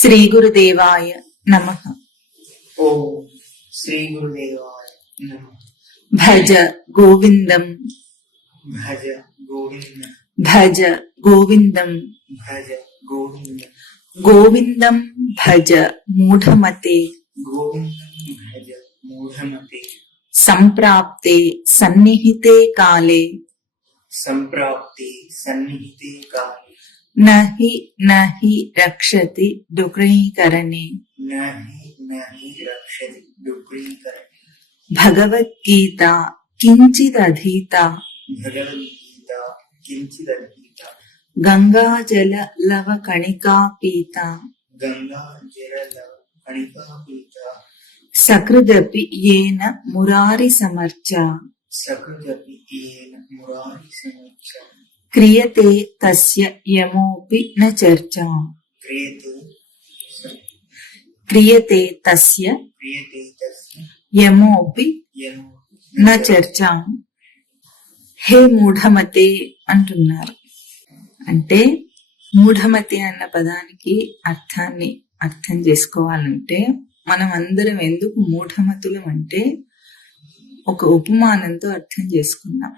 శ్రీ గురుదేవాయ నమః. ఓం శ్రీ గురుదేవాయ నమః. భజ గోవిందం భజ గోవిందం భజ గోవిందం భజ గోవిందం గోవిందం భజ మూఢమతే గోవిందం భజ మూఢమతే సంప్రాప్తే సన్నిహితే కాలే సంప్రాప్తి సన్నిహితే కాలే నహి నహి రక్షతి డుక్రీకరణే నహి నహి రక్షతి డుక్రీకరణే భగవద్గీత కించిదధీత భగవద్గీత కించిదధీత గంగాజల లవ కణికా పీత గంగా జల కణికాపీత సకృదపి యేన మురారి సమర్చ సకృదపి ఏన మురారి సమర్చ క్రియతే తస్య యమోపి న చర్చా క్రియతే క్రియతే తస్య క్రియతే తస్య యమోపి యమో న చర్చా. హే మూఢమతే అంటున్నారు. అంటే మూఢమతి అన్న పదానికి అర్థం చేసుకోవాలంటే మనం అందరం ఎందుకు మూఢమతులం అంటే ఒక ఉపమానంతో అర్థం చేసుకున్నాం.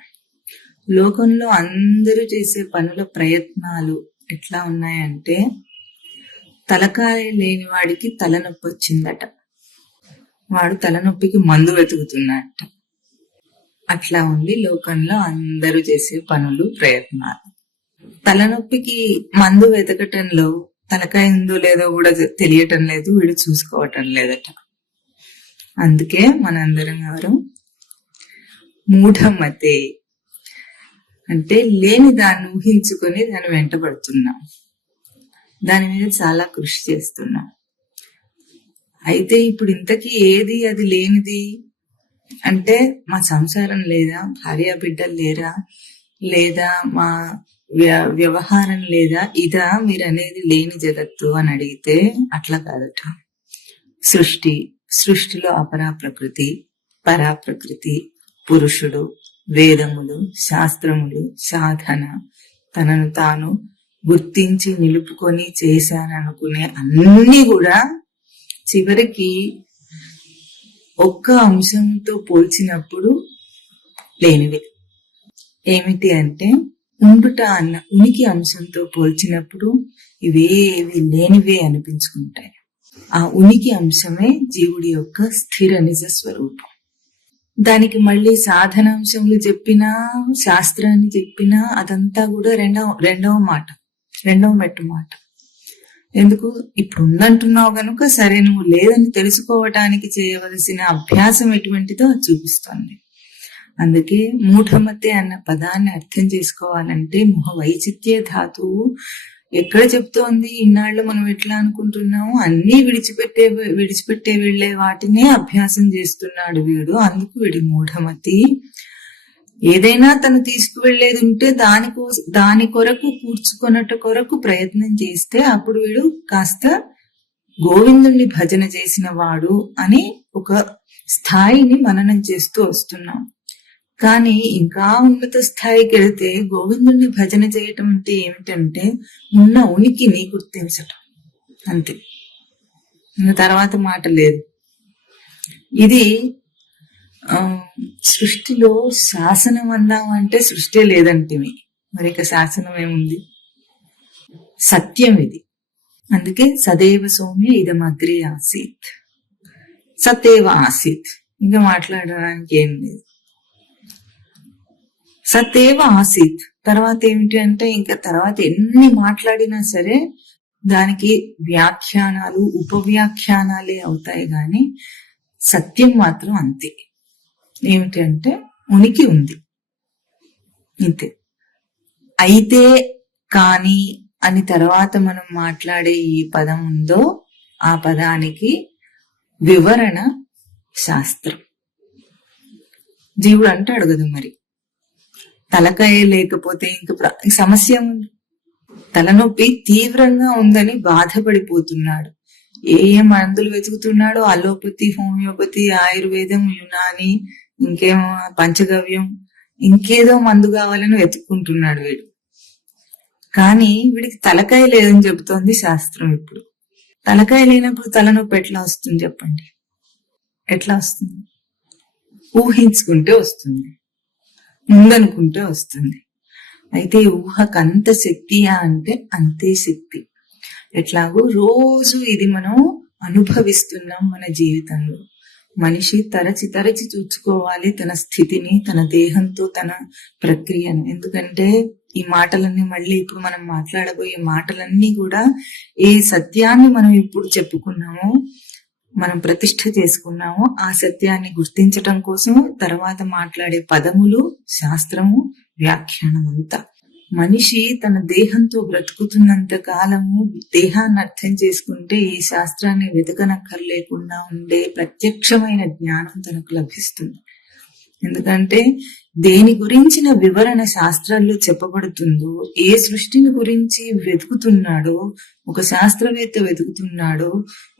లోకంలో అందరూ చేసే పనుల ప్రయత్నాలు ఎట్లా ఉన్నాయంటే తలకాయ లేని వాడికి తలనొప్పి వచ్చిందట, వాడు తలనొప్పికి మందు వెతుకుతున్నట్ట. అట్లా ఉంది లోకంలో అందరూ చేసే పనులు ప్రయత్నాలు. తలనొప్పికి మందు వెతకటంలో తలకాయ ఉందో లేదో కూడా తెలియటం లేదు, వీడు చూసుకోవటం లేదట. అందుకే మనందరం గారు మూఢమతే అంటే లేని దాన్ని ఊహించుకొని దాన్ని వెంటబడుతున్నాం, దాని మీద చాలా కృషి చేస్తున్నాం. అయితే ఇప్పుడు ఇంతకీ ఏది అది లేనిది అంటే మా సంసారం లేదా, భార్య బిడ్డలు లేరా, లేదా మా వ్యవహారం లేదా, ఇదా మీరు అనేది లేని జగత్తు అని అడిగితే అట్లా కాదట. సృష్టిలో అపరా ప్రకృతి, పరాప్రకృతి, పురుషుడు, వేదములు, శాస్త్రములు, సాధన, తనను తాను గుర్తించి నిలుపుకొని చేశాననుకునే అన్ని కూడా చివరికి ఒక్క అంశంతో పోల్చినప్పుడు లేనివే. ఏమిటి అంటే ఉండుట అన్న ఉనికి అంశంతో పోల్చినప్పుడు ఇవేవి లేనివే అనిపించుకుంటాయి. ఆ ఉనికి అంశమే జీవుడి యొక్క స్థిర నిజ స్వరూపం. దానికి మళ్ళీ సాధనాంశములు చెప్పినా, శాస్త్రాన్ని చెప్పినా అదంతా కూడా రెండవ మెట్టు మాట. ఎందుకు ఇప్పుడు ఉందంటున్నావు గనుక సరే, నువ్వు లేదని తెలుసుకోవటానికి చేయవలసిన అభ్యాసం ఎటువంటిదో అది చూపిస్తోంది. అందుకే మూఢమతే అన్న పదాన్ని అర్థం చేసుకోవాలంటే ముహ వైచిత్య ధాతువు ఎక్కడ చెప్తోంది. ఇన్నాళ్ళు మనం ఎట్లా అనుకుంటున్నాము, అన్ని విడిచిపెట్టే వెళ్లే వాటినే అభ్యాసం చేస్తున్నాడు వీడు, అందుకు వీడి మూఢమతి. ఏదైనా తను తీసుకువెళ్లేది ఉంటే దాని కొరకు కూర్చుకొనట కొరకు ప్రయత్నం చేస్తే అప్పుడు వీడు కాస్త గోవిందుణ్ణి భజన చేసిన వాడు అని ఒక స్థాయిని మననం చేస్తూ వస్తున్నాం. కానీ ఇంకా ఉన్నత స్థాయికి వెళితే గోవిందుణ్ణి భజన చేయటం అంటే ఏమిటంటే ఉన్న ఉనికిని గుర్తించటం అంతే, తర్వాత మాట లేదు. ఇది సృష్టిలో శాసనం అందామంటే సృష్టి లేదంటే మరి ఇక శాసనం ఏముంది, సత్యం ఇది. అందుకే సదేవ సౌమ్య ఇదమగ్రే ఆసీత్, సతేవ ఆసీత్, ఇంకా మాట్లాడడానికి ఏం లేదు. సతేవ ఆసీత్ తర్వాత ఏమిటి అంటే ఇంకా తర్వాత ఎన్ని మాట్లాడినా సరే దానికి వ్యాఖ్యానాలు ఉపవ్యాఖ్యానాలే అవుతాయి, గాని సత్యం మాత్రం అంతే. ఏమిటి అంటే ఉనికి ఉంది ఇంతే. అయితే కానీ అని తర్వాత మనం మాట్లాడే ఈ పదం ఉందో ఆ పదానికి వివరణ శాస్త్రం. జీవుడు అంటాడు కదా, మరి తలకాయ లేకపోతే ఇంకా సమస్య ఉంది. తలనొప్పి తీవ్రంగా ఉందని బాధపడిపోతున్నాడు. ఏ మందులు వెతుకుతున్నాడో, అలోపతి, హోమియోపతి, ఆయుర్వేదం, యునాని, ఇంకేమో పంచగవ్యం, ఇంకేదో మందు కావాలని వెతుక్కుంటున్నాడు వీడు. కానీ వీడికి తలకాయ లేదని చెబుతోంది శాస్త్రం. ఇప్పుడు తలకాయ లేనప్పుడు తలనొప్పి ఎట్లా వస్తుంది చెప్పండి? ఎట్లా వస్తుంది? ఊహించుకుంటే వస్తుంది, ముందనుకుంటే వస్తుంది. అయితే ఊహకు అంత శక్తియా అంటే అంతే శక్తి. ఎట్లాగో రోజు ఇది మనం అనుభవిస్తున్నాం మన జీవితంలో. మనిషి తరచి తరచి చూసుకోవాలి తన స్థితిని, తన దేహంతో తన ప్రక్రియను. ఎందుకంటే ఈ మాటలన్నీ మళ్ళీ ఇప్పుడు మనం మాట్లాడబోయే మాటలన్నీ కూడా ఏ సత్యాన్ని మనం ఇప్పుడు చెప్పుకున్నామో, మనం ప్రతిష్ఠ చేసుకున్నామో ఆ సత్యాన్ని గుర్తించటం కోసం తర్వాత మాట్లాడే పదములు, శాస్త్రము, వ్యాఖ్యానం అంతా. మనిషి తన దేహంతో బ్రతుకుతున్నంత కాలము దేహాన్ని అర్థం చేసుకుంటే ఈ శాస్త్రాన్ని వెతకనక్కర్లేకుండా ఉండే ప్రత్యక్షమైన జ్ఞానం తనకు లభిస్తుంది. ఎందుకంటే దేని గురించిన వివరణ శాస్త్రాల్లో చెప్పబడుతుందో, ఏ సృష్టిని గురించి వెతుకుతున్నాడో, ఒక శాస్త్రవేత్త వెతుకుతున్నాడో,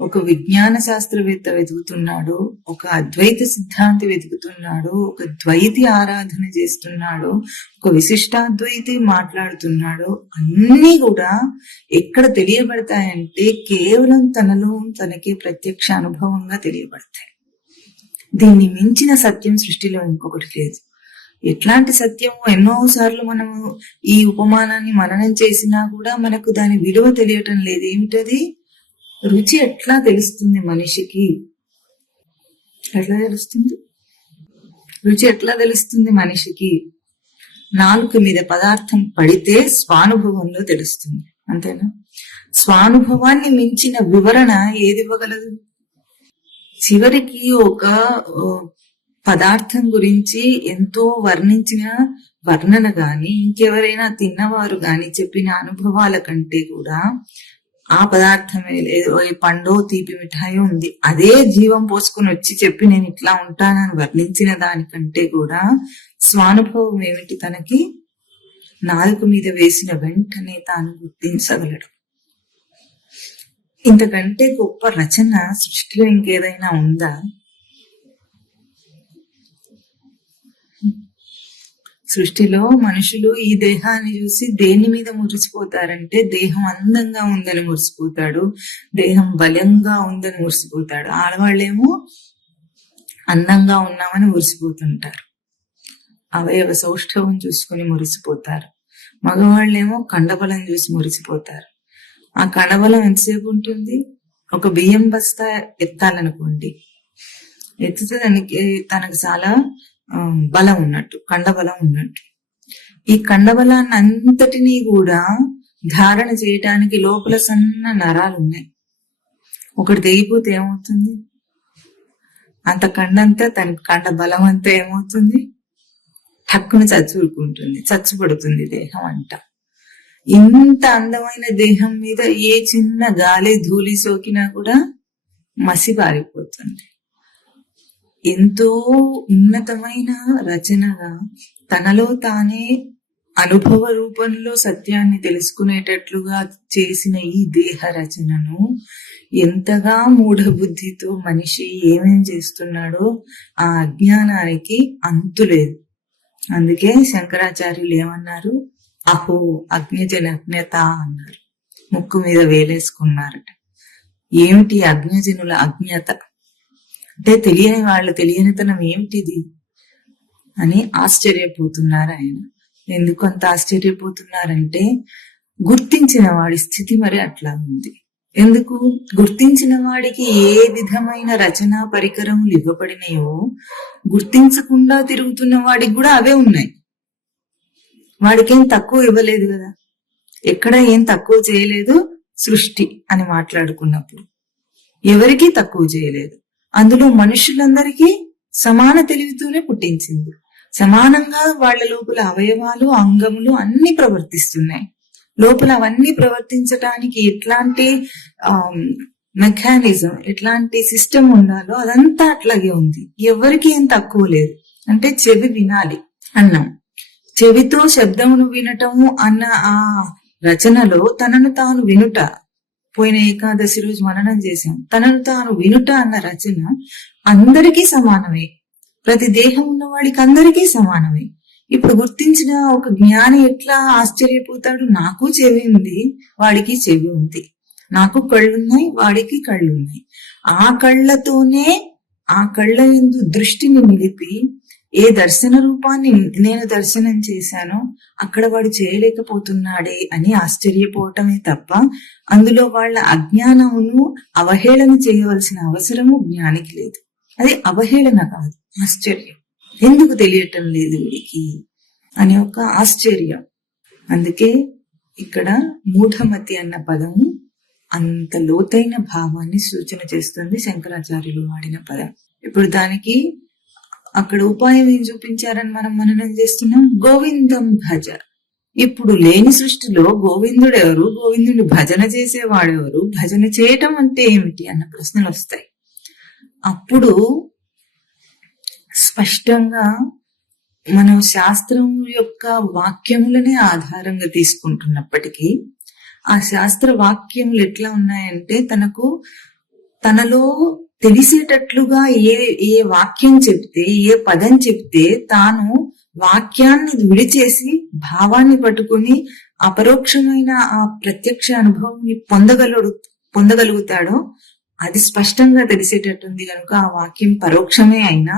ఒక విజ్ఞాన శాస్త్రవేత్త వెతుకుతున్నాడో, ఒక అద్వైత సిద్ధాంతి వెతుకుతున్నాడో, ఒక ద్వైతి ఆరాధన చేస్తున్నాడో, ఒక విశిష్టాద్వైతి మాట్లాడుతున్నాడో, అన్నీ కూడా ఎక్కడ తెలియబడతాయంటే కేవలం తనలో తనకి ప్రత్యక్ష అనుభవంగా తెలియబడతాయి. దీన్ని మించిన సత్యం సృష్టిలో ఇంకొకటి లేదు. ఎట్లాంటి సత్యము ఎన్నోసార్లు మనము ఈ ఉపమానాన్ని మననం చేసినా కూడా మనకు దాని విలువ తెలియటం లేదు. ఏమిటది? రుచి ఎట్లా తెలుస్తుంది మనిషికి? ఎట్లా తెలుస్తుంది? రుచి ఎట్లా తెలుస్తుంది మనిషికి? నాలుక మీద పదార్థం పడితే స్వానుభవంలో తెలుస్తుంది. అంతేనా? స్వానుభవాన్ని మించిన వివరణ ఏది ఇవ్వగలదు? చివరికి ఒక పదార్థం గురించి ఎంతో వర్ణించిన వర్ణన గాని, ఇంకెవరైనా తిన్నవారు గాని చెప్పిన అనుభవాల కంటే కూడా ఆ పదార్థమే ఏదో పండో తీపి మిఠాయో ఉంది, అదే జీవం పోసుకొని వచ్చి చెప్పి నేను ఇట్లా ఉంటానని వర్ణించిన దానికంటే కూడా స్వానుభవం ఏమిటి? తనకి నాలుక మీద వేసిన వెంటనే తాను గుర్తించగలడు. ఇంతకంటే గొప్ప రచన సృష్టిలో ఇంకేదైనా ఉందా? సృష్టిలో మనుషులు ఈ దేహాన్ని చూసి దేని మీద మురిసిపోతారంటే, దేహం అందంగా ఉందని మురిసిపోతాడు, దేహం బలంగా ఉందని మురిసిపోతాడు. ఆడవాళ్ళేమో అందంగా ఉన్నామని మురిసిపోతుంటారు, అవయవ సౌష్ఠవం చూసుకుని మురిసిపోతారు. మగవాళ్ళేమో కండబలం చూసి మురిసిపోతారు. ఆ కండబలం ఎంతసేపు ఉంటుంది? ఒక బియ్యం బస్తా ఎత్తాలనుకోండి, ఎత్తితే తనకు చాలా బలం ఉన్నట్టు, కండబలం ఉన్నట్టు. ఈ కండబలాన్ని అంతటినీ కూడా ధారణ చేయటానికి లోపల సన్న నరాలు ఉన్నాయి. ఒకటి తెగిపోతే ఏమవుతుంది? అంత కండంతా తన కండ బలం అంతా ఏమవుతుంది? టక్కున చచ్చుకుంటుంది, చచ్చుపడుతుంది దేహం అంట. ఇంత అందమైన దేహం మీద ఏ చిన్న గాలి ధూళి సోకినా కూడా మసి పారిపోతుంది. ఎంతో ఉన్నతమైన రచనగా తనలో తానే అనుభవ రూపంలో సత్యాన్ని తెలుసుకునేటట్లుగా చేసిన ఈ దేహ రచనను ఎంతగా మూఢబుద్ధితో మనిషి ఏమేం చేస్తున్నాడో ఆ అజ్ఞానానికి అంతులేదు. అందుకే శంకరాచార్యులు ఏమన్నారు? అహో అజ్ఞజన అజ్ఞత అన్నారు. ముక్కు మీద వేలేసుకున్నారట. ఏమిటి అజ్ఞజనుల అజ్ఞత అంటే? తెలియని వాళ్ళ తెలియనితనం ఏమిటిది అని ఆశ్చర్యపోతున్నారు ఆయన. ఎందుకు అంత ఆశ్చర్యపోతున్నారంటే గుర్తించిన వాడి స్థితి మరి అట్లా ఉంది. ఎందుకు? గుర్తించిన వాడికి ఏ విధమైన రచనా పరికరములు ఇవ్వబడినాయో గుర్తించకుండా తిరుగుతున్న వాడికి కూడా అవే ఉన్నాయి. వాడికేం తక్కువ ఇవ్వలేదు కదా, ఎక్కడ ఏం తక్కువ చేయలేదు. సృష్టి అని మాట్లాడుకున్నప్పుడు ఎవరికీ తక్కువ చేయలేదు. అందులో మనుషులందరికీ సమాన తెలివితోనే పుట్టించింది. సమానంగా వాళ్ళ లోపల అవయవాలు, అంగములు అన్ని ప్రవర్తిస్తున్నాయి. లోపల అవన్నీ ప్రవర్తించటానికి ఎట్లాంటి మెకానిజం, ఎట్లాంటి సిస్టమ్ ఉండాలో అదంతా అట్లాగే ఉంది. ఎవరికి ఏం తక్కువ లేదు. అంటే చెవి వినాలి అన్నాం, చెవితో శబ్దమును వినటము అన్న ఆ రచనలో తనను తాను వినుట, పోయిన ఏకాదశి రోజు మననం చేశాం. తనను తాను వినుట అన్న రచన అందరికీ సమానమే. ప్రతి దేహం ఉన్న వాడికి అందరికీ సమానమే. ఇప్పుడు గుర్తించిన ఒక జ్ఞాని ఎట్లా ఆశ్చర్యపోతాడు? నాకు చెవి ఉంది, వాడికి చెవి ఉంది. నాకు కళ్ళున్నాయి, వాడికి కళ్ళున్నాయి. ఆ కళ్ళతోనే ఆ కళ్ళ యందు దృష్టిని నిలిపి ఏ దర్శన రూపాన్ని నేను దర్శనం చేశానో అక్కడ వాడు చేయలేకపోతున్నాడే అని ఆశ్చర్యపోవటమే తప్ప అందులో వాళ్ళ అజ్ఞానమును అవహేళన చేయవలసిన అవసరము జ్ఞానికి లేదు. అది అవహేళన కాదు, ఆశ్చర్యం. ఎందుకు తెలియటం లేదు వీడికి అని ఒక ఆశ్చర్యం. అందుకే ఇక్కడ మూఢమతి అన్న పదము అంత లోతైన భావాన్ని సూచన చేస్తుంది శంకరాచార్యులు వాడిన పదం. ఇప్పుడు దానికి అక్కడ ఉపాయం ఏం చూపించారని మనం మననం చేస్తున్నాం. గోవిందం భజ. ఇప్పుడు లేని సృష్టిలో గోవిందుడు ఎవరు, గోవిందుని భజన చేసేవాడెవరు, భజన చేయటం అంటే ఏమిటి అన్న ప్రశ్నలు వస్తాయి. అప్పుడు స్పష్టంగా మనం శాస్త్రం యొక్క వాక్యములనే ఆధారంగా తీసుకుంటున్నప్పటికీ ఆ శాస్త్ర వాక్యములు ఎట్లా ఉన్నాయంటే తనలో తెలిసేటట్లుగా ఏ వాక్యం చెప్తే, ఏ పదం చెప్తే తాను వాక్యాన్ని విడిచేసి భావాన్ని పట్టుకుని అపరోక్షమైన ఆ ప్రత్యక్ష అనుభవాన్ని పొందగలుగుతాడో అది స్పష్టంగా తెలిసేటట్టుంది. కనుక ఆ వాక్యం పరోక్షమే అయినా,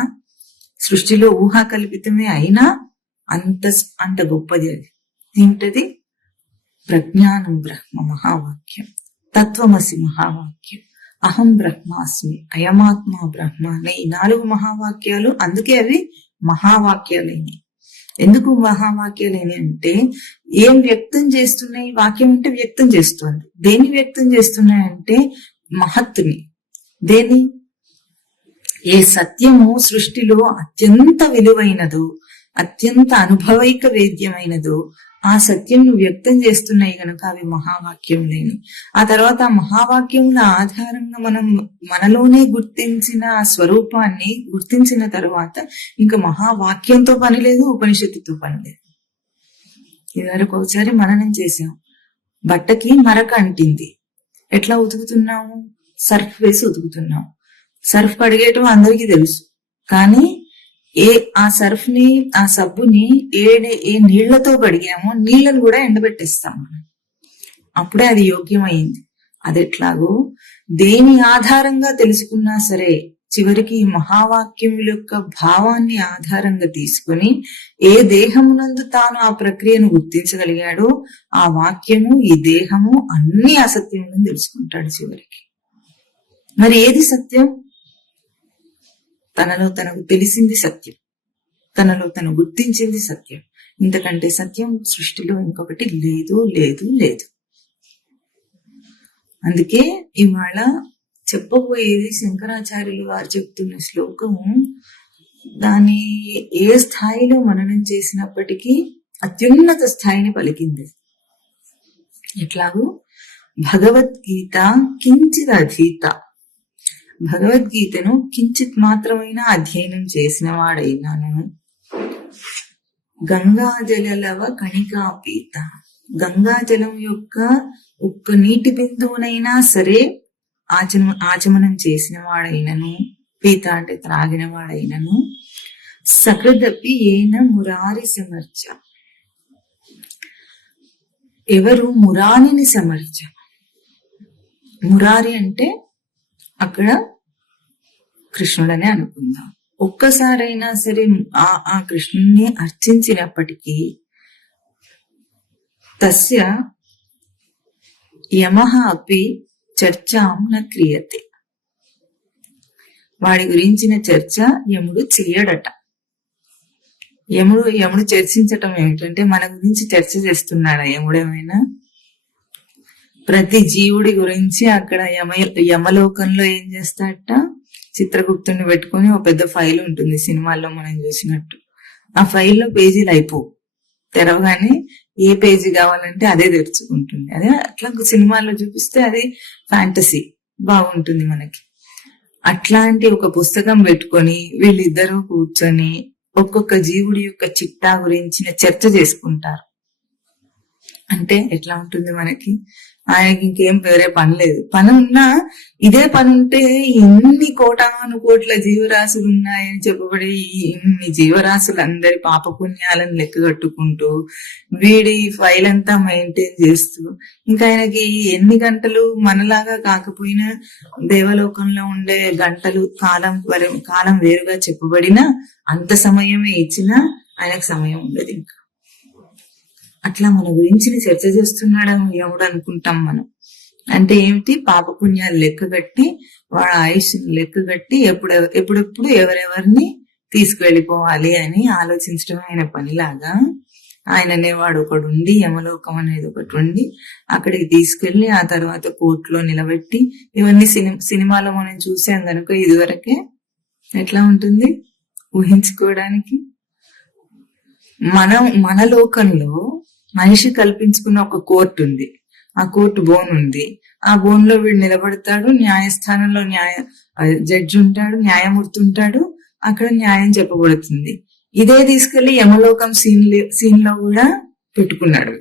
సృష్టిలో ఊహాకల్పితమే అయినా అంత గొప్పది. అది ఏమిటది? ప్రజ్ఞానం బ్రహ్మ మహావాక్యం, తత్వమసి మహావాక్యం, అహం బ్రహ్మాస్మి, అయమాత్మ బ్రహ్మ అనే ఈ 4 మహావాక్యాలు. అందుకే అవి మహావాక్యాలైనవి. ఎందుకు మహావాక్యాలైనవి అంటే ఏం వ్యక్తం చేస్తున్నాయి? వాక్యం అంటే వ్యక్తం చేస్తుంది. దేన్ని వ్యక్తం చేస్తున్నాయంటే మహత్తుని. దేని? ఏ సత్యము సృష్టిలో అత్యంత విలువైనదో, అత్యంత అనుభవైక వేద్యమైనదో ఆ సత్యంను వ్యక్తం చేస్తున్నాయి కనుక అవి మహావాక్యములేని. ఆ తర్వాత ఆ మహావాక్యముల ఆధారంగా మనం మనలోనే గుర్తించిన ఆ స్వరూపాన్ని గుర్తించిన తర్వాత ఇంకా మహావాక్యంతో పని లేదు, ఉపనిషత్తుతో పని లేదు. ఇదివరకు ఒకసారి మననం చేసాం. బట్టకి మరక అంటింది, ఎట్లా ఉతుకుతున్నాము? సర్ఫ్ వేసి ఉతుకుతున్నాం. సర్ఫ్ కడిగేయటం అందరికీ తెలుసు, కానీ ఆ సర్ఫ్ ని, ఆ సబ్బుని ఏ నీళ్లతో కడిగామో నీళ్లను కూడా ఎండబెట్టేస్తాం మనం. అప్పుడే అది యోగ్యమైంది. అది ఎట్లాగో దేని ఆధారంగా తెలుసుకున్నా సరే చివరికి ఈ మహావాక్యం యొక్క భావాన్ని ఆధారంగా తీసుకుని ఏ దేహమునందు తాను ఆ ప్రక్రియను గుర్తించగలిగాడో ఆ వాక్యము, ఈ దేహము అన్ని అసత్యములను తెలుసుకుంటాడు చివరికి. మరి ఏది సత్యం? తనలో తనకు తెలిసింది సత్యం, తనలో తను గుర్తించింది సత్యం. ఇంతకంటే సత్యం సృష్టిలో ఇంకొకటి లేదు లేదు లేదు. అందుకే ఇవాళ చెప్పబోయేది శంకరాచార్యులు వారు చెప్తున్న శ్లోకము దాని ఏ స్థాయిలో మననం చేసినప్పటికీ అత్యున్నత స్థాయిని పలికింది. ఎట్లాగూ భగవద్గీత కించిత్ అధీత, భగవద్గీతను కించిత్ మాత్రమైనా అధ్యయనం చేసిన వాడైనాను. గంగాజలలవ కణికాపీత, గంగాజలం యొక్క ఒక్క నీటి బిందువునైనా సరే ఆచమనం చేసిన వాడైనను, పీత అంటే త్రాగిన వాడైనను, సకృదపి ఏన మురారి సమర్చ, ఎవరు మురారిని సమర్చ. మురారి అంటే అక్కడ కృష్ణుడనే అనుకుందాం. ఒక్కసారైనా సరే ఆ కృష్ణుణ్ణి అర్చించినప్పటికీ తస్య యమః అపి చర్చాం న క్రియతే, వాడి గురించిన చర్చ యముడు చెయ్యడట. యముడు చర్చించటం ఏమిటంటే మన గురించి చర్చ చేస్తున్నాడా యముడేమైనా? ప్రతి జీవుడి గురించి అక్కడ యమలోకంలో ఏం చేస్తాడట? చిత్రగుప్తుని పెట్టుకుని ఒక పెద్ద ఫైల్ ఉంటుంది, సినిమాల్లో మనం చూసినట్టు. ఆ ఫైల్లో పేజీలు అయిపోవు, తెరవగానే ఏ పేజీ కావాలంటే అదే తెరుచుకుంటుంది. అదే అట్లా సినిమాల్లో చూపిస్తే అది ఫ్యాంటసీ బాగుంటుంది మనకి. అట్లాంటి ఒక పుస్తకం పెట్టుకొని వీళ్ళిద్దరూ కూర్చొని ఒక్కొక్క జీవుడి యొక్క చిట్టా గురించిన చర్చ చేసుకుంటారు. అంటే ఎట్లా ఉంటుంది మనకి? ఆయనకి ఇంకేం వేరే పని లేదు. పని ఉన్నా ఇదే పని ఉంటే ఇన్ని కోటాను కోట్ల జీవరాశులు ఉన్నాయని చెప్పబడి ఇన్ని జీవరాశులందరి పాపపుణ్యాలను లెక్క కట్టుకుంటూ వీడి ఫైల్ అంతా మెయింటైన్ చేస్తూ ఇంకా ఆయనకి ఎన్ని గంటలు మనలాగా కాకపోయినా దేవలోకంలో ఉండే గంటలు కాలం వేరుగా చెప్పబడినా అంత సమయమే ఇచ్చినా ఆయనకు సమయం ఉండదు. ఇంకా అట్లా మన గురించి చర్చ చేస్తున్నాడేమో యముడు అనుకుంటాం మనం. అంటే ఏమిటి? పాపపుణ్యాలు లెక్కగట్టి వాడు ఆయుష్ని లెక్కగట్టి ఎప్పుడెప్పుడు ఎవరెవరిని తీసుకువెళ్ళిపోవాలి అని ఆలోచించడం ఆయన పనిలాగా ఆయన అనేవాడు ఒకడు ఉండి, యమలోకం అనేది ఒకటి ఉండి అక్కడికి తీసుకెళ్లి ఆ తర్వాత కోర్టులో నిలబెట్టి ఇవన్నీ సినిమాలో మనం చూసాం కనుక ఇదివరకే ఎట్లా ఉంటుంది ఊహించుకోవడానికి. మన లోకంలో మనిషి కల్పించుకున్న ఒక కోర్టు ఉంది. ఆ కోర్టు బోన్ ఉంది. ఆ బోన్ లో వీడు నిలబడతాడు. న్యాయస్థానంలో జడ్జి ఉంటాడు, న్యాయమూర్తి ఉంటాడు. అక్కడ న్యాయం చెప్పబడుతుంది. ఇదే తీసుకెళ్లి యమలోకం సీన్ లో కూడా పెట్టుకున్నాడు.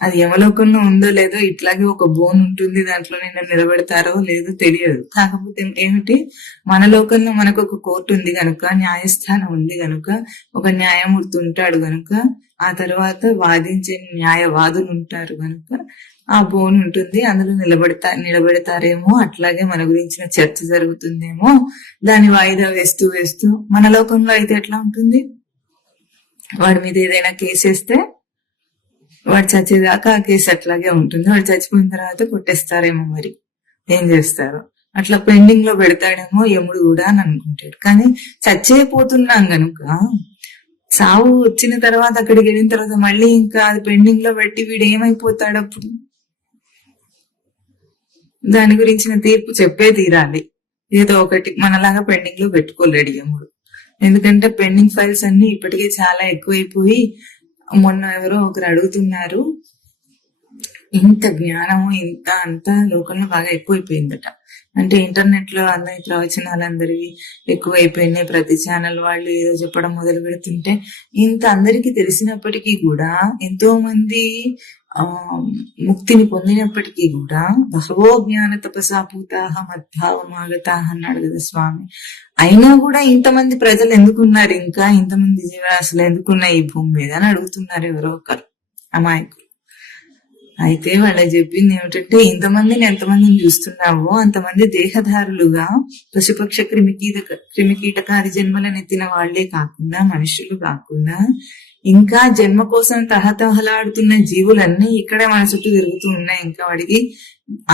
అది యమలోకంలో ఉందో లేదో ఇట్లాగే ఒక బోన్ ఉంటుంది, దాంట్లో నిన్న నిలబెడతారో లేదో తెలియదు. కాకపోతే ఏమిటి, మన లోకంలో మనకు ఒక కోర్టు ఉంది కనుక, న్యాయస్థానం ఉంది కనుక, ఒక న్యాయమూర్తి ఉంటాడు కనుక, ఆ తర్వాత వాదించే న్యాయవాదులు ఉంటారు కనుక ఆ బోన్ ఉంటుంది. అందులో నిలబెడతారేమో, అట్లాగే మన గురించిన చర్చ జరుగుతుందేమో, దాన్ని వాయిదా వేస్తూ వేస్తూ. మన లోకంలో అయితే ఎట్లా ఉంటుంది, వాడి మీద ఏదైనా కేసు వేస్తే వాడు చచ్చేదాకా ఆ కేసు అట్లాగే ఉంటుంది. వాడు చచ్చిపోయిన తర్వాత కొట్టేస్తారేమో, మరి ఏం చేస్తారు, అట్లా పెండింగ్ లో పెడతాడేమో యముడు కూడా అని అనుకుంటాడు. కానీ చచ్చేపోతున్నాం గనుక సావు వచ్చిన తర్వాత అక్కడికి వెళ్ళిన తర్వాత మళ్ళీ ఇంకా అది పెండింగ్ లో పెట్టి వీడు ఏమైపోతాడు అప్పుడు? దాని గురించిన తీర్పు చెప్పే తీరాలి. ఏదో ఒకటి మనలాగా పెండింగ్ లో పెట్టుకోలేడు యముడు. ఎందుకంటే పెండింగ్ ఫైల్స్ అన్ని ఇప్పటికే చాలా ఎక్కువైపోయి, మొన్న ఎవరో ఒకరు అడుగుతున్నారు, ఇంత జ్ఞానము ఇంత అంతా లోకంలో బాగా ఎక్కువైపోయిందట. అంటే ఇంటర్నెట్ లో అందరి ప్రవచనాలందరివి ఎక్కువైపోయినాయి. ప్రతి ఛానల్ వాళ్ళు ఏదో చెప్పడం మొదలు పెడుతుంటే ఇంత అందరికీ తెలిసినప్పటికీ కూడా, ఎంతో మంది ముక్తిని పొందినప్పటికీ కూడా బహవో జ్ఞాన తపసాపూతాహ మద్భావమాగతాహ అన్నాడు కదా స్వామి. అయినా కూడా ఇంతమంది ప్రజలు ఎందుకున్నారు, ఇంకా ఇంతమంది జీవరాశులు ఎందుకున్నాయి ఈ భూమి మీద అని అడుగుతున్నారు ఎవరో ఒకరు అమాయకులు. అయితే వాళ్ళకి చెప్పింది ఏమిటంటే, ఇంతమందిని ఎంతమందిని చూస్తున్నావో అంతమంది దేహధారులుగా పశుపక్ష క్రిమికీటకాది జన్మలను ఎత్తిన వాళ్లే కాకుండా, మనుషులు కాకుండా, ఇంకా జన్మ కోసం తహతహలాడుతున్న జీవులన్నీ ఇక్కడే మన చుట్టూ తిరుగుతూ ఉన్నాయి. ఇంకా వాడికి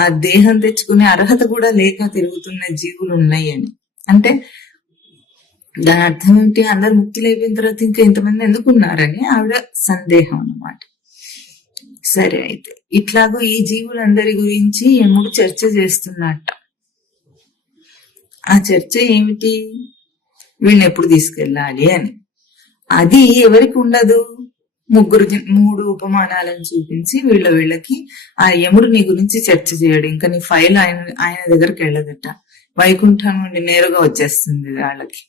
ఆ దేహం తెచ్చుకునే అర్హత కూడా లేక తిరుగుతున్న జీవులు ఉన్నాయి అని. అంటే దాని అర్థం ఏంటి, అందరు ముక్తులు అయిపోయిన తర్వాత ఇంకా ఇంతమంది ఎందుకున్నారని ఆవిడ సందేహం అన్నమాట. సరే, అయితే ఇట్లాగూ ఈ జీవులందరి గురించి యముడు చర్చ చేస్తున్నట్ట. ఆ చర్చ ఏమిటి, వీళ్ళని ఎప్పుడు తీసుకెళ్ళాలి అని. అది ఎవరికి ఉండదు, మూడు ఉపమానాలను చూపించి వీళ్ళకి ఆ యముడు నీ గురించి చర్చ చేయడు. ఇంకా నీ ఫైల్ ఆయన దగ్గరికి వెళ్ళదట. వైకుంఠం నుండి నేరుగా వచ్చేస్తుంది వాళ్ళకి.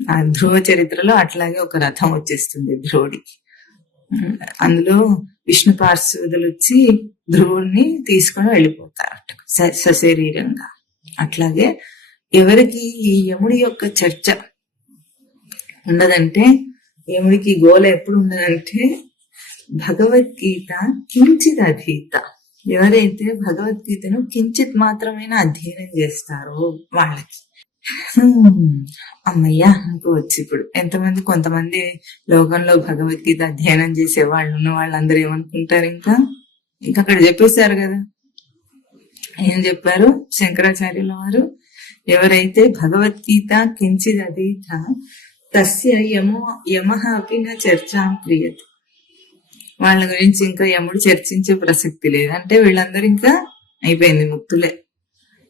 ఆ ధ్రువ చరిత్రలో అట్లాగే ఒక రథం వచ్చేస్తుంది ధ్రువుడికి. అందులో విష్ణు పార్శ్వదులు వచ్చి ధ్రువుడిని తీసుకొని వెళ్ళిపోతారట సశరీరంగా. అట్లాగే ఎవరికి ఈ యముడి యొక్క చర్చ ఉండదంటే, యముడికి గోల ఎప్పుడు ఉండదంటే, భగవద్గీత కించిత్ అధీత. ఎవరైతే భగవద్గీతను కించిత్ మాత్రమైనా అధ్యయనం చేస్తారో వాళ్ళకి అమ్మయ్యా అనుకోవచ్చు. ఇప్పుడు కొంతమంది లోకంలో భగవద్గీత అధ్యయనం చేసే వాళ్ళు ఉన్న వాళ్ళందరూ ఏమనుకుంటారు, ఇంకా అక్కడ చెప్పేశారు కదా, ఏం చెప్పారు శంకరాచార్యుల వారు, ఎవరైతే భగవద్గీత కించిత్ అధీత తస్య యమః అపి న చర్చాం క్రియతే. వాళ్ళ గురించి ఇంకా యముడు చర్చించే ప్రసక్తి లేదు. అంటే వీళ్ళందరూ ఇంకా అయిపోయింది, ముక్తులే.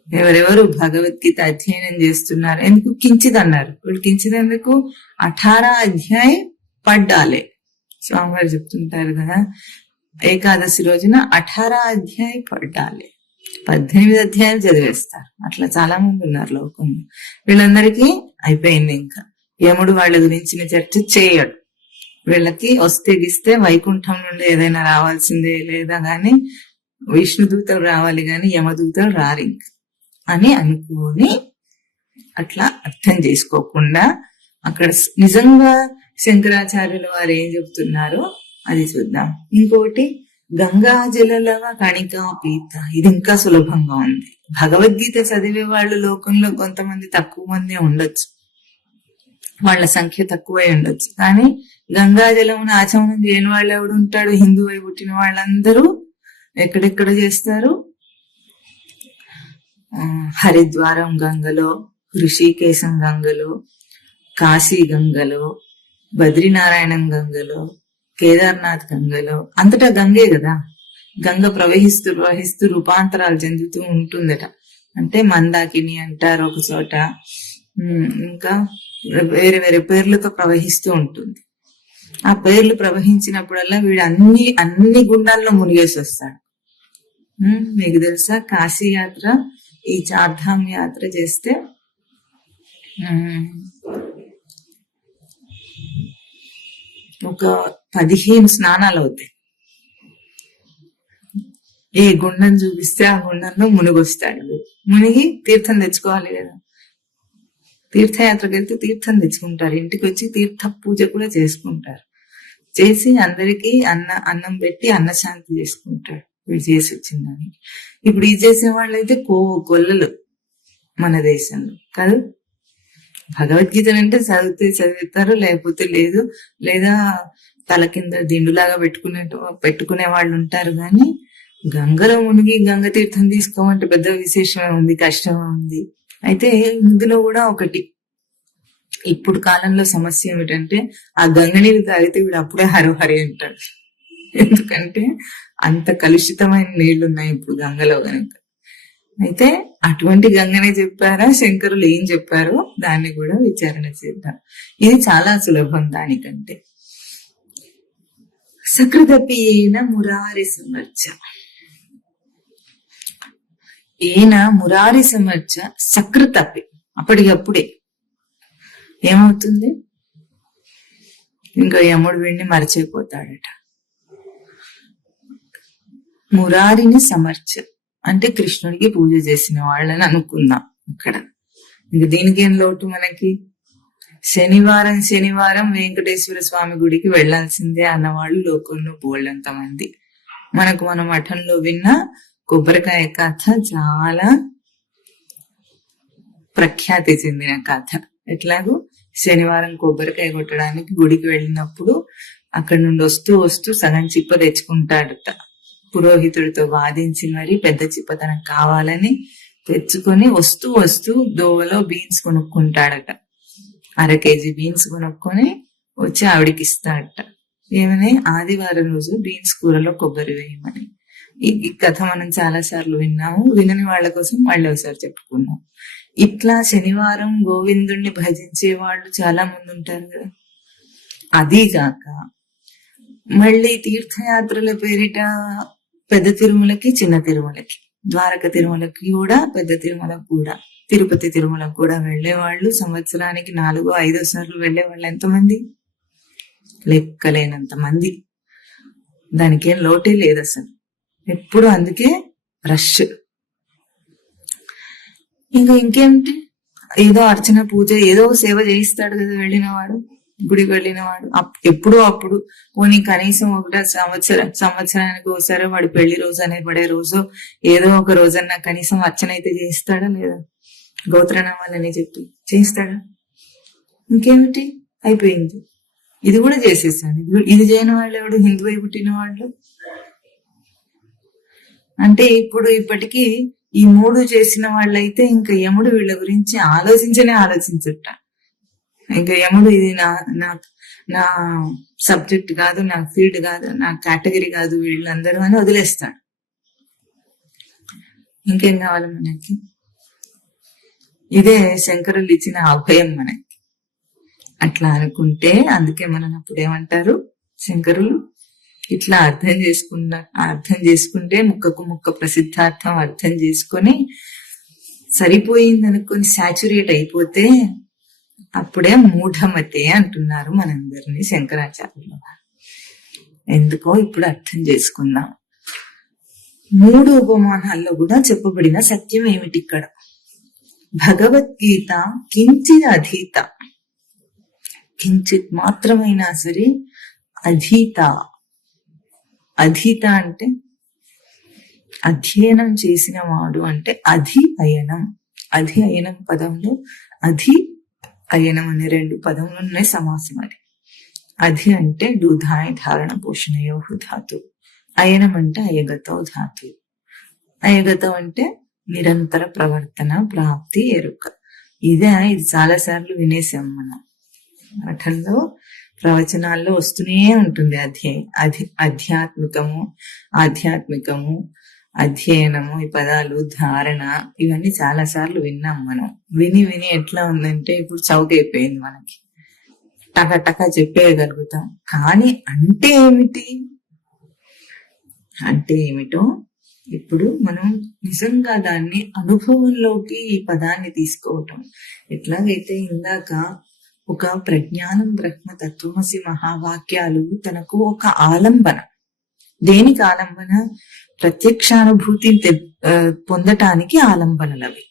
ఎవరెవరు భగవద్గీత అధ్యయనం చేస్తున్నారు, ఎందుకు కించిత్ అన్నారు, వీళ్ళు కించిత్ ఎందుకు, 18 అధ్యాయం పడ్డాలే. స్వామివారు చెప్తుంటారు కదా, ఏకాదశి రోజున 18 అధ్యాయం పడ్డాలే, 18 అధ్యాయం చదివేస్తారు. అట్లా చాలా మంది ఉన్నారు లోకంలో. వీళ్ళందరికీ అయిపోయింది. ఇంకా యముడు వాళ్ళ గురించిన చర్చ చేయడు. వీళ్ళకి వస్తే గిస్తే వైకుంఠం నుండి ఏదైనా రావాల్సిందే, లేదా గాని విష్ణుదూతలు రావాలి గాని యమదూతలు రారు ఇంక అని అనుకుని అట్లా అర్థం చేసుకోకుండా అక్కడ నిజంగా శంకరాచార్యుల వారు ఏం చెప్తున్నారో అది చూద్దాం. ఇంకోటి గంగా జలలవ కణికా పీత, ఇది ఇంకా సులభంగా ఉంది. భగవద్గీత చదివే వాళ్ళు లోకంలో కొంతమంది తక్కువ మంది ఉండొచ్చు, వాళ్ళ సంఖ్య తక్కువై ఉండొచ్చు, కానీ గంగాజలమును ఆచమనం చేయని వాళ్ళు ఎవడు ఉంటాడు? హిందువై పుట్టిన వాళ్ళందరూ ఎక్కడెక్కడ చేస్తారు? హరిద్వారం గంగలో, ఋషికేశం గంగలో, కాశీ గంగలో, బద్రీనారాయణం గంగలో, కేదార్నాథ్ గంగలో, అంతటా గంగే కదా. గంగ ప్రవహిస్తూ ప్రవహిస్తూ రూపాంతరాలు చెందుతూ ఉంటుందట. అంటే మందాకిని అంటారు ఒక చోట, ఇంకా వేరే వేరే పేర్లతో ప్రవహిస్తూ ఉంటుంది. ఆ పేర్లు ప్రవహించినప్పుడల్లా వీడు అన్ని గుండాల్లో మునిగేసి వస్తాడు. మీకు తెలుసా, కాశీ యాత్ర, ఈ చార్ధామ్ యాత్ర చేస్తే ఒక 15 స్నానాలు అవుతాయి. ఏ గుండం చూపిస్తే ఆ గుండంలో మునిగొస్తాడు. మునిగి తీర్థం తెచ్చుకోవాలి కదా. తీర్థయాత్రకి వెళ్తే తీర్థం తెచ్చుకుంటారు, ఇంటికి వచ్చి తీర్థ పూజ కూడా చేసుకుంటారు. చేసి అందరికీ అన్నం పెట్టి అన్నశాంతి చేసుకుంటాడు వీడు చేసి వచ్చిందని. ఇప్పుడు ఇది చేసే వాళ్ళు అయితే కొల్లలు మన దేశంలో కాదు. భగవద్గీత అంటే చదువుతారు, లేకపోతే లేదు, లేదా తల కింద దిండులాగా పెట్టుకునే వాళ్ళు ఉంటారు. కానీ గంగలో మునిగి గంగ తీర్థం తీసుకోమంటే పెద్ద విశేషమే ఉంది, కష్టమే ఉంది. అయితే ఇందులో కూడా ఒకటి, ఇప్పుడు కాలంలో సమస్య ఏమిటంటే ఆ గంగ నీళ్ళు తాగితే వీడు అప్పుడే హరి అంటాడు. ఎందుకంటే అంత కలుషితమైన నీళ్లు ఉన్నాయి ఇప్పుడు గంగలో కనుక. అయితే అటువంటి గంగనే చెప్పారా, శంకరులు ఏం చెప్పారో దాన్ని కూడా విచారణ చేద్దాం. ఇది చాలా సులభం దానికంటే. సకృదపి ఏన మురారి సమర్చ, ఏన మురారి సమర్చ సకృతపి, అప్పటికప్పుడే ఏమవుతుంది? ఇంకా యముడు వీడిని మరచిపోతాడట. మురారిని సమర్చ అంటే కృష్ణుడికి పూజ చేసిన వాళ్ళని అనుకుందాం అక్కడ. ఇంక దీనికి ఏం లోటు మనకి? శనివారం వెంకటేశ్వర స్వామి గుడికి వెళ్లాల్సిందే అన్నవాళ్ళు లోకంలో బోల్డంత మంది. మన మఠంలో విన్న కొబ్బరికాయ కథ చాలా ప్రఖ్యాతి చెందిన కథ. ఎట్లాగో శనివారం కొబ్బరికాయ కొట్టడానికి గుడికి వెళ్ళినప్పుడు అక్కడి నుండి వస్తూ సగం చిప్ప తెచ్చుకుంటాడట. పురోహితుడితో వాదించి మరి పెద్ద చిప్ప తనకు కావాలని తెచ్చుకొని వస్తూ దోవలో బీన్స్ కొనుక్కుంటాడట. 1/2 కేజీ బీన్స్ కొనుక్కొని వచ్చి ఆవిడికి ఇస్తాడట. ఏమని? ఆదివారం రోజు బీన్స్ కూరలో కొబ్బరి వేయమని. ఈ కథ మనం చాలా సార్లు విన్నాము, వినని వాళ్ళ కోసం మళ్ళీ ఒకసారి చెప్పుకున్నాం. ఇట్లా శనివారం గోవిందుణ్ణి భజించే వాళ్ళు చాలా మంది ఉంటారు కదా. అదీగాక మళ్ళీ తీర్థయాత్రల పేరిట పెద్ద తిరుమలకి, చిన్న తిరుమలకి, ద్వారక తిరుమలకి కూడా, పెద్ద తిరుమలకు కూడా, తిరుపతి తిరుమలకు కూడా వెళ్లేవాళ్ళు సంవత్సరానికి 4-5 సార్లు వెళ్లేవాళ్ళు ఎంతమంది? లెక్కలేనంత మంది. దానికేం లోటే లేదు అసలు, ఎప్పుడు అందుకే రష్. ఇంకేమిటి, ఏదో అర్చన పూజ ఏదో సేవ చేయిస్తాడు కదా వెళ్ళినవాడు, గుడికి వెళ్ళినవాడు. అప్పుడు పోనీ కనీసం సంవత్సరానికి ఒకసారి వాడి పెళ్లి రోజు అనేది పడే రోజు ఏదో ఒక రోజన్నా కనీసం అర్చన అయితే చేయిస్తాడా లేదా? గోత్రనామాలని చెప్పి చేయిస్తాడా? ఇంకేమిటి, అయిపోయింది. ఇది కూడా చేసేసాడు. ఇది చేయని వాళ్ళు ఎవడు? హిందువై పుట్టిన వాళ్ళు. అంటే ఇప్పటికీ ఈ 3 చేసిన వాళ్ళైతే ఇంకా యముడు వీళ్ళ గురించి ఆలోచించుట. ఇంకా యముడు ఇది నా సబ్జెక్ట్ కాదు, నా ఫీల్డ్ కాదు, నా కేటగిరీ కాదు వీళ్ళందరూ అని వదిలేస్తాడు. ఇంకేం కావాలి మనకి? ఇదే శంకరులు ఇచ్చిన అభయం మనకి. అట్లా అనుకుంటే, అందుకే మనం అప్పుడు ఏమంటారు శంకరులు, ఇట్లా అర్థం చేసుకుంటే ముక్కకు ముక్క ప్రసిద్ధార్థం అర్థం చేసుకొని సరిపోయింది అనుకొని సాచురేట్ అయిపోతే అప్పుడే మూఢమతే అంటున్నారు మనందరినీ శంకరాచార్యులు. ఎందుకో ఇప్పుడు అర్థం చేసుకుందాం. మూడు ఉపమానాల్లో కూడా చెప్పబడిన సత్యం ఏమిటి ఇక్కడ? భగవద్గీత కించిత్ అధీత, కించిత్ మాత్రమైనా సరే అధీత. అధీత అంటే అధ్యయనం చేసిన వాడు అంటే అధి అయనం. అధి అయనం పదంలో అధి అయనం అనే రెండు పదములు ఉన్నాయి, సమాసం అది. అధి అంటే డూధాయ ధారణ పోషణయో ధాతు, అయనం అంటే అయగతో ధాతు. అయగతం అంటే నిరంతర ప్రవర్తన, ప్రాప్తి, ఎరుక. ఇది చాలా సార్లు వినేసాం మనం మఠంలో, ప్రవచనాల్లో వస్తూనే ఉంటుంది. ఆధ్యాత్మికము, అధ్యయనము, ఈ పదాలు, ధారణ, ఇవన్నీ చాలా సార్లు విన్నాం మనం. విని విని ఎట్లా ఉందంటే ఇప్పుడు చౌకైపోయింది మనకి, టక చెప్పేయగలుగుతాం. కానీ అంటే ఏమిటి, అంటే ఏమిటో ఇప్పుడు మనం నిజంగా దాన్ని అనుభవంలోకి ఈ పదాన్ని తీసుకోవటం. ఎట్లాగైతే ఇందాక ఒక ప్రజ్ఞానం బ్రహ్మ తత్వమసి మహావాక్యాలు తనకు ఒక ఆలంబన. దేనికి ఆలంబన? ప్రత్యక్షానుభూతి పొందటానికి ఆలంబనలవి.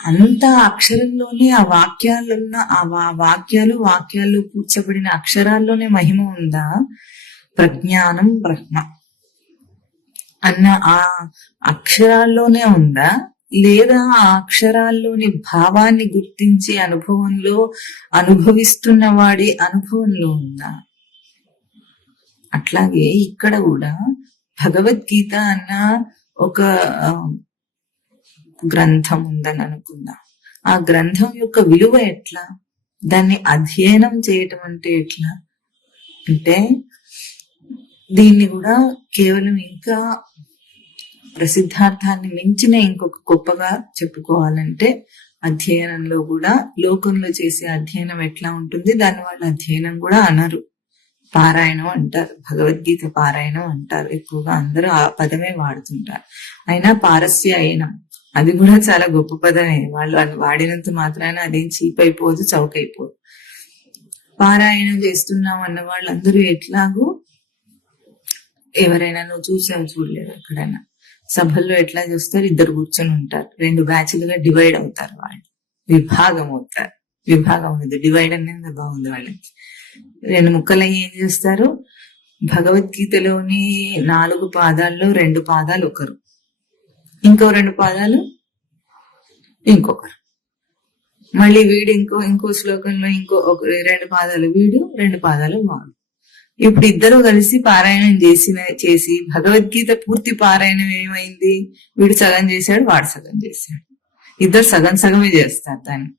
అంత అక్షరంలోనే ఆ వాక్యాలున్న ఆ వాక్యాల్లో కూర్చబడిన అక్షరాల్లోనే మహిమ ఉందా? ప్రజ్ఞానం బ్రహ్మ అన్న ఆ అక్షరాల్లోనే ఉందా, లేదా ఆ అక్షరాల్లోని భావాన్ని గుర్తించి అనుభవంలో అనుభవిస్తున్న వాడి అనుభవంలో ఉందా? అట్లాగే ఇక్కడ కూడా భగవద్గీత అన్న ఒక గ్రంథం ఉందని అనుకుందాం. ఆ గ్రంథం యొక్క విలువ ఎట్లా? దాన్ని అధ్యయనం చేయటం అంటే ఎట్లా? అంటే దీన్ని కూడా కేవలం ఇంకా ప్రసిద్ధార్థాన్ని మించిన ఇంకొక గొప్పగా చెప్పుకోవాలంటే, అధ్యయనంలో కూడా లోకంలో చేసే అధ్యయనం ఎట్లా ఉంటుంది, దాన్ని వాళ్ళు అధ్యయనం కూడా అనరు, పారాయణం అంటారు. భగవద్గీత పారాయణం అంటారు. ఎక్కువగా అందరూ ఆ పదమే వాడుతుంటారు. అయినా పారస్య అయినం, అది కూడా చాలా గొప్ప పదమే. వాళ్ళు వాడినంత మాత్రాన అదేం చీప్ అయిపోదు, చౌకైపోదు. పారాయణం చేస్తున్నాం అన్న వాళ్ళందరూ ఎట్లాగూ, ఎవరైనా నువ్వు చూసావు చూడలేదు, ఎక్కడైనా సభల్లో ఎట్లా చూస్తారు, ఇద్దరు కూర్చొని ఉంటారు, రెండు బ్యాచ్లుగా డివైడ్ అవుతారు, వాళ్ళు విభాగం అవుతారు. విభాగం ఉంది, డివైడ్ అనేది బాగుంది. వాళ్ళకి రెండు ముక్కలయ్యి ఏం చేస్తారు, భగవద్గీతలోని 4 పాదాల్లో 2 పాదాలు ఒకరు, ఇంకో 2 పాదాలు ఇంకొకరు, మళ్ళీ వీడు ఇంకో శ్లోకంలో 2 పాదాలు వీడు, 2 పాదాలు వాడు. ఇప్పుడు ఇద్దరు కలిసి పారాయణం చేసి భగవద్గీత పూర్తి పారాయణం ఏమైంది, వీడు సగం చేశాడు, వాడు సగం చేశాడు, ఇద్దరు సగం సగమే చేస్తారు దాన్ని.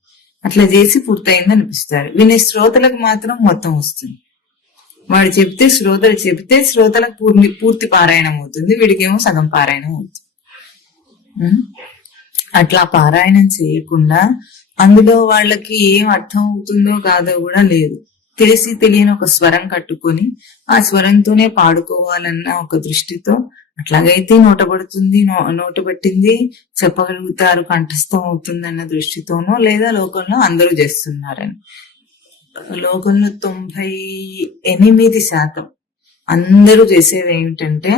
అట్లా చేసి పూర్తయింది అనిపిస్తారు. వినే శ్రోతలకు మాత్రం మొత్తం వస్తుంది. వాడు శ్రోతలు చెప్తే శ్రోతలకు పూర్తి పారాయణం అవుతుంది, వీడికేమో సగం పారాయణం అవుతుంది. అట్లా పారాయణం చేయకుండా అందులో వాళ్ళకి ఏం అర్థం అవుతుందో కాదో కూడా లేదు, తెలిసి తెలియని ఒక స్వరం కట్టుకొని ఆ స్వరంతోనే పాడుకోవాలన్న ఒక దృష్టితో, అట్లాగైతే నోట పట్టింది చెప్పగలుగుతారు, కంఠస్థం అవుతుంది అన్న దృష్టితోనో, లేదా లోకంలో అందరూ చేస్తున్నారని. లోకంలో 98% అందరూ చేసేది ఏమిటంటే,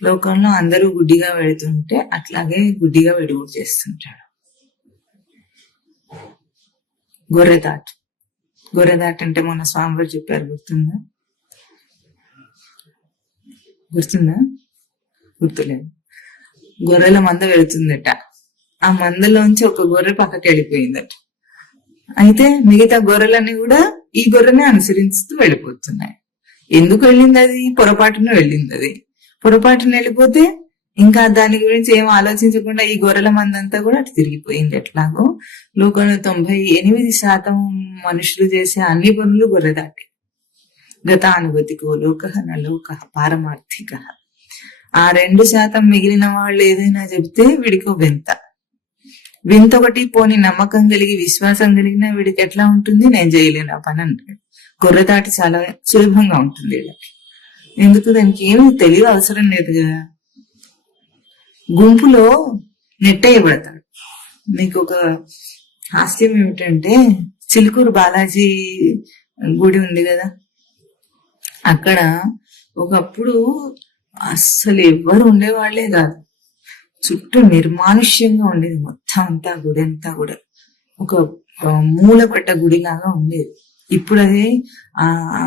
లోకంలో అందరూ గుడ్డిగా వెళుతుంటే అట్లాగే గుడ్డిగా వెడుగు చేస్తుంటాడు. గొర్రెదాట అంటే మొన్న స్వామివారు చెప్పారు, గుర్తుందా? గుర్తులేదు. గొర్రెల మంద వెళుతుందట, ఆ మందలోంచి ఒక గొర్రె పక్కకి వెళ్ళిపోయిందట. అయితే మిగతా గొర్రెలన్నీ కూడా ఈ గొర్రెని అనుసరిస్తూ వెళ్ళిపోతున్నాయి. ఎందుకు వెళ్ళింది అది? పొరపాటున వెళ్ళింది అది. పొరపాటున వెళ్ళిపోతే ఇంకా దాని గురించి ఏం ఆలోచించకుండా ఈ గొర్రెల మందంతా కూడా అటు తిరిగిపోయింది. ఎట్లాగో లోకంలో 98% మనుషులు చేసే అన్ని పనులు గొర్రెదాటి. గతానుగతికో లోక నలోక పారమార్థిక. ఆ 2% మిగిలిన వాళ్ళు ఏదైనా చెప్తే వీడికి వింత ఒకటి పోని నమ్మకం కలిగి విశ్వాసం కలిగిన వీడికి ఎట్లా ఉంటుంది, నేను చేయలేను ఆ పని అంటాడు. గొర్రెదాటి చాలా సులభంగా ఉంటుంది వీళ్ళకి. ఎందుకు? దానికి ఏమీ తెలివి అవసరం లేదు కదా. గుంపులో నెట్టేయబడతాడు. మీకు ఒక హాస్యం ఏమిటంటే, చిలుకూరు బాలాజీ గుడి ఉంది కదా, అక్కడ ఒకప్పుడు అస్సలు ఎవ్వరు ఉండేవాళ్లే కాదు. చుట్టూ నిర్మానుష్యంగా ఉండేది మొత్తం అంతా, గుడి అంతా కూడా ఒక మూలపడ్డ గుడిలాగా ఉండేది. ఇప్పుడు అది ఆ ఆ,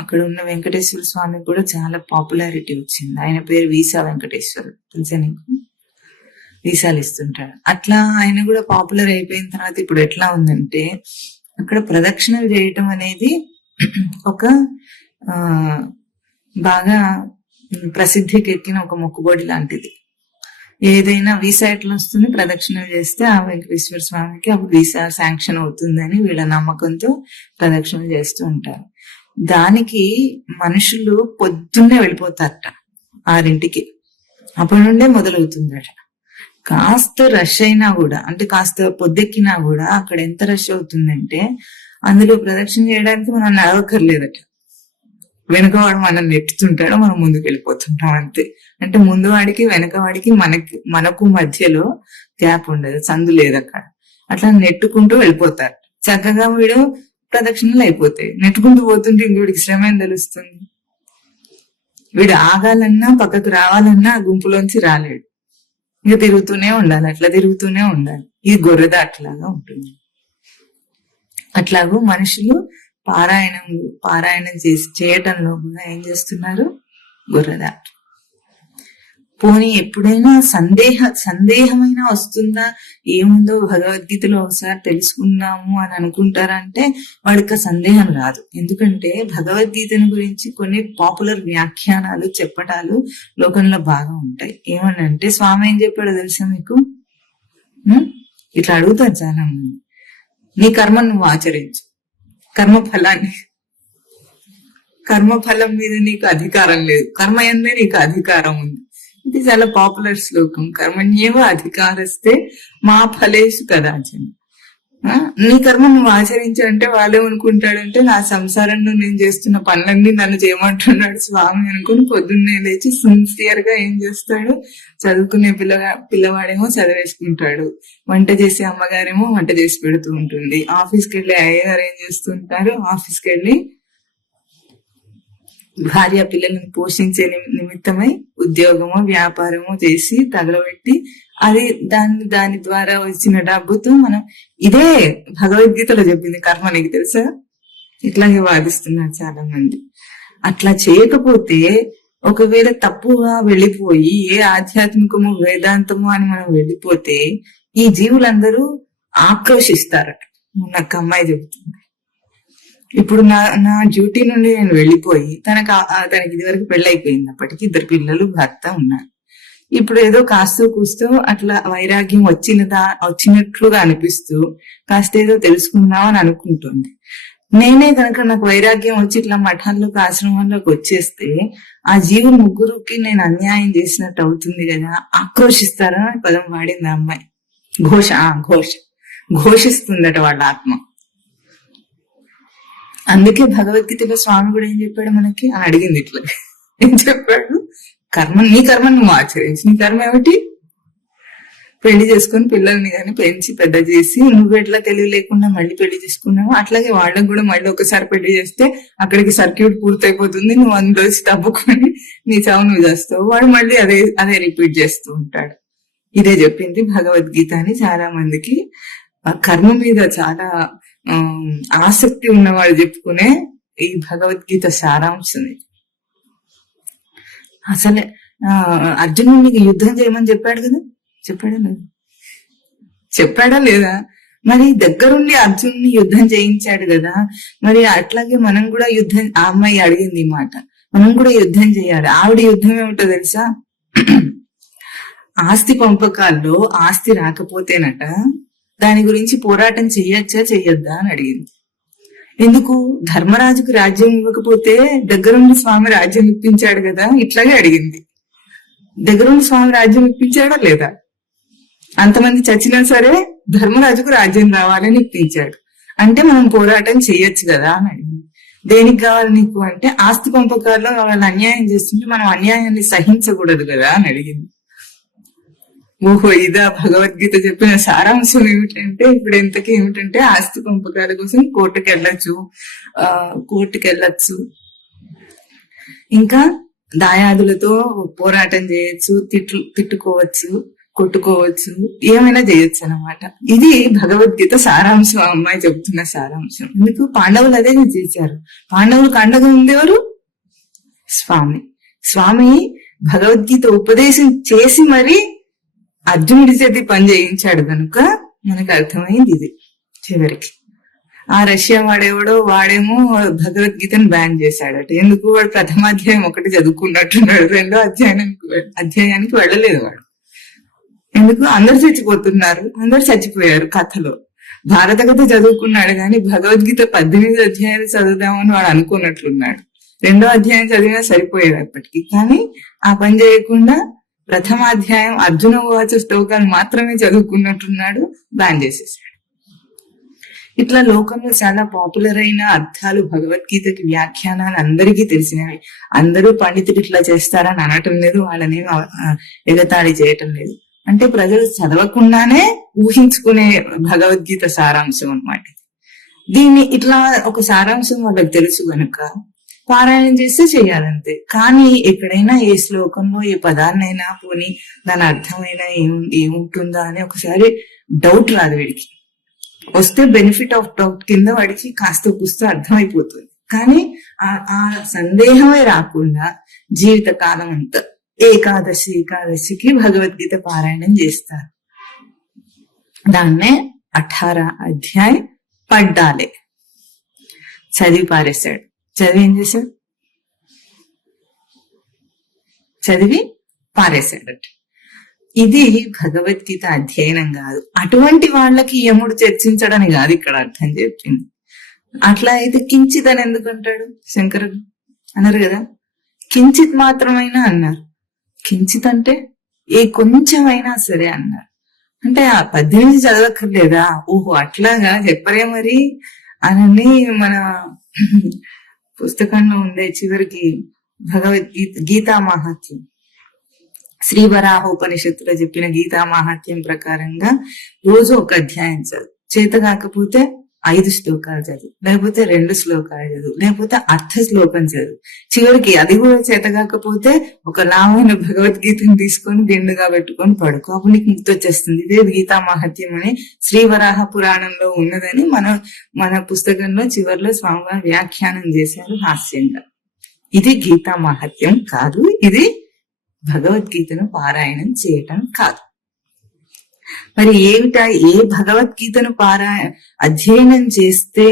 అక్కడ ఉన్న వెంకటేశ్వర స్వామి కూడా చాలా పాపులారిటీ వచ్చింది. ఆయన పేరు వీసా వెంకటేశ్వర, తెలుసా నీకు? వీసాలు ఇస్తుంటాడు. అట్లా ఆయన కూడా పాపులర్ అయిపోయిన తర్వాత ఇప్పుడు ఎట్లా ఉందంటే అక్కడ ప్రదక్షిణలు చేయటం అనేది ఒక ఆ బాగా ప్రసిద్ధికి ఎక్కిన ఒక మొక్కుబడి లాంటిది. ఏదైనా వీసా ఎట్లా వస్తుంది, ప్రదక్షిణలు చేస్తే ఆ వెంకటేశ్వర స్వామికి అప్పుడు వీసా శాంక్షన్ అవుతుందని వీళ్ళ నమ్మకంతో ప్రదక్షిణలు చేస్తూ ఉంటారు. దానికి మనుషులు పొద్దున్నే వెళ్ళిపోతారట 6ంటికి. అప్పటి నుండే మొదలవుతుందట. కాస్త రష్ అయినా కూడా, అంటే కాస్త పొద్దెక్కినా కూడా అక్కడ ఎంత రష్ అవుతుందంటే అందులో ప్రదక్షిణ చేయడానికి మనం నడవక్కర్లేదట. వెనుకవాడు మనం నెట్టుతుంటాడు, మనం ముందుకు వెళ్ళిపోతుంటాం అంతే. అంటే ముందు వాడికి వెనక వాడికి మనకు మధ్యలో గ్యాప్ ఉండదు, సందు లేదు అక్కడ. అట్లా నెట్టుకుంటూ వెళ్ళిపోతారు. చక్కగా వీడు ప్రదక్షిణలు అయిపోతాయి. నెట్టుకుంటూ పోతుంటే ఇంకోడికి శ్రమ ఏం తెలుస్తుంది? వీడు ఆగాలన్నా పక్కకు రావాలన్నా ఆ గుంపులోంచి రాలేడు. ఇక తిరుగుతూనే ఉండాలి, అట్లా తిరుగుతూనే ఉండాలి. ఇది గొర్రెద అట్లాగా ఉంటుంది. అట్లాగూ మనుషులు పారాయణం చేయటంలో కూడా ఏం చేస్తున్నారు? గొర్రెద. పోనీ ఎప్పుడైనా సందేహమైనా వస్తుందా, ఏముందో భగవద్గీతలో ఒకసారి తెలుసుకుందాము అని అనుకుంటారంటే వాడికి సందేహం రాదు. ఎందుకంటే భగవద్గీతను గురించి కొన్ని పాపులర్ వ్యాఖ్యానాలు చెప్పటాలు లోకంలో బాగా ఉంటాయి. ఏమనంటే స్వామి ఏం చెప్పాడో తెలుసా మీకు? ఇట్లా అడుగుతారు చాలా మంది. నీ కర్మ నువ్వు ఆచరించు, కర్మఫలం మీద నీకు అధికారం లేదు, కర్మ ఎందే నీకు అధికారం ఉంది. ఇది చాలా పాపులర్ శ్లోకం. కర్మణ్యేవ అధికారస్తే మా ఫలేషు కదాచన. నీ కర్మ నువ్వు ఆచరించంటే వాళ్ళేమనుకుంటాడంటే నా సంసారంలో నేను చేస్తున్న పనులన్నీ నన్ను చేయమంటున్నాడు స్వామి అనుకుని పొద్దున్నే లేచి సిన్సియర్ గా ఏం చేస్తాడు, చదువుకునే పిల్లవాడేమో చదివేసుకుంటాడు, వంట చేసే అమ్మగారేమో వంట చేసి పెడుతూ ఉంటుంది, ఆఫీస్కి వెళ్ళి అయ్యగారు ఏం చేస్తుంటారు, ఆఫీస్కి వెళ్ళి భార్య పిల్లలను పోషించే నిమిత్తమై ఉద్యోగమో వ్యాపారమో చేసి తగలబెట్టి అది దాని ద్వారా వచ్చిన డబ్బుతో మనం, ఇదే భగవద్గీతలో చెప్పింది కర్మ, నీకు తెలుసా? ఇట్లాగే వాదిస్తున్నారు చాలా మంది. అట్లా చేయకపోతే ఒకవేళ తప్పుగా వెళ్ళిపోయి ఏ ఆధ్యాత్మికము వేదాంతము అని మనం వెళ్ళిపోతే ఈ జీవులందరూ ఆక్రోషిస్తారట. నాకు అమ్మాయి చెబుతుంది. ఇప్పుడు నా డ్యూటీ నుండి నేను వెళ్ళిపోయి తనకి ఇదివరకు పెళ్ళైపోయింది, అప్పటికి 2 పిల్లలు భర్త ఉన్నారు. ఇప్పుడు ఏదో కాస్త కూస్తూ అట్లా వైరాగ్యం వచ్చినట్లుగా అనిపిస్తూ కాస్త ఏదో తెలుసుకుందాం అని అనుకుంటుంది. నేనే కనుక నాకు వైరాగ్యం వచ్చి ఇట్లా మఠాల్లోకి ఆశ్రమాల్లోకి వచ్చేస్తే ఆ జీవులు ముగ్గురుకి నేను అన్యాయం చేసినట్టు అవుతుంది కదా, ఆక్రోషిస్తారని పదం వాడింది ఆ అమ్మాయి. ఘోషిస్తుందట వాళ్ళ ఆత్మ. అందుకే భగవద్గీతలో స్వామి కూడా ఏం చెప్పాడు మనకి అని అడిగింది. ఇట్లా ఏం చెప్పాడు? నీ కర్మ నువ్వు ఆచరించి. నీ కర్మ ఏమిటి? పెళ్లి చేసుకుని పిల్లల్ని కానీ పెంచి పెద్ద చేసి నువ్వు ఎట్లా తెలివి లేకుండా మళ్ళీ పెళ్లి చేసుకున్నావు అట్లాగే వాళ్ళకి కూడా మళ్ళీ ఒకసారి పెళ్లి చేస్తే అక్కడికి సర్క్యూట్ పూర్తయిపోతుంది. నువ్వు అందులోసి తప్పుకొని నీ చావు నువ్వు చేస్తావు, వాడు మళ్ళీ అదే రిపీట్ చేస్తూ ఉంటాడు. ఇదే చెప్పింది భగవద్గీత అని. చాలా మందికి కర్మ మీద చాలా ఆసక్తి ఉన్నవాళ్ళు చెప్పుకునే ఈ భగవద్గీత సారాంశం. అసలే అర్జునుడికి యుద్ధం చేయమని చెప్పాడు కదా, చెప్పాడా లేదా? మరి దగ్గరుండి అర్జునుడిని యుద్ధం చేయించాడు కదా, మరి అట్లాగే మనం కూడా యుద్ధం, ఆ అమ్మాయి అడిగింది ఈ మాట, మనం కూడా యుద్ధం చేయాలి. ఆవిడ యుద్ధం ఏమిటో తెలుసా? ఆస్తి పంపకాల్లో ఆస్తి రాకపోతేనట దాని గురించి పోరాటం చెయ్యొద్దా అని అడిగింది. ఎందుకు? ధర్మరాజుకు రాజ్యం ఇవ్వకపోతే దగ్గరుండి స్వామి రాజ్యం ఇప్పించాడు కదా, ఇట్లాగే అడిగింది. దగ్గరుండి స్వామి రాజ్యం ఇప్పించాడా లేదా? అంతమంది చచ్చినా సరే ధర్మరాజుకు రాజ్యం రావాలని ఇప్పించాడు అంటే మనం పోరాటం చెయ్యొచ్చు కదా అని అడిగింది. దేనికి కావాలి నీకు అంటే ఆస్తి పంపకాల్లో వాళ్ళు అన్యాయం చేస్తుంటే మనం అన్యాయాన్ని సహించకూడదు కదా అని అడిగింది. ఓహో, ఇదా భగవద్గీత చెప్పిన సారాంశం ఏమిటంటే ఇప్పుడు ఎంతకీ ఏమిటంటే ఆస్తి పంపకాల కోసం కోర్టుకు వెళ్ళొచ్చు. ఇంకా దాయాదులతో పోరాటం చేయొచ్చు, తిట్టుకోవచ్చు, కొట్టుకోవచ్చు, ఏమైనా చేయొచ్చు అన్నమాట. ఇది భగవద్గీత సారాంశం. ఆ అమ్మాయి చెబుతున్న సారాంశం. ఎందుకు పాండవులు అదే చేశారు. పాండవులకు అండగా ఉండేవారు స్వామి. స్వామి భగవద్గీత ఉపదేశం చేసి మరి అర్జునుడి చేతి పని చేయించాడు కనుక మనకు అర్థమైంది ఇది. చివరికి ఆ రష్యా వాడేమో భగవద్గీతను బ్యాన్ చేశాడట. ఎందుకు? వాడు ప్రథమాధ్యాయం ఒకటి చదువుకున్నట్టున్నాడు, రెండో అధ్యాయానికి వెళ్ళలేదు వాడు. ఎందుకు? అందరు చచ్చిపోతున్నారు, అందరు చచ్చిపోయారు కథలో. భారత కథ చదువుకున్నాడు కానీ భగవద్గీత 18 అధ్యాయాలు చదువుదామని వాడు అనుకున్నట్లున్నాడు. రెండో అధ్యాయం చదివినా సరిపోయేది అప్పటికి. కానీ ఆ పని చేయకుండా ప్రథమాధ్యాయం అర్జున ఉవాచ శ్లోకాలు మాత్రమే చదువుకున్నట్టున్నాడు, బ్యాన్ చేసేసాడు. ఇట్లా లోకంలో చాలా పాపులర్ అయిన అర్థాలు భగవద్గీతకి వ్యాఖ్యానాలు అందరికీ తెలిసినవి. అందరూ పండితులు ఇట్లా చేస్తారని అనటం లేదు, వాళ్ళని ఎగతాళి చేయటం లేదు. అంటే ప్రజలు చదవకుండానే ఊహించుకునే భగవద్గీత సారాంశం అన్నమాట. దీన్ని ఇట్లా ఒక సారాంశం వాళ్ళకి తెలుసు కనుక పారాయణం చేస్తే చేయాలంతే. కానీ ఎక్కడైనా ఏ శ్లోకంలో ఏ పదాన్నైనా పోని దాని అర్థమైనా ఏముంటుందా అని ఒకసారి డౌట్ రాదు వీడికి. వస్తే బెనిఫిట్ ఆఫ్ డౌట్ కింద వాడికి కాస్త పుస్తూ అర్థమైపోతుంది. కానీ ఆ సందేహమే రాకుండా జీవితకాలం అంతా ఏకాదశికి భగవద్గీత పారాయణం చేస్తారు. దాన్నే 18 అధ్యాయ పడ్డాలే చదివి పారేశాడు. చదివి ఏం చేశాడు? చదివి పారేశాడట. ఇది భగవద్గీత అధ్యయనం కాదు. అటువంటి వాళ్ళకి యముడు చర్చించడని కాదు ఇక్కడ అర్థం చెప్పింది. అట్లా అయితే కించిత్ అని ఎందుకు అంటాడు శంకరుడు? అన్నారు కదా, కించిత్ మాత్రమైనా అన్నారు. కించిత్ అంటే ఏ కొంచెమైనా సరే అన్నారు. అంటే ఆ 18 చదవక్కర్లేదా? ఓహో అట్లాగా చెప్పరే మరి అని మన పుస్తకంలో ఉండే చివరికి గీతా మహాత్యం, శ్రీవరాహోపనిషత్తులో చెప్పిన గీతా మహాత్యం ప్రకారంగా రోజు ఒక అధ్యాయం చదువు, చేత కాకపోతే 5 శ్లోకాలు చదువు, లేకపోతే 2 శ్లోకాలు చదువు, లేకపోతే అర్థ శ్లోకం చదువు. చివరికి అది కూడా చేత కాకపోతే ఒక లావైన భగవద్గీతను తీసుకొని దిండుగా పెట్టుకొని పడుకో, అప్పుడు నీకు ముక్తి వచ్చేస్తుంది. ఇదే గీతా మహాత్యం అని శ్రీవరాహ పురాణంలో ఉన్నదని మన పుస్తకంలో చివరిలో స్వామివారు వ్యాఖ్యానం చేశారు హాస్యంగా. ఇది గీతా మహాత్యం కాదు, ఇది భగవద్గీతను పారాయణం చేయటం కాదు. మరి ఏమిటా? ఏ భగవద్గీతను అధ్యయనం చేస్తే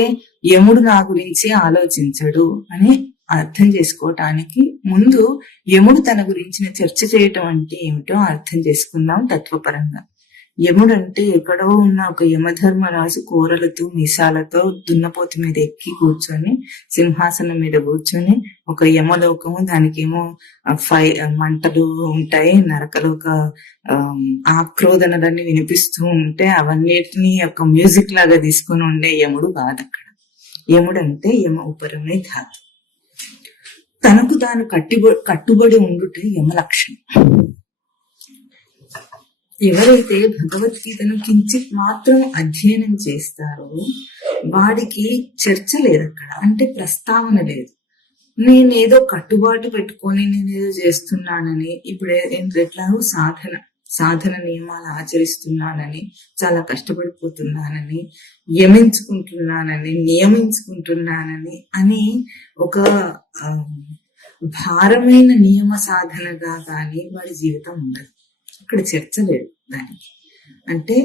యముడు నా గురించి ఆలోచించడు అని అర్థం చేసుకోవటానికి ముందు యముడు తన గురించిన చర్చ చేయటం అంటే ఏమిటో అర్థం చేసుకుందాం తత్వపరంగా. యముడు అంటే ఎక్కడో ఉన్న ఒక యమధర్మరాజు కూరలతో మీసాలతో దున్నపోతు మీద ఎక్కి కూర్చొని సింహాసనం మీద కూర్చొని ఒక యమలోకము, దానికేమో మంటలు ఉంటాయి, నరకలోక ఆక్రోదనలన్నీ వినిపిస్తూ ఉంటే అవన్నిటిని ఒక మ్యూజిక్ లాగా తీసుకుని ఉండే యముడు కాదు అక్కడ. యముడు అంటే యమ ఉపరమే ధాతు. తనకు తాను కట్టుబడి ఉండుటే యమ లక్షణం. ఎవరైతే భగవద్గీతను కించిత్ మాత్రం అధ్యయనం చేస్తారో వాడికి చర్చ లేదు అక్కడ, అంటే ప్రస్తావన లేదు. నేనేదో కట్టుబాటు పెట్టుకొని నేనేదో చేస్తున్నానని, ఇప్పుడు ఎట్లాగో సాధన నియమాలు ఆచరిస్తున్నానని, చాలా కష్టపడిపోతున్నానని, నియమించుకుంటున్నానని అని ఒక భారమైన నియమ సాధనగా కానీ వాడి జీవితం ఉండదు. ఇక్కడ చర్చ లేదు దానికి. అంటే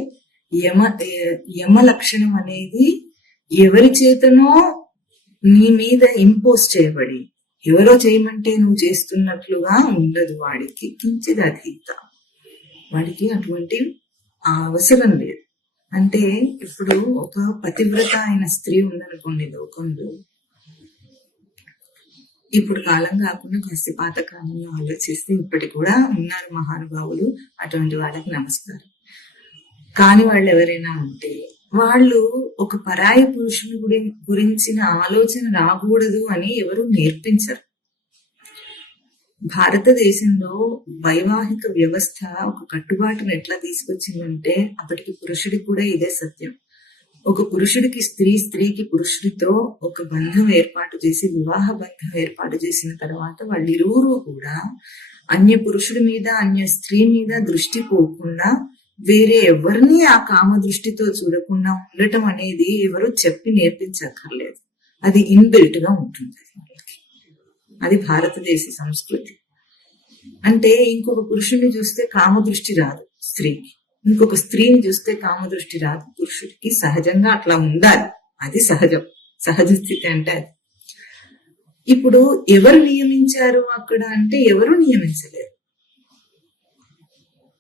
యమ లక్షణం అనేది ఎవరి చేతనో నీ మీద ఇంపోజ్ చేయబడి, ఎవరో చేయమంటే నువ్వు చేస్తున్నట్లుగా ఉండదు. వాడికి కించిత్ అతీత, వాడికి అటువంటి అవసరం లేదు. అంటే ఇప్పుడు ఒక పతివ్రత అయిన స్త్రీ ఉందనుకోండి లోకంలో, ఇప్పుడు కాలం కాకుండా కాస్త పాత కాలంలో ఆలోచిస్తే ఇప్పటికి కూడా ఉన్నారు మహానుభావులు, అటువంటి వాళ్ళకి నమస్కారం. కాని వాళ్ళు ఎవరైనా ఉంటే వాళ్ళు ఒక పరాయి పురుషుని గురించిన ఆలోచన రాకూడదు అని ఎవరు నేర్పించరు. భారతదేశంలో వైవాహిక వ్యవస్థ ఒక కట్టుబాటును ఎట్లా తీసుకొచ్చిందంటే, అప్పటికి పురుషుడికి కూడా ఇదే సత్యం. ఒక పురుషుడికి స్త్రీ, స్త్రీకి పురుషుడితో ఒక బంధం ఏర్పాటు చేసి, వివాహ బంధం ఏర్పాటు చేసిన తర్వాత వాళ్ళిరువురు కూడా అన్య పురుషుడి మీద, అన్య స్త్రీ మీద దృష్టి పోకుండా వేరే ఎవరిని ఆ కామ దృష్టితో చూడకుండా ఉండటం అనేది ఎవరు చెప్పి నేర్పించక్కర్లేదు. అది ఇన్బిల్ట్ గా ఉంటుంది వాళ్ళకి. అది భారతదేశ సంస్కృతి. అంటే ఇంకొక పురుషుడిని చూస్తే కామ దృష్టి రాదు స్త్రీకి, ఇంకొక స్త్రీని చూస్తే కామ దృష్టి రాదు పురుషుడికి. సహజంగా అట్లా ఉండాలి, అది సహజం, సహజ స్థితి అంటే అది. ఇప్పుడు ఎవరు నియమించారు అక్కడ అంటే ఎవరు నియమించలేరు.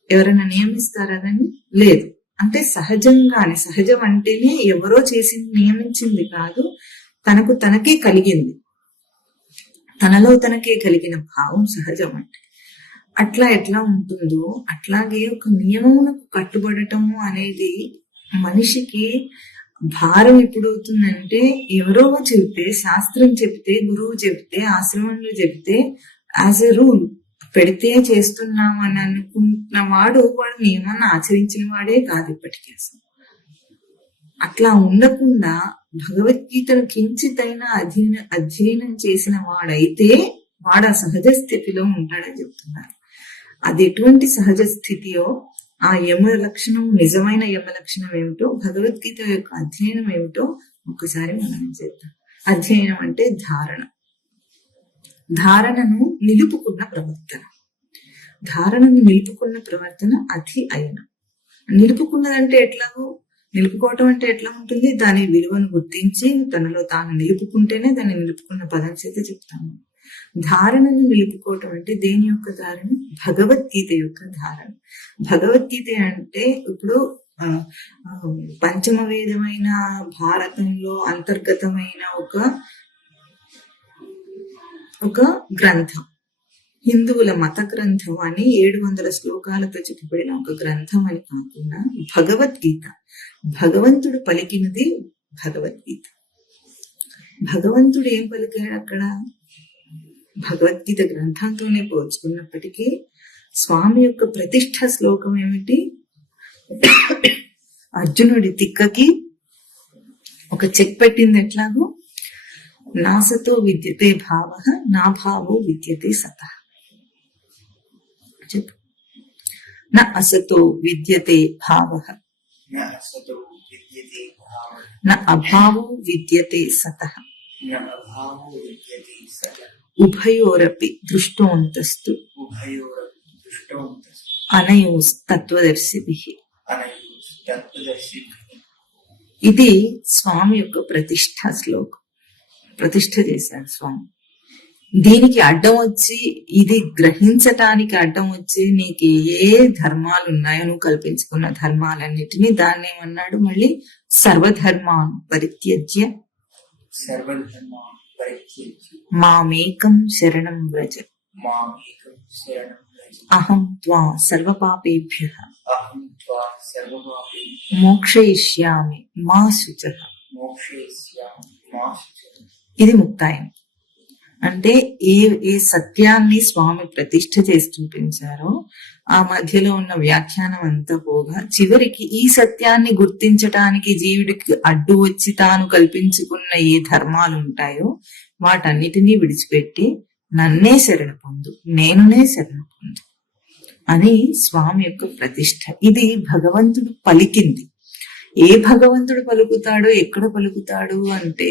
ఎవరైనా నియమిస్తారా దాన్ని? లేదు. అంటే సహజంగానే, సహజం అంటేనే ఎవరో చేసింది, నియమించింది కాదు, తనకు తనకే కలిగింది, తనలో తనకే కలిగిన భావం సహజం అంటే. అట్లా ఎట్లా ఉంటుందో అట్లాగే ఒక నియమమునకు కట్టుబడటము అనేది మనిషికి భారం ఎప్పుడవుతుందంటే, ఎవరో చెబితే, శాస్త్రం చెబితే, గురువు చెబితే, ఆశ్రమంలో చెబితే యాజ్ ఎ రూల్ పెడితే చేస్తున్నాం అని అనుకుంటున్న వాడు నియమాన్ని ఆచరించిన వాడే కాదు ఇప్పటికీ. అసలు అట్లా ఉండకుండా భగవద్గీతను కించితైనా అధ్యయనం చేసిన వాడైతే వాడు ఆ సహజ స్థితిలో ఉంటాడని చెప్తున్నారు. అది ఎటువంటి సహజ స్థితియో, ఆ యమ లక్షణం, నిజమైన యమ లక్షణం ఏమిటో, భగవద్గీత యొక్క అధ్యయనం ఏమిటో ఒకసారి మనం చేద్దాం. అధ్యయనం అంటే ధారణ, ధారణను నిలుపుకున్న ప్రవర్తన. ధారణను నిలుపుకున్న ప్రవర్తన అధి అయనం. నిలుపుకున్నదంటే ఎట్లాగో, నిలుపుకోవటం అంటే ఎట్లా ఉంటుంది? దాని విలువను గుర్తించి తనలో తాను నిలుపుకుంటేనే దాన్ని నిలుపుకున్న పదం చేత చెప్తాము. ధారణను నిలుపుకోవటం అంటే దేని యొక్క ధారణ? భగవద్గీత యొక్క ధారణ. భగవద్గీత అంటే ఇప్పుడు పంచమ వేదమైన భారతంలో అంతర్గతమైన ఒక గ్రంథం, హిందువుల మత గ్రంథం అని 700 శ్లోకాలతో చెప్పబడిన ఒక గ్రంథం అని కాకుండా భగవద్గీత, భగవంతుడు పలికినది భగవద్గీత. భగవంతుడు ఏం పలికాడు అక్కడ? భగవద్గీత గ్రంథంతోనే పోల్చుకున్నప్పటికీ స్వామి యొక్క ప్రతిష్ట శ్లోకం ఏమిటి? అర్జునుడి తిక్కకి ఒక చెక్ పెట్టింది ఎట్లాగో, నాసతో విద్యతే భావ, నా భావో విద్యతే సత. చెప్పు. నా అసతో విద్యతే భావ, నా అభావో విద్యతే సత, ఉభయోరపి దృష్టోంతస్తు అనయోస్ తత్వదర్శిభిః. ఇది స్వామి యొక్క ప్రతిష్ఠా శ్లోకం. ప్రతిష్ఠ చేశాడు స్వామి. దీనికి అడ్డం వచ్చి, ఇది గ్రహించటానికి అడ్డం వచ్చి, నీకు ఏ ధర్మాలు ఉన్నాయో నువ్వు కల్పించుకున్న ధర్మాలన్నిటినీ, దాన్ని ఏమన్నాడు మళ్ళీ? సర్వధర్మాన్ పరిత్యజ్య మామేకం శరణం వ్రజ అహం త్వా సర్వపాపేభ్యః మోక్షయిష్యామి మా శుచః. ఇది ముక్తాయం. అంటే ఏ సత్యాన్ని స్వామి ప్రతిష్ఠ చేసి చూపించారో ఆ మధ్యలో ఉన్న వ్యాఖ్యానం అంతా పోగా చివరికి ఈ సత్యాన్ని గుర్తించటానికి జీవుడికి అడ్డు వచ్చి తాను కల్పించుకున్న ఏ ధర్మాలు ఉంటాయో వాటన్నిటినీ విడిచిపెట్టి నన్నే శరణ పొందు, నేనునే శరణ పొందు అని స్వామి యొక్క ప్రతిష్ఠ. ఇది భగవంతుడు పలికింది. ఏ భగవంతుడు పలుకుతాడో, ఎక్కడ పలుకుతాడు అంటే,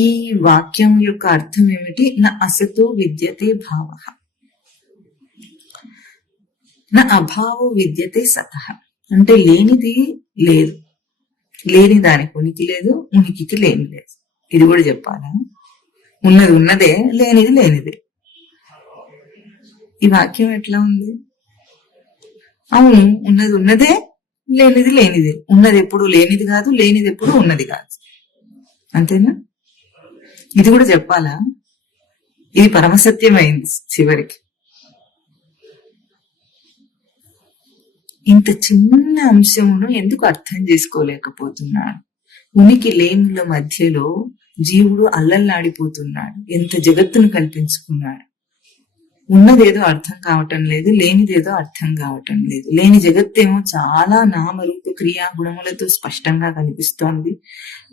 ఈ వాక్యం యొక్క అర్థం ఏమిటి? నా అసతో విద్యతే భావ, నా అభావో విద్యతే సతః. అంటే లేనిది లేదు, లేని దానికి ఉనికి లేదు, ఉనికికి లేని లేదు. ఇది కూడా చెప్పాలా? ఉన్నది ఉన్నదే, లేనిది లేనిదే. ఈ వాక్యం ఎట్లా ఉంది? అవును, ఉన్నది ఉన్నదే, లేనిది లేనిదే. ఉన్నది ఎప్పుడు లేనిది కాదు, లేనిది ఎప్పుడు ఉన్నది కాదు. అంతేనా? ఇది కూడా చెప్పాలా? ఇది పరమసత్యమైంది చివరికి. ఇంత చిన్న అంశమును ఎందుకు అర్థం చేసుకోలేకపోతున్నాడు? ఉనికి లేనుల మధ్యలో జీవుడు అల్లల్లాడిపోతున్నాడు. ఎంత జగత్తును కల్పించుకున్నాడు. ఉన్నదేదో అర్థం కావటం లేదు, లేనిదేదో అర్థం కావటం లేదు. లేని జగత్తేమో చాలా నామరూప క్రియా గుణములతో స్పష్టంగా కనిపిస్తోంది.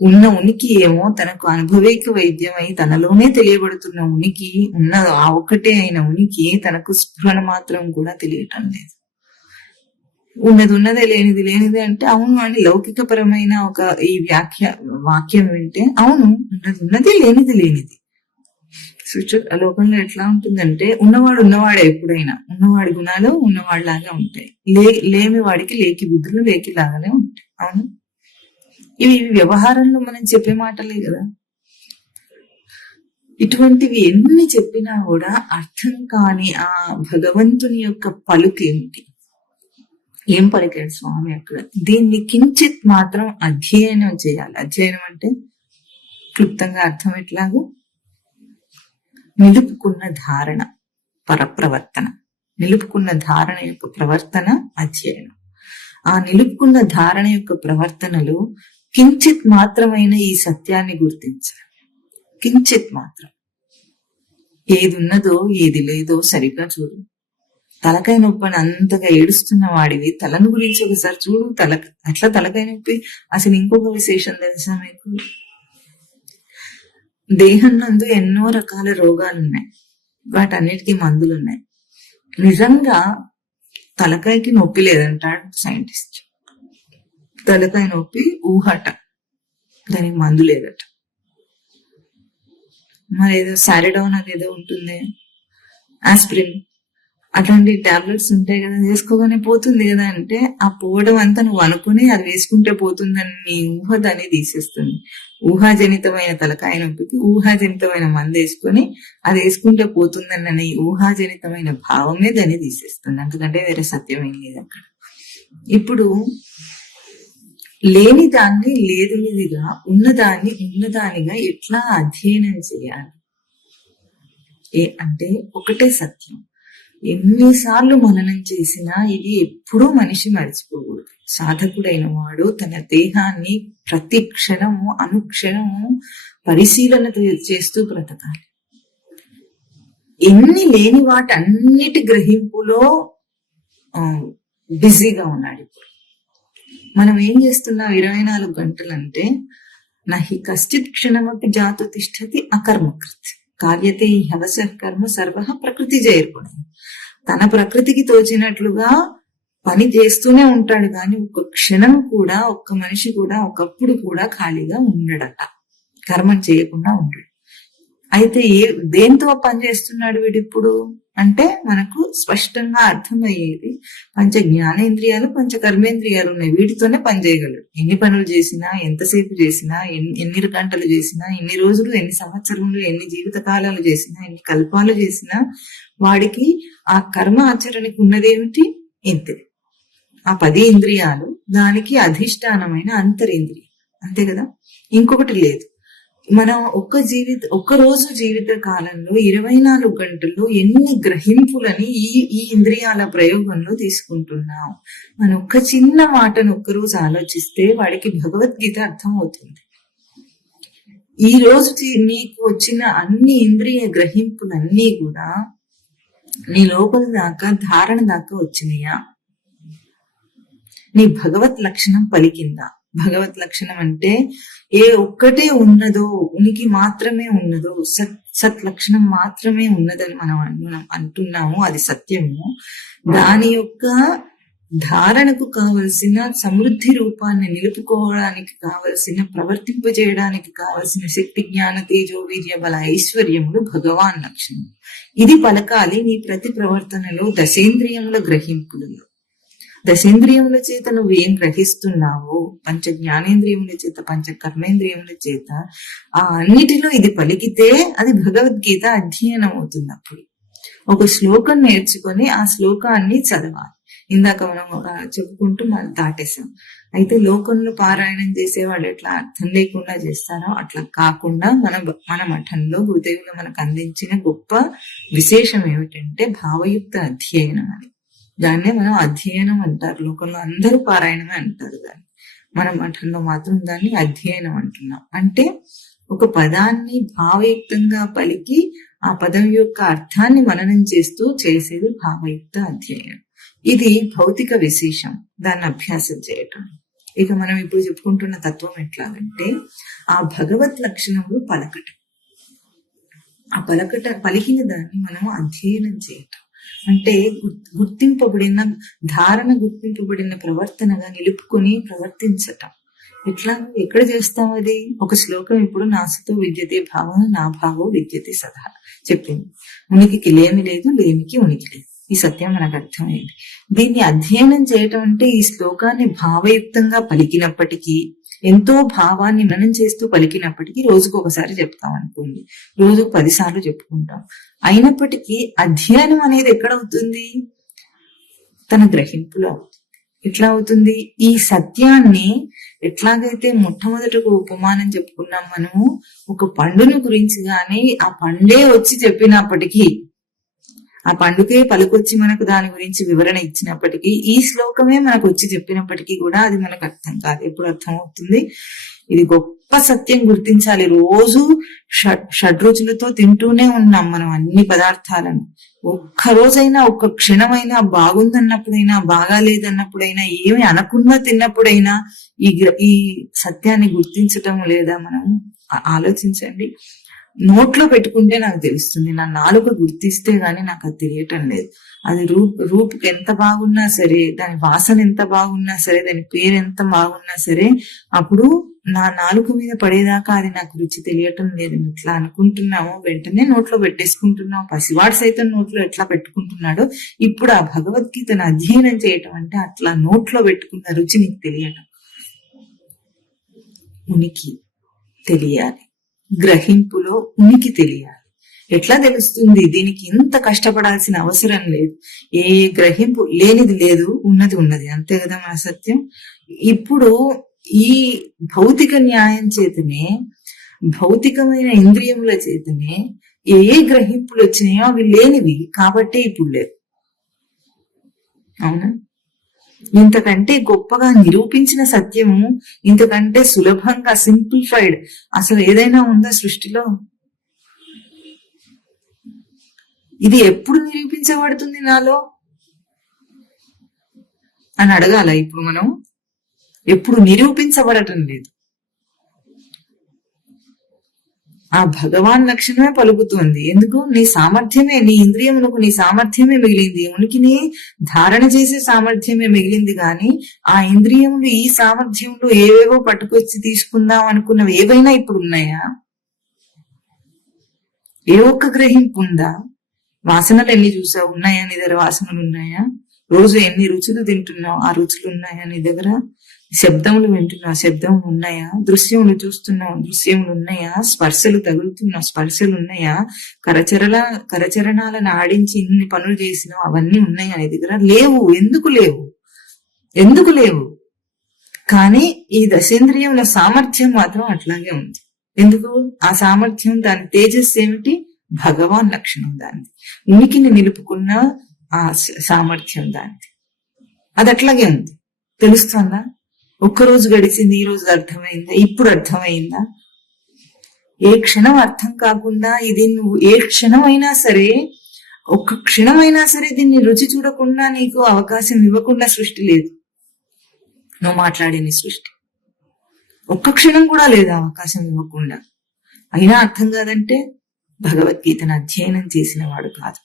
ఉన్న ఉనికి ఏమో తనకు అనుభవైక వైద్యమై తనలోనే తెలియబడుతున్న ఉనికి, ఉన్న ఆ ఒక్కటే అయిన ఉనికి తనకు స్ఫురణ మాత్రం కూడా తెలియటం లేదు. ఉన్నది ఉన్నదే, లేనిది లేనిదే అంటే అవును అని లౌకికపరమైన ఒక ఈ వాక్యం వింటే అవును, ఉన్నది ఉన్నదే, లేనిది లేనిది. లోకంలో ఎట్లా ఉంటుందంటే ఉన్నవాడు ఉన్నవాడే, ఎప్పుడైనా ఉన్నవాడి గుణాలు ఉన్నవాడిలాగా ఉంటాయి, లేమి వాడికి లేకి బుద్ధులు లేకిలాగానే ఉంటాయి. అవును, ఇవి వ్యవహారంలో మనం చెప్పే మాటలే కదా. ఇటువంటివి ఎన్ని చెప్పినా కూడా అర్థం కాని ఆ భగవంతుని యొక్క పలుకేమిటి? ఏం పలికాడు స్వామి అక్కడ? దీన్ని కించిత్ మాత్రం అధ్యయనం చేయాలి. అధ్యయనం అంటే క్లుప్తంగా అర్థం ఎట్లాగో నిలుపుకున్న ధారణ, పరప్రవర్తన. నిలుపుకున్న ధారణ యొక్క ప్రవర్తన అధ్యయనం. ఆ నిలుపుకున్న ధారణ యొక్క ప్రవర్తనలో కించిత్ మాత్రమైన ఈ సత్యాన్ని గుర్తించాలి. కించిత్ మాత్రం. ఏది ఉన్నదో ఏది లేదో సరిగ్గా చూడు. తలకాయ నొప్పని అంతగా ఏడుస్తున్న వాడివి తలను గురించి ఒకసారి చూడు. అట్లా తలకాయ నొప్పి. అసలు ఇంకొక విశేషం తెలుసా మీకు? దేహం నందు ఎన్నో రకాల రోగాలు ఉన్నాయి, వాటన్నిటికీ మందులు ఉన్నాయి. నిజంగా తలకాయకి నొప్పి లేదంటాడు సైంటిస్ట్. తలకాయ నొప్పి ఊహట, దానికి మందు లేదట. మరి ఏదో సారిడౌన్ అదేదో ఉంటుంది, ఆస్పిరిన్, అట్లాంటి టాబ్లెట్స్ ఉంటాయి కదా, వేసుకోగానే పోతుంది కదా. అంటే ఆ పోవడం అంతా నువ్వు అనుకుని అది వేసుకుంటే పోతుందని నీ ఊహ దాన్ని తీసేస్తుంది. ఊహాజనితమైన తలకాయ నొప్పికి ఊహాజనితమైన మందు వేసుకొని అది వేసుకుంటే పోతుందని నీ ఊహాజనితమైన భావమే దాన్ని తీసేస్తుంది. అందుకంటే వేరే సత్యం ఏం లేదు అక్కడ. ఇప్పుడు లేని దాన్ని లేనిదిగా, ఉన్నదాన్ని ఉన్నదానిగా ఎట్లా అధ్యయనం చేయాలి అంటే ఒకటే సత్యం. ఎన్నిసార్లు మననం చేసినా ఇది ఎప్పుడూ మనిషి మర్చిపోకూడదు. సాధకుడైన వాడు తన దేహాన్ని ప్రతి క్షణము అనుక్షణము పరిశీలన చేస్తూ బ్రతకాలి. ఎన్ని లేని వాటన్నిటి గ్రహింపులో బిజీగా ఉన్నాడు. ఇప్పుడు మనం ఏం చేస్తున్నాం 24 గంటలంటే, నహి కశ్చిత్ క్షణమపి జాతు తిష్టతి అకర్మకృత్ కార్యతే హవస కర్మ సర్వ ప్రకృతి జయర్పడం. తన ప్రకృతికి తోచినట్లుగా పని చేస్తూనే ఉంటాడు, కానీ ఒక్క క్షణం కూడా, ఒక్క మనిషి కూడా ఒకప్పుడు కూడా ఖాళీగా ఉండడట, కర్మం చేయకుండా ఉండడు. అయితే దేంతో పని చేస్తున్నాడు వీడిప్పుడు అంటే మనకు స్పష్టంగా అర్థమయ్యేది, పంచ జ్ఞానేంద్రియాలు పంచ కర్మేంద్రియాలు ఉన్నాయి, వీటితోనే పని చేయగలడు. ఎన్ని పనులు చేసినా, ఎంతసేపు చేసినా, ఎన్ని గంటలు చేసినా, ఎన్ని రోజులు, ఎన్ని సంవత్సరములు, ఎన్ని జీవిత కాలాలు చేసినా, ఎన్ని కల్పాలు చేసినా వాడికి ఆ కర్మ ఆచరణకి ఉన్నదేమిటి? ఇంతే. ఆ 10 ఇంద్రియాలు, దానికి అధిష్టానమైన అంతరింద్రియం, అంతే కదా, ఇంకొకటి లేదు. మనం ఒక్క రోజు జీవిత కాలంలో 24 గంటల్లో ఎన్ని గ్రహింపులని ఈ ఇంద్రియాల ప్రయోగంలో తీసుకుంటున్నాం. మనం ఒక్క చిన్న మాటను ఒక్కరోజు ఆలోచిస్తే వాడికి భగవద్గీత అర్థం అవుతుంది. ఈ రోజు నీకు వచ్చిన అన్ని ఇంద్రియ గ్రహింపులన్నీ కూడా నీ లోపల దాకా, ధారణ దాకా వచ్చినాయా? నీ భగవత్ లక్షణం పలికిందా? భగవత్ లక్షణం అంటే ఏ ఒక్కటే ఉన్నదో, ఉనికి మాత్రమే ఉన్నదో, సత్ లక్షణం మాత్రమే ఉన్నదని మనం అంటున్నాము, అది సత్యము. దాని యొక్క ధారణకు కావలసిన సమృద్ధి రూపాన్ని నిలుపుకోవడానికి కావలసిన, ప్రవర్తింపజేయడానికి కావలసిన శక్తి, జ్ఞాన, తేజో, వీర్య, బల, ఐశ్వర్యములు భగవాన్ లక్షణం. ఇది పలకాలి నీ ప్రతి ప్రవర్తనలో, దశేంద్రియముల గ్రహింపులలో. దశేంద్రియముల చేత నువ్వు ఏం గ్రహిస్తున్నావో, పంచ జ్ఞానేంద్రియముల చేత, పంచ కర్మేంద్రియముల చేత, ఆ అన్నిటిలో ఇది పలికితే అది భగవద్గీత అధ్యయనం అవుతుంది. అప్పుడు ఒక శ్లోకం నేర్చుకొని ఆ శ్లోకాన్ని చదవాలి. ఇందాక మనం చెప్పుకుంటూ మనం దాటేసాం. అయితే లోకంలో పారాయణం చేసే వాళ్ళు ఎట్లా అర్థం లేకుండా చేస్తారో అట్లా కాకుండా మన మఠంలో గురుదేవులు మనకు అందించిన గొప్ప విశేషం ఏమిటంటే భావయుక్త అధ్యయనం అని. దాన్నే మనం అధ్యయనం అంటారు. లోకంలో అందరూ పారాయణమే అంటారు దాన్ని. మన మఠంలో మాత్రం దాన్ని అధ్యయనం అంటున్నాం. అంటే ఒక పదాన్ని భావయుక్తంగా పలికి ఆ పదం యొక్క అర్థాన్ని మననం చేస్తూ చేసేది భావయుక్త అధ్యయనం. ఇది భౌతిక విశేషం, దాన్ని అభ్యాసం చేయటం. ఇక మనం ఇప్పుడు చెప్పుకుంటున్న తత్వం ఎట్లాగంటే ఆ భగవత్ లక్షణములు పలకటం. ఆ పలికిన దాన్ని మనం అధ్యయనం చేయటం అంటే గుర్తింపబడిన గుర్తింపబడిన ప్రవర్తనగా నిలుపుకొని ప్రవర్తించటం. ఎక్కడ చేస్తాం అది? ఒక శ్లోకం ఇప్పుడు నాసుతో విద్యతే భావం నా భావో విద్యతే సదా చెప్పింది. ఉనికికి లేమి లేదు, లేమికి ఉనికి లేదు. ఈ సత్యం మనకు అర్థమైంది. దీన్ని అధ్యయనం చేయటం అంటే ఈ శ్లోకాన్ని భావయుక్తంగా పలికినప్పటికీ, ఎంతో భావాన్ని మనం చేస్తూ పలికినప్పటికీ రోజుకు ఒకసారి చెప్తాం అనుకోండి, రోజుకు 10 సార్లు చెప్పుకుంటాం. అయినప్పటికీ అధ్యయనం అనేది ఎక్కడవుతుంది? తన గ్రహింపులో అవుతుంది. ఎట్లా అవుతుంది? ఈ సత్యాన్ని ఎట్లాగైతే మొట్టమొదటకు ఉపమానం చెప్పుకున్నాం మనము, ఒక పండును గురించి గాని ఆ పండే వచ్చి చెప్పినప్పటికీ, ఆ పండుగే పలుకొచ్చి మనకు దాని గురించి వివరణ ఇచ్చినప్పటికీ, ఈ శ్లోకమే మనకు వచ్చి చెప్పినప్పటికీ కూడా అది మనకు అర్థం కాదు. ఎప్పుడు అర్థం అవుతుంది? ఇది గొప్ప సత్యం గుర్తించాలి. రోజు షడ్రుచులతో తింటూనే ఉన్నాం మనం అన్ని పదార్థాలను. ఒక్క రోజైనా, ఒక్క క్షణమైనా బాగుందన్నప్పుడైనా, బాగాలేదన్నప్పుడైనా, ఏమి అనకుండా తిన్నప్పుడైనా ఈ సత్యాన్ని గుర్తించటం లేదా? మనం ఆలోచించండి. నోట్లో పెట్టుకుంటే నాకు తెలుస్తుంది, నా నాలుక గుర్తిస్తే గానీ నాకు అది తెలియటం లేదు. అది రూపుకి ఎంత బాగున్నా సరే, దాని వాసన ఎంత బాగున్నా సరే, దాని పేరు ఎంత బాగున్నా సరే, అప్పుడు నా నాలుక మీద పడేదాకా అది నాకు రుచి తెలియటం లేదు. ఇట్లా అనుకుంటున్నామో వెంటనే నోట్లో పెట్టేసుకుంటున్నాం. పసివాడు సైతం నోట్లో ఎట్లా పెట్టుకుంటున్నాడో, ఇప్పుడు ఆ భగవద్గీతను అధ్యయనం చేయటం అంటే అట్లా నోట్లో పెట్టుకున్న రుచి నీకు తెలియటం. ఉనికి తెలియాలి, గ్రహింపులో ఉనికి తెలియాలి. ఎట్లా తెలుస్తుంది? దీనికి ఇంత కష్టపడాల్సిన అవసరం లేదు. ఏ గ్రహింపు లేనిది లేదు, ఉన్నది ఉన్నది, అంతే కదా మన సత్యం. ఇప్పుడు ఈ భౌతిక న్యాయం చేతనే, భౌతికమైన ఇంద్రియముల చేతనే ఏ గ్రహింపులు వచ్చినాయో అవి లేనివి కాబట్టి ఇప్పుడు లేదు. అవునా? ఇంతకంటే గొప్పగా నిరూపించిన సత్యము, ఇంతకంటే సులభంగా సింప్లిఫైడ్ అసలు ఏదైనా ఉందా సృష్టిలో? ఇది ఎప్పుడు నిరూపించబడుతుంది నాలో అని అడగాల ఇప్పుడు మనం. ఎప్పుడు నిరూపించబడటం లేదు. ఆ భగవాన్ లక్షణమే పలుకుతుంది. ఎందుకు? నీ సామర్థ్యమే, నీ ఇంద్రియములకు నీ సామర్థ్యమే మిగిలింది, ఉనికిని ధారణ చేసే సామర్థ్యమే మిగిలింది. గాని ఆ ఇంద్రియములు ఈ సామర్థ్యంలో ఏవేవో పట్టుకొచ్చి తీసుకుందాం అనుకున్నవి ఏవైనా ఇప్పుడు ఉన్నాయా? ఏ ఒక్క గ్రహింపు ఉందా? వాసనలు ఎన్ని చూసావు? ఉన్నాయా నీ దగ్గర? వాసనలు ఉన్నాయా? రోజు ఎన్ని రుచులు తింటున్నావు? ఆ రుచులు ఉన్నాయా నీ దగ్గర? శబ్దములు వింటున్నావు, శబ్దములు ఉన్నాయా? దృశ్యములు చూస్తున్నావు, దృశ్యములు ఉన్నాయా? స్పర్శలు తగులుతున్నావు, స్పర్శలు ఉన్నాయా? కరచరణాలను ఆడించి ఇన్ని పనులు చేసినావు, అవన్నీ ఉన్నాయా నీ దగ్గర? లేవు. ఎందుకు లేవు? కానీ ఈ దశేంద్రియముల సామర్థ్యం మాత్రం అట్లాగే ఉంది. ఎందుకు? ఆ సామర్థ్యం, దాని తేజస్సు ఏమిటి? భగవాన్ లక్షణం దాన్ని. ఉనికిని నిలుపుకున్న ఆ సామర్థ్యం దాన్ని. అది అట్లాగే ఉంది. తెలుస్తుందా? ఒక్కరోజు గడిచింది, ఈ రోజు అర్థమైందా? ఇప్పుడు అర్థమైందా? ఏ క్షణం అర్థం కాకుండా, ఇది నువ్వు ఏ క్షణమైనా సరే, ఒక్క క్షణమైనా సరే దీన్ని రుచి చూడకుండా నీకు అవకాశం ఇవ్వకుండా సృష్టి లేదు. నువ్వు మాట్లాడిన సృష్టి ఒక్క క్షణం కూడా లేదు అవకాశం ఇవ్వకుండా. అయినా అర్థం కాదంటే భగవద్గీతను అధ్యయనం చేసిన వాడు కాదు.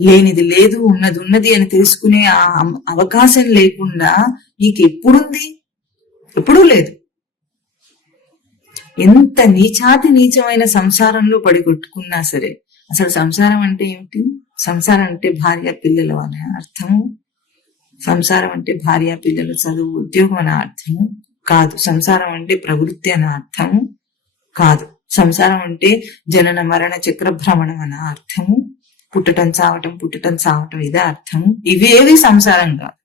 లేనిది లేదు, ఉన్నది ఉన్నది అని తెలుసుకునే ఆ అవకాశం లేకుండా నీకు ఎప్పుడుంది? ఎప్పుడూ లేదు. ఎంత నీచమైన సంసారంలో పడి కొట్టుకున్నా సరే, అసలు సంసారం అంటే ఏమిటి? సంసారం అంటే భార్య పిల్లలు అనే అర్థము. సంసారం అంటే భార్య పిల్లలు, చదువు, ఉద్యోగం అనే అర్థము కాదు. సంసారం అంటే ప్రవృత్తి అనే అర్థము కాదు. సంసారం అంటే జనన మరణ చక్ర భ్రమణం అనే అర్థము. పుట్టటం చావటం ఇదే అర్థము. ఇవేవి సంసారం కాదు.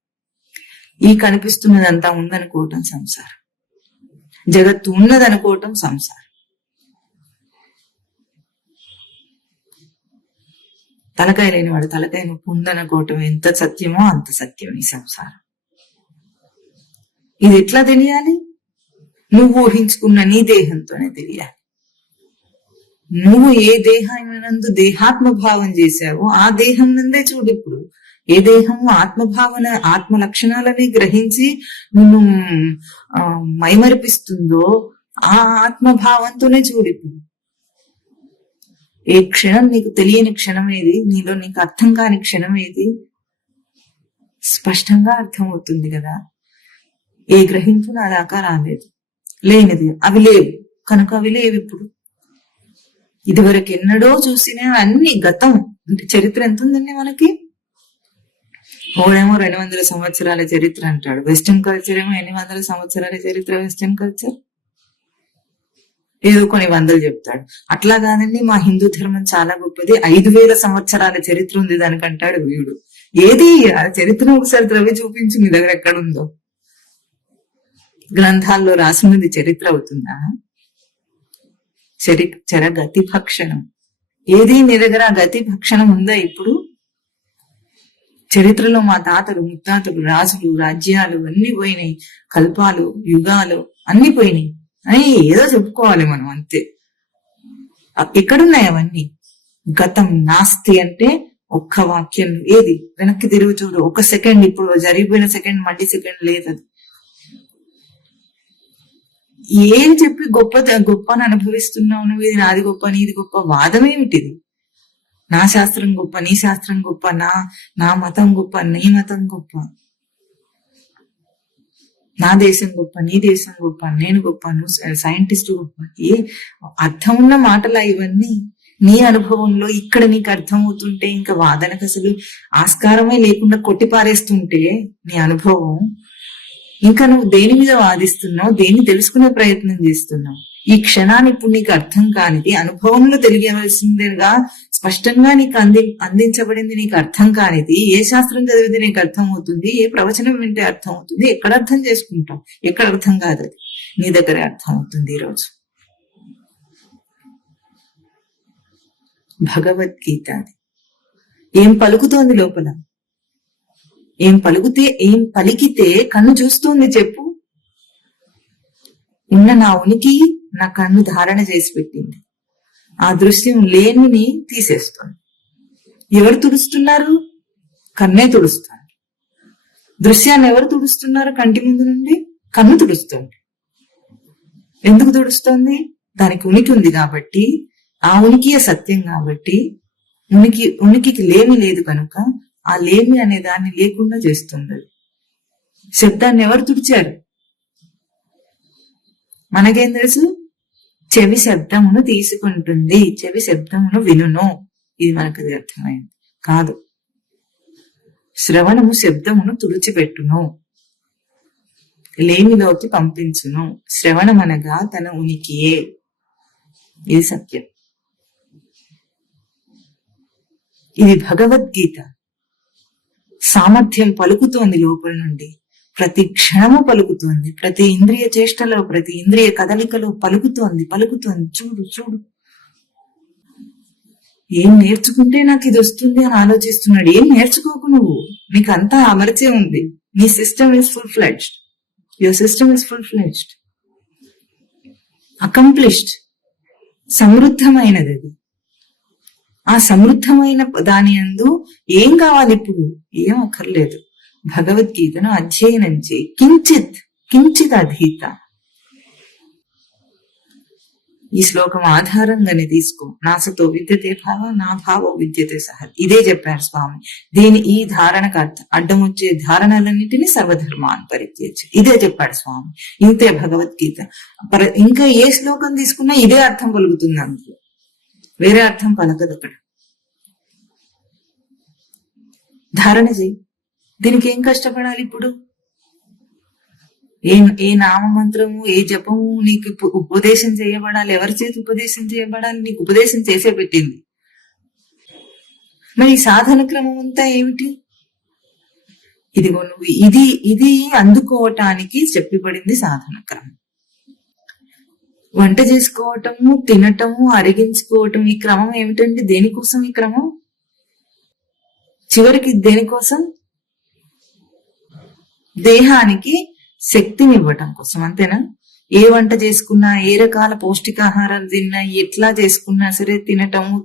ఈ కనిపిస్తున్నదంతా ఉందనుకోవటం సంసారం. జగత్తు ఉన్నదనుకోవటం సంసారం. తలకాయ లేనివాడు తలకాయ నొప్పి ఉందనుకోవటం ఎంత సత్యమో అంత సత్యం ఈ సంసారం. ఇది ఎట్లా తెలియాలి? నువ్వు ఊహించుకున్న నీ దేహంతోనే తెలియాలి. నువ్వు ఏ దేహానందు దేహాత్మ భావం చేశావో ఆ దేహం నందే చూడు. ఇప్పుడు ఏ దేహము ఆత్మభావన ఆత్మ లక్షణాలని గ్రహించి నిన్ను మైమరిపిస్తుందో ఆ ఆత్మభావంతోనే చూడు ఇప్పుడు. ఏ క్షణం నీకు తెలియని క్షణం ఏది, నీలో నీకు అర్థం కాని క్షణం ఏది స్పష్టంగా అర్థమవుతుంది కదా. ఏ గ్రహింపు నా దాకా రాలేదు, లేనిది అవి లేవు కనుక అవి లేవు ఇప్పుడు. ఇదివరకు ఎన్నడో చూసిన అన్ని గతం. అంటే చరిత్ర ఎంత ఉందండి మనకి? ఓడేమో 200 సంవత్సరాల చరిత్ర అంటాడు, వెస్టర్న్ కల్చర్ ఏమో ఎన్ని వందల సంవత్సరాల చరిత్ర. వెస్టర్న్ కల్చర్ ఏదో కొన్ని వందలు చెప్తాడు. అట్లా కాదండి మా హిందూ ధర్మం చాలా గొప్పది, 5000 సంవత్సరాల చరిత్ర ఉంది దానికంటాడు వీడు. ఏది ఆ చరిత్ర ఒకసారి త్రవ్వి చూపించు నీ దగ్గర ఎక్కడుందో. గ్రంథాల్లో రాసినది చరిత్ర అవుతుందా? చర గతి భక్షణం. ఏది నీ దగ్గర గతి భక్షణం ఉందా ఇప్పుడు? చరిత్రలో మా తాతలు ముత్తాతలు రాజులు రాజ్యాలు అన్ని పోయినాయి, కల్పాలు యుగాలు అన్ని పోయినాయి అని ఏదో చెప్పుకోవాలి మనం అంతే. ఎక్కడున్నాయి అవన్నీ? గతం నాస్తి అంటే ఒక్క వాక్యం. ఏది వెనక్కి తిరుగు చూడు, ఒక సెకండ్, ఇప్పుడు జరిగిపోయిన సెకండ్ మళ్ళీ సెకండ్ లేదు. అది ఏం చెప్పి గొప్ప అని అనుభవిస్తున్నావు నువ్వు? ఇది నాది గొప్ప నీది గొప్ప వాదం ఏమిటిది? నా శాస్త్రం గొప్ప నీ శాస్త్రం గొప్ప, నా మతం గొప్ప నీ మతం గొప్ప, నా దేశం గొప్ప నీ దేశం గొప్ప, నేను గొప్ప నువ్వు సైంటిస్ట్ గొప్ప. ఏ అర్థం ఉన్న మాటలా ఇవన్నీ? నీ అనుభవంలో ఇక్కడ నీకు అర్థమవుతుంటే ఇంకా వాదనకు అసలు ఆస్కారమే లేకుండా కొట్టిపారేస్తుంటే నీ అనుభవం, ఇంకా నువ్వు దేని మీద వాదిస్తున్నావు, దేన్ని తెలుసుకునే ప్రయత్నం చేస్తున్నావు? ఈ క్షణాన్ని ఇప్పుడు నీకు అర్థం కానిది, అనుభవంలో తెలియవలసిందిగా స్పష్టంగా నీకు అందించబడింది నీకు అర్థం కానిది, ఏ శాస్త్రం చదివితే నీకు అర్థం అవుతుంది, ఏ ప్రవచనం వింటే అర్థం అవుతుంది, ఎక్కడ అర్థం చేసుకుంటావు? ఎక్కడ అర్థం కాదు, అది నీ దగ్గరే అర్థం అవుతుంది. ఈరోజు భగవద్గీత అది ఏం పలుకుతోంది లోపల? ఏం పలికితే కన్ను చూస్తుంది చెప్పు? ఉన్న నా ఉనికి నా కన్ను ధారణ చేసి పెట్టింది, ఆ దృశ్యం లేనిని తీసేస్తుంది. ఎవరు తుడుస్తున్నారు? కన్నే తుడుస్తారు. దృశ్యాన్ని ఎవరు తుడుస్తున్నారు? కంటి ముందు నుండి కన్ను తుడుస్తుంది. ఎందుకు తుడుస్తుంది? దానికి ఉనికి ఉంది కాబట్టి, ఆ ఉనికియే సత్యం కాబట్టి. ఉనికికి లేమి లేదు కనుక ఆ లేమి అనే దాన్ని లేకుండా చేస్తుంది. శబ్దాన్ని ఎవరు తుడిచారు? మనకేం తెలుసు? చెవి శబ్దమును తీసుకుంటుంది, చెవి శబ్దమును వినును. ఇది మనకు అది అర్థమైంది కాదు. శ్రవణము శబ్దమును తుడిచిపెట్టును, లేమిలోకి పంపించును. శ్రవణం అనగా తన ఉనికియే. ఇది సత్యం. ఇది భగవద్గీత. సామర్థ్యం పలుకుతోంది లోపల నుండి, ప్రతి క్షణము పలుకుతోంది, ప్రతి ఇంద్రియ చేష్టలో ప్రతి ఇంద్రియ కదలికలో పలుకుతోంది. చూడు. ఏం నేర్చుకుంటే నాకు ఇది వస్తుంది అని ఆలోచిస్తున్నాడు. ఏం నేర్చుకోకు నువ్వు, నీకు అంతా అమర్చే ఉంది. నీ system is full fledged. Your system is full fledged, accomplished, సమృద్ధమైనది. అది ఆ సమృద్ధమైన దాని యందు ఏం కావాలి ఇప్పుడు? ఏం అక్కర్లేదు. భగవద్గీతను అధ్యయనం చేయి. కించిత్ అధీత. ఈ శ్లోకం ఆధారంగానే తీసుకో. నాసతో విద్యతే భావ, నా భావో విద్యతే సహ. ఇదే చెప్పారు స్వామి. ఈ ధారణకు అడ్డం వచ్చే ధారణలన్నింటినీ సర్వధర్మాన్ని పరిత్యజ్య. ఇదే చెప్పాడు స్వామి. ఇంతే భగవద్గీత. ఇంకా ఏ శ్లోకం తీసుకున్నా ఇదే అర్థం పలుకుతుంది, అందులో వేరే అర్థం పలకదు అక్కడ. ధారణ చెయ్యి. దీనికి ఏం కష్టపడాలి ఇప్పుడు? ఏ నామమంత్రము, ఏ జపము నీకు ఉపదేశం చేయబడాలి? ఎవరి చేతి ఉపదేశం చేయబడాలి? నీకు ఉపదేశం చేసే పెట్టింది. మరి సాధన క్రమం అంతా ఏమిటి? ఇదిగో నువ్వు ఇది అందుకోవటానికి చెప్పబడింది సాధన క్రమం. వంట చేసుకోవటము, తినటము, అరిగించుకోవటం, ఈ క్రమం ఏమిటంటే దేనికోసం? ఈ క్రమం చివరికి దేనికోసం? దేహానికి శక్తిని ఇవ్వటం కోసం, అంతేనా? ఏ వంట చేసుకున్నా, ఏ రకాల పౌష్టికాహారాలు తిన్నా, ఎట్లా చేసుకున్నా సరే తినటము,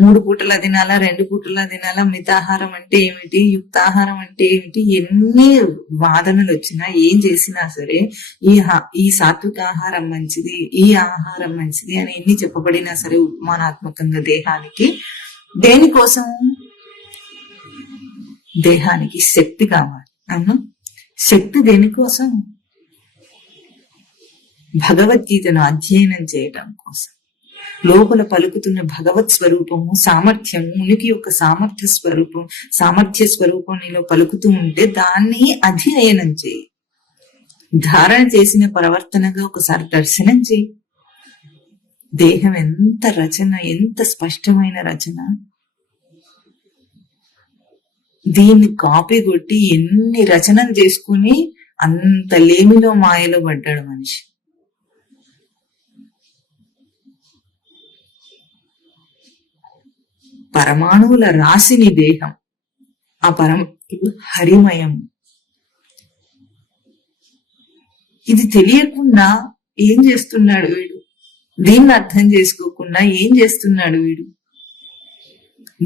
3 పూటలా తినాలా, 2 పూటలా తినాలా, మితాహారం అంటే ఏమిటి, యుక్తాహారం అంటే ఏమిటి, ఎన్ని వాదనలు వచ్చినా ఏం చేసినా సరే ఈ సాత్విక ఆహారం మంచిది, ఈ ఆహారం మంచిది అని ఎన్ని చెప్పబడినా సరే ఉపమానాత్మకంగా దేహానికి, దేనికోసం? దేహానికి శక్తి కావాలి. అవును, శక్తి దేనికోసం? భగవద్గీతను అధ్యయనం చేయటం కోసం. లోపల పలుకుతున్న భగవత్ స్వరూపము, సామర్థ్యము, ఉనికి యొక్క సామర్థ్య స్వరూపం నీలో పలుకుతూ ఉంటే దాన్ని అధ్యయనం చేయి. ధారణ చేసిన ప్రవర్తనగా ఒకసారి దర్శనం చేయి. దేహం ఎంత రచన, ఎంత స్పష్టమైన రచన. దీన్ని కాపీ కొట్టి ఎన్ని రచనలు చేసుకుని అంత లేమిలో మాయలో పడ్డాడు మనిషి. పరమాణువుల రాశిని దేహం. ఆ హరిమయం. ఇది తెలియకుండా ఏం చేస్తున్నాడు వీడు? దీన్ని అర్థం చేసుకోకుండా ఏం చేస్తున్నాడు వీడు?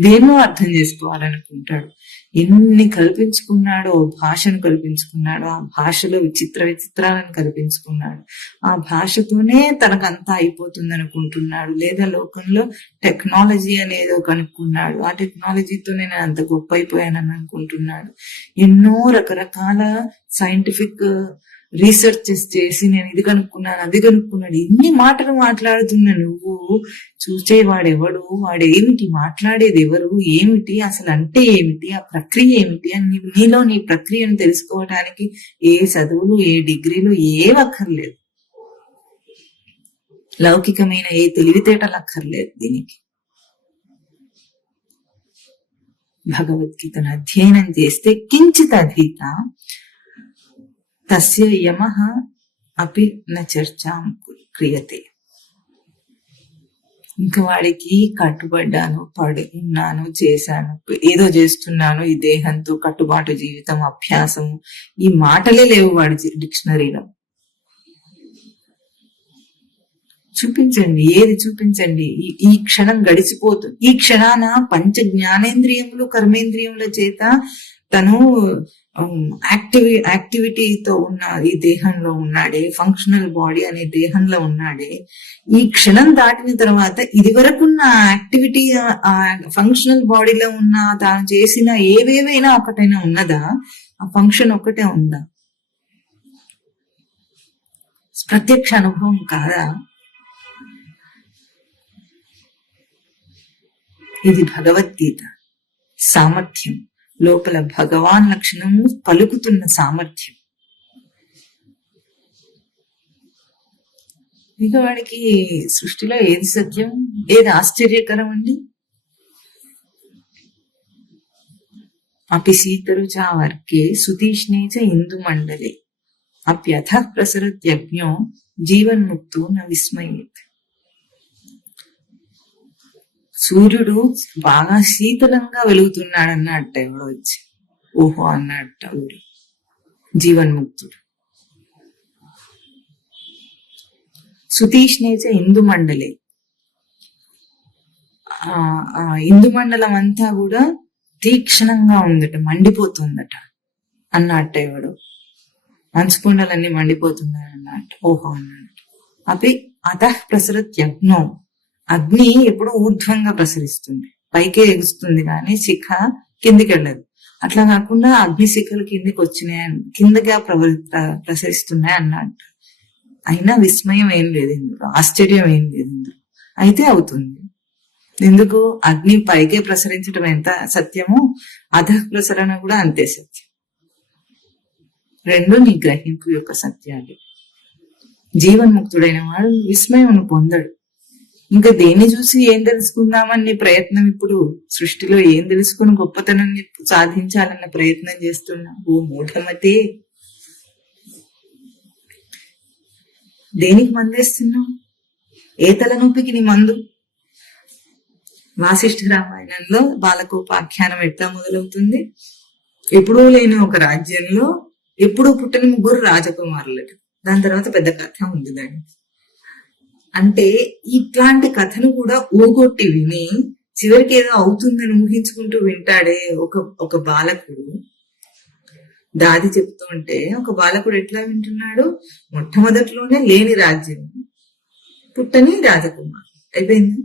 దేన్నో అర్థం చేసుకోవాలనుకుంటాడు. ఎన్ని కల్పించుకున్నాడో, భాషను కల్పించుకున్నాడు, ఆ భాషలో విచిత్రాలను కల్పించుకున్నాడు. ఆ భాషతోనే తనకంతా అయిపోతుంది అనుకుంటున్నాడు. లేదా లోకంలో టెక్నాలజీ అనేదో కనుక్కున్నాడు, ఆ టెక్నాలజీతోనే నేను అంత గొప్ప అయిపోయానని అనుకుంటున్నాడు. ఎన్నో రకరకాల సైంటిఫిక్ రీసెర్చెస్ చేసి నేను ఇది కనుక్కున్నాను, అది కనుక్కున్నాడు. ఇన్ని మాటలు మాట్లాడుతున్నా నువ్వు చూసేవాడెవడు, వాడేమిటి, మాట్లాడేది ఎవరు, ఏమిటి, అసలు అంటే ఏమిటి, ఆ ప్రక్రియ ఏమిటి అని నీలో నీ ప్రక్రియను తెలుసుకోవడానికి ఏ చదువులు, ఏ డిగ్రీలు ఏవక్కర్లేదు. లౌకికమైన ఏ తెలివితేటలు అక్కర్లేదు దీనికి. భగవద్గీతను అధ్యయనం చేస్తే కించిత్ అధీత తస్య యమః అపి న చర్చాం క్రియతే. ఇంకా వాడికి కట్టుబడ్డాను, ఉన్నాను, చేశాను, ఏదో చేస్తున్నాను, ఈ దేహంతో కట్టుబాటు జీవితం, అభ్యాసం, ఈ మాటలే లేవు వాడి డిక్షనరీలో. చూపించండి, ఏది చూపించండి. ఈ క్షణం గడిచిపోతుంది. ఈ క్షణాన పంచ జ్ఞానేంద్రియములు, కర్మేంద్రియముల చేత తను యాక్టివిటీతో ఉన్న ఈ దేహంలో ఉన్నాడే, ఫంక్షనల్ బాడీ అనే దేహంలో ఉన్నాడే, ఈ క్షణం దాటిన తర్వాత ఇది వరకున్న యాక్టివిటీ, ఆ ఫంక్షనల్ బాడీలో ఉన్న తాను చేసిన ఏవేవైనా ఒకటైనా ఉన్నదా? ఆ ఫంక్షన్ ఒకటే ఉందా? ప్రత్యక్ష అనుభవం కాదా? ఇది భగవద్గీత సామర్థ్యం. లోపల భగవాన్ లక్షణము పలుకుతున్న సామర్థ్యం. ఇక వాడికి సృష్టిలో ఏది సత్యం, ఏది ఆశ్చర్యకరం అండి? అపి శీతరుచా వర్గే సుతీష్ణేచ ఇందు మండలే అప్యథ ప్రసరత్యజ్ఞో జీవన్ముక్తో న విస్మయేత్. సూర్యుడు బాగా శీతలంగా వెలుగుతున్నాడు అన్నట్ట ఎవడో వచ్చి, ఓహో అన్నట్ట ఊరి జీవన్ముక్తుడు. సుతీష్ణేచ ఇందు మండలే, ఆ ఇందు మండలం అంతా కూడా తీక్షణంగా ఉందట, మండిపోతుందట అన్నట్ట ఎవడు. మంచుకొండలన్నీ మండిపోతున్నాయి అన్నట్టు, ఓహో అన్నట్టు. అవి అతః ప్రసరత్యగ్నో, అగ్ని ఎప్పుడు ఊర్ధ్వంగా ప్రసరిస్తుంది, పైకే ఎగుస్తుంది కానీ శిఖ కిందికి వెళ్ళదు. అట్లా కాకుండా అగ్ని శిఖలు కిందికి వచ్చినాయి, కిందగా ప్రసరిస్తున్నాయి అన్నట్టు. అయినా విస్మయం ఏం లేదు ఇందులో, ఆశ్చర్యం ఏం లేదు ఇందులో. అయితే అవుతుంది. ఎందుకు? అగ్ని పైకే ప్రసరించడం ఎంత సత్యమో అధః ప్రసరణ కూడా అంతే సత్యం. రెండు నీ గ్రహింపు యొక్క సత్యాలు. జీవన్ముక్తుడైన వాడు విస్మయం పొందడు. ఇంకా దేన్ని చూసి ఏం తెలుసుకుందామని నీ ప్రయత్నం ఇప్పుడు? సృష్టిలో ఏం తెలుసుకుని గొప్పతనాన్ని సాధించాలన్న ప్రయత్నం చేస్తున్నావు. ఓ మూఢమతే, దేనికి మందేస్తున్నావు? ఏ తలనొప్పికి నీ మందు? వాసిష్ఠ రామాయణంలో బాలకోపాఖ్యానం ఎట్లా మొదలవుతుంది? ఎప్పుడూ లేని ఒక రాజ్యంలో ఎప్పుడూ పుట్టిన 3 రాజకుమారులట. దాని తర్వాత పెద్ద కథ ఉంది దానికి. అంటే ఇట్లాంటి కథను కూడా ఊగొట్టి విని చివరికి ఏదో అవుతుందని ఊహించుకుంటూ వింటాడే ఒక బాలకుడు. దాది చెప్తూ ఉంటే ఒక బాలకుడు ఎట్లా వింటున్నాడు, మొట్టమొదట్లోనే లేని రాజ్యం, పుట్టని రాజకుమార్ అయిపోయింది.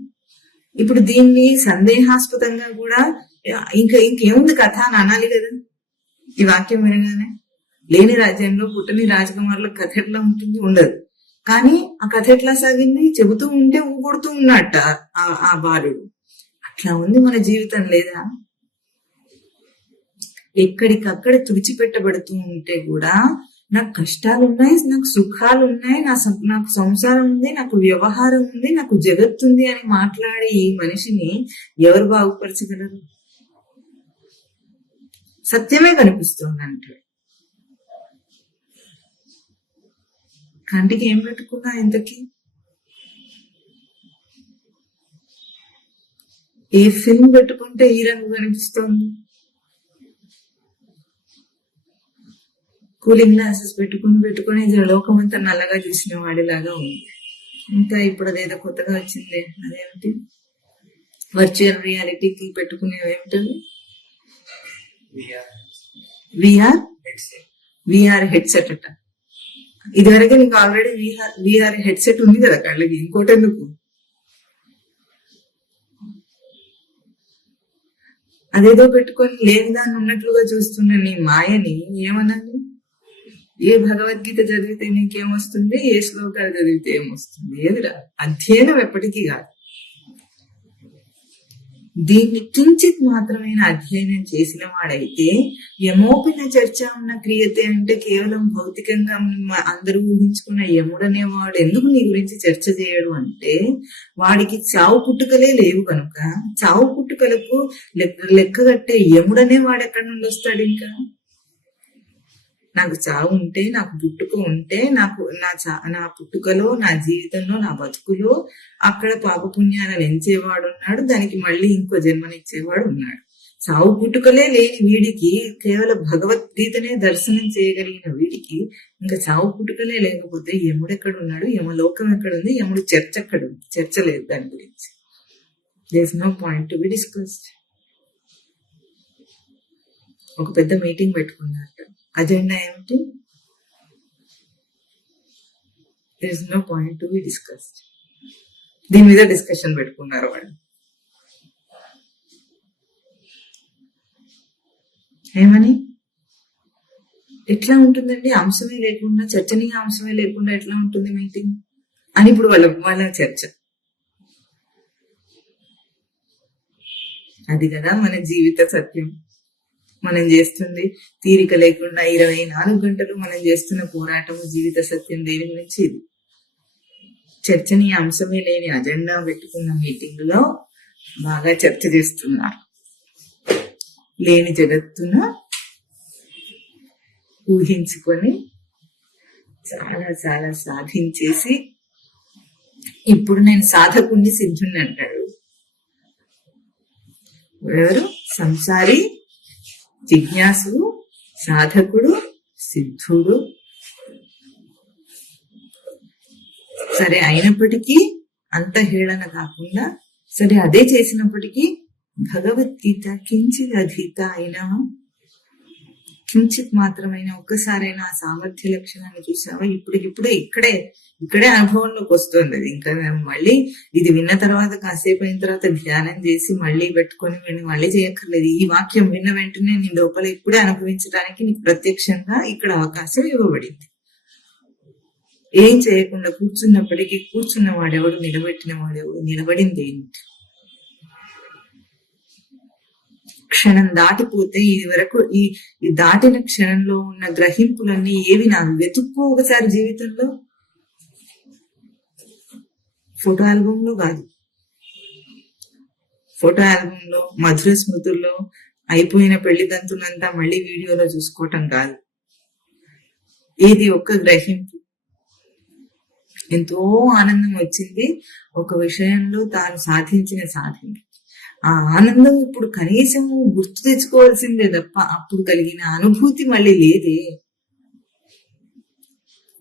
ఇప్పుడు దీన్ని సందేహాస్పదంగా కూడా ఇంకేముంది కథ అని అనాలి కదా. ఈ వాక్యం వినగానే లేని రాజ్యంలో పుట్టని రాజకుమారుల కథ ఎట్లా ఉంటుంది, ఉండదు. కానీ ఆ కథ ఎట్లా సాగింది, చెబుతూ ఉంటే ఊగొడుతూ ఉన్నట్ట ఆ బాలుడు. అట్లా ఉంది మన జీవితం లేదా? ఎక్కడికక్కడ తుడిచిపెట్టబడుతూ ఉంటే కూడా నాకు కష్టాలు ఉన్నాయి, నాకు సుఖాలు ఉన్నాయి, నాకు సంసారం ఉంది, నాకు వ్యవహారం ఉంది, నాకు జగత్తుంది అని మాట్లాడే ఈ మనిషిని ఎవరు బాగుపరచగలరు? సత్యమే కనిపిస్తుంది అంటే కంటికి ఏం పెట్టుకున్నా ఇంతకీ? ఏ ఫిల్మ్ పెట్టుకుంటే ఈ రంగు కనిపిస్తోంది? కూలింగ్ గ్లాసెస్ పెట్టుకుని లోకం అంతా నల్లగా చూసిన వాడిలాగా ఉంది. ఇంకా ఇప్పుడు అదేదో కొత్తగా వచ్చింది, అదేమిటి వర్చువల్ రియాలిటీకి పెట్టుకునేవేమిటవి, విఆర్ హెడ్సెట్ అట. ఇదివరకు నీకు ఆల్రెడీ విఆర్ హెడ్సెట్ ఉంది కదా కళ్ళకి, ఇంకోటి ఎందుకు? అదేదో పెట్టుకొని లేని దాన్ని ఉన్నట్లుగా చూస్తున్న నీ మాయని ఏమనాలి? ఏ భగవద్గీత చదివితే నీకేమొస్తుంది, ఏ శ్లోకాలు చదివితే ఏమొస్తుంది? ఏదిరా అధ్యయనం ఎప్పటికీ కాదు. దీన్ని కించిత్ మాత్రమైన అధ్యయనం చేసిన వాడైతే యమోపిన చర్చ ఉన్న క్రియతే అంటే కేవలం భౌతికంగా అందరూ ఊహించుకున్న యముడనే వాడు ఎందుకు నీ గురించి చర్చ చేయడు అంటే వాడికి చావు పుట్టుకలే లేవు కనుక చావు పుట్టుకలకు లెక్కగట్టే యముడనే వాడు ఎక్కడి నుండి వస్తాడు? ఇంకా నాకు చావు ఉంటే, నాకు పుట్టుక ఉంటే, నాకు నా పుట్టుకలో, నా జీవితంలో, నా బతుకులో అక్కడ పాపపుణ్యాలను ఎంచేవాడు ఉన్నాడు, దానికి మళ్ళీ ఇంకో జన్మనిచ్చేవాడు ఉన్నాడు. చావు పుట్టుకలే లేని వీడికి, కేవలం భగవద్గీతనే దర్శనం చేయగలిగిన వీడికి ఇంకా చావు పుట్టుకలే లేకపోతే యముడు ఎక్కడ ఉన్నాడు, యమలోకం ఎక్కడ ఉంది, యముడు చర్చ ఎక్కడ ఉంది? చర్చ లేదు దాని గురించి. There is no point to be discussed. ఒక పెద్ద మీటింగ్ పెట్టుకున్నారట. అజెండా ఏమిటి? There is no point to be discussed. దీని మీద డిస్కషన్ పెట్టుకున్నారు వాళ్ళు. ఏమని? ఎట్లా ఉంటుందండి అంశమే లేకుండా, చర్చనీయ అంశమే లేకుండా ఎట్లా ఉంటుంది మీటింగ్ అని ఇప్పుడు వాళ్ళ చర్చ. అది కదా మన జీవిత సత్యం. మనం చేస్తుంది తీరిక లేకుండా 24 గంటలు మనం చేస్తున్న పోరాటము జీవిత సత్యం దేని గురించి? ఇది చర్చనీయ అంశమే లేని అజెండా పెట్టుకున్న మీటింగ్ లో బాగా చర్చ చేస్తున్నారు. లేని జగత్తున ఊహించుకొని చాలా చాలా సాధించేసి ఇప్పుడు నేను సాధకుణ్ణి సిద్ధుణ్ణి అంటాడు. ఎవరు? సంసారి, జిజ్ఞాసుడు, సాధకుడు, సిద్ధుడు. సరే అయినప్పటికీ అంత హేళన కాకుండా, సరే అదే చేసినప్పటికీ భగవద్గీత కించిత్ అధీత అయినా, కించిత్ మాత్రమైన ఒక్కసారైనా ఆ సామర్థ్య లక్షణాన్ని చూసావా? ఇప్పుడే ఇక్కడే అనుభవంలోకి వస్తుంది అది. ఇంకా మళ్ళీ ఇది విన్న తర్వాత కాసేపు అయిన తర్వాత ధ్యానం చేసి మళ్ళీ పెట్టుకొని మళ్ళీ చేయక్కర్లేదు. ఈ వాక్యం విన్న వెంటనే నీ లోపల ఇప్పుడే అనుభవించడానికి నీకు ప్రత్యక్షంగా ఇక్కడ అవకాశం ఇవ్వబడింది. ఏం చేయకుండా కూర్చున్నప్పటికీ కూర్చున్న వాడెవడు, నిలబెట్టిన వాడెవడు, నిలబడింది ఏంటి? క్షణం దాటిపోతే ఇది వరకు ఈ దాటిన క్షణంలో ఉన్న గ్రహింపులన్నీ ఏవి నాకు వెతుక్కో ఒకసారి జీవితంలో. ఫోటో ఆల్బమ్ లో కాదు, ఫోటో ఆల్బమ్ లో మధుర స్మృతుల్లో అయిపోయిన పెళ్లి తంతునంతా మళ్ళీ వీడియోలో చూసుకోవటం కాదు. ఏది ఒక్క గ్రహింపు. ఎంతో ఆనందం వచ్చింది ఒక విషయంలో తాను సాధించిన సాధన. ఆ ఆనందం ఇప్పుడు కనీసం గుర్తు తెచ్చుకోవాల్సిందే తప్ప అప్పుడు కలిగిన అనుభూతి మళ్ళీ లేదే.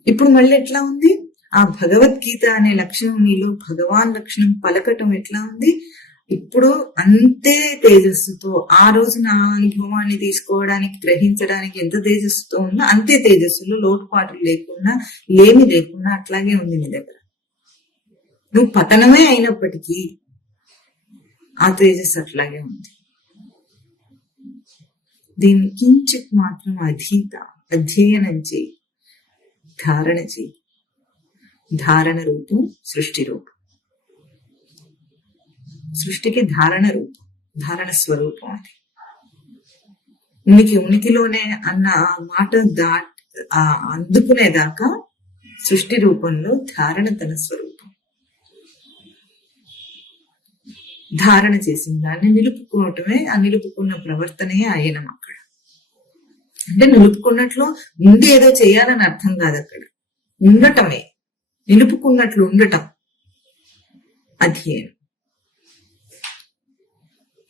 ఇప్పుడు మళ్ళీ ఎట్లా ఉంది? ఆ భగవద్గీత అనే లక్షణం నీలో భగవాన్ లక్షణం పలకటం ఎట్లా ఉంది? ఇప్పుడు అంతే తేజస్సుతో, ఆ రోజు నా అనుభవాన్ని తీసుకోవడానికి, గ్రహించడానికి ఎంత తేజస్సుతో ఉందో అంతే తేజస్సులో, లోటుపాట్లు లేకుండా, లేమి లేకుండా అట్లాగే ఉంది నీ దగ్గర. నువ్వు పతనమే అయినప్పటికీ ఆ తేజస్సు అట్లాగే ఉంది. దీన్ని కించిత్ మాత్రం అధ్యయనం చేయి, ధారణ చేయి. ధారణ రూపం సృష్టి రూపం. సృష్టికి ధారణ రూపం, ధారణ స్వరూపం. అది ఉనికిలోనే అన్న ఆ మాట అందుకునేదాకా సృష్టి రూపంలో ధారణ తన స్వరూపం. ధారణ చేసిన దాన్ని నిలుపుకోవటమే, ఆ నిలుపుకున్న ప్రవర్తనే అయనం. అక్కడ అంటే నిలుపుకున్నట్లు ముందు ఏదో చేయాలని అర్థం కాదు, అక్కడ ఉండటమే, నిలుపుకున్నట్లు ఉండటం అధ్యయనం.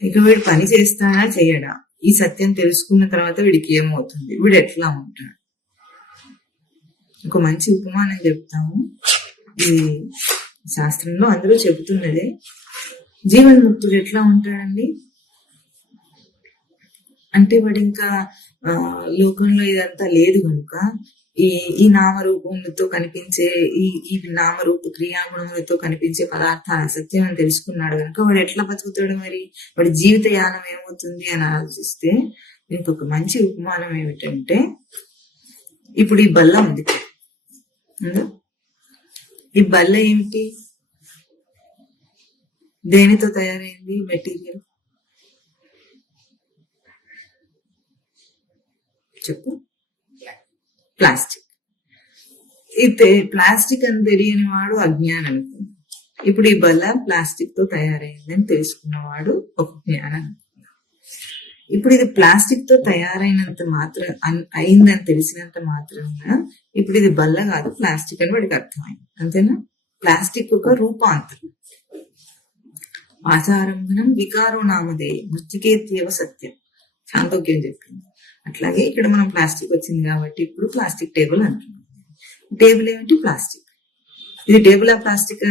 ఇక వీడు పని చేస్తాడా చేయడా, ఈ సత్యం తెలుసుకున్న తర్వాత వీడికి ఏమవుతుంది, వీడు ఎట్లా ఉంటాడు? ఒక మంచి ఉపమానం చెప్తాము. ఈ శాస్త్రంలో అందరూ చెబుతున్నదే, జీవన్ముక్తుడు ఎట్లా ఉంటాడండి అంటే, వాడు ఇంకా లోకంలో ఇదంతా లేదు కనుక ఈ నామరూపములతో కనిపించే ఈ నామరూప క్రియాగుణములతో కనిపించే పదార్థాల సత్యం అని తెలుసుకున్నాడు కనుక వాడు ఎట్లా బతుకుతాడు? మరి వాడి జీవిత యానం ఏమవుతుంది అని ఆలోచిస్తే దీనికి ఒక మంచి ఉపమానం ఏమిటంటే, ఇప్పుడు ఈ బల్ల ఉంది. ఈ బల్ల ఏమిటి? దేనితో తయారైంది? మెటీరియల్ చెప్పు. ప్లాస్టిక్. అయితే ప్లాస్టిక్ అని తెలియని వాడు అజ్ఞానం. ఇప్పుడు ఈ బల్ల ప్లాస్టిక్ తో తయారైందని తెలుసుకున్నవాడు ఒక జ్ఞానం. ఇప్పుడు ఇది ప్లాస్టిక్ తో తయారైనంత మాత్రం అయిందని తెలిసినంత మాత్రంగా ఇప్పుడు ఇది బల్ల కాదు, ప్లాస్టిక్ అని వాడికి అర్థమైంది. అంతేనా? ప్లాస్టిక్ ఒక రూపాంతరం. ఆచారంభనం వికారో నామదే మృతికేత్యవ సత్యం, శాంతోగ్యం చెప్పింది. అట్లాగే ఇక్కడ మనం ప్లాస్టిక్ వచ్చింది కాబట్టి ఇప్పుడు ప్లాస్టిక్ టేబుల్ అంటున్నాం. టేబుల్ ఏమిటి? ప్లాస్టిక్. ఇది టేబుల్ ఆ ప్లాస్టిక్?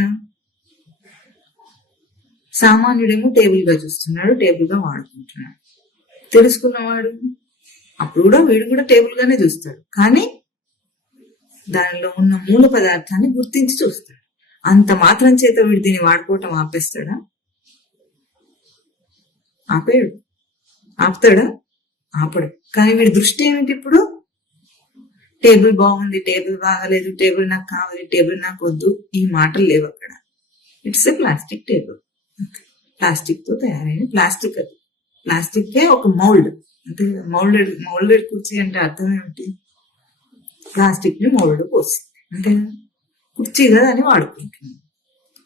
సామాన్యుడేమో టేబుల్ గా చూస్తున్నాడు, టేబుల్ గా వాడుకుంటున్నాడు. తెలుసుకున్నవాడు అప్పుడు కూడా వీడు కూడా టేబుల్ గానే చూస్తాడు, కానీ దానిలో ఉన్న మూల పదార్థాన్ని గుర్తించి చూస్తాడు. అంత మాత్రం చేత వీడు దీన్ని వాడుకోవటం ఆపేస్తాడా? ఆపేడు. ఆపుతాడా? ఆపడు. కానీ వీడి దృష్టి ఏమిటి? ఇప్పుడు టేబుల్ బాగుంది, టేబుల్ బాగాలేదు, టేబుల్ నాకు కావాలి, టేబుల్ నాకు వద్దు, ఈ మాటలు లేవు అక్కడ. It's a plastic table. Plastic తో తయారైన ప్లాస్టిక్. అది ప్లాస్టిక్ ఒక మౌల్డ్. అంటే మౌల్డెడ్ కుర్చీ అంటే అర్థం ఏమిటి? ప్లాస్టిక్ ని మౌల్డ్ పోసి అంటే కుర్చీ కదా అని వాడుకుంటున్నాం.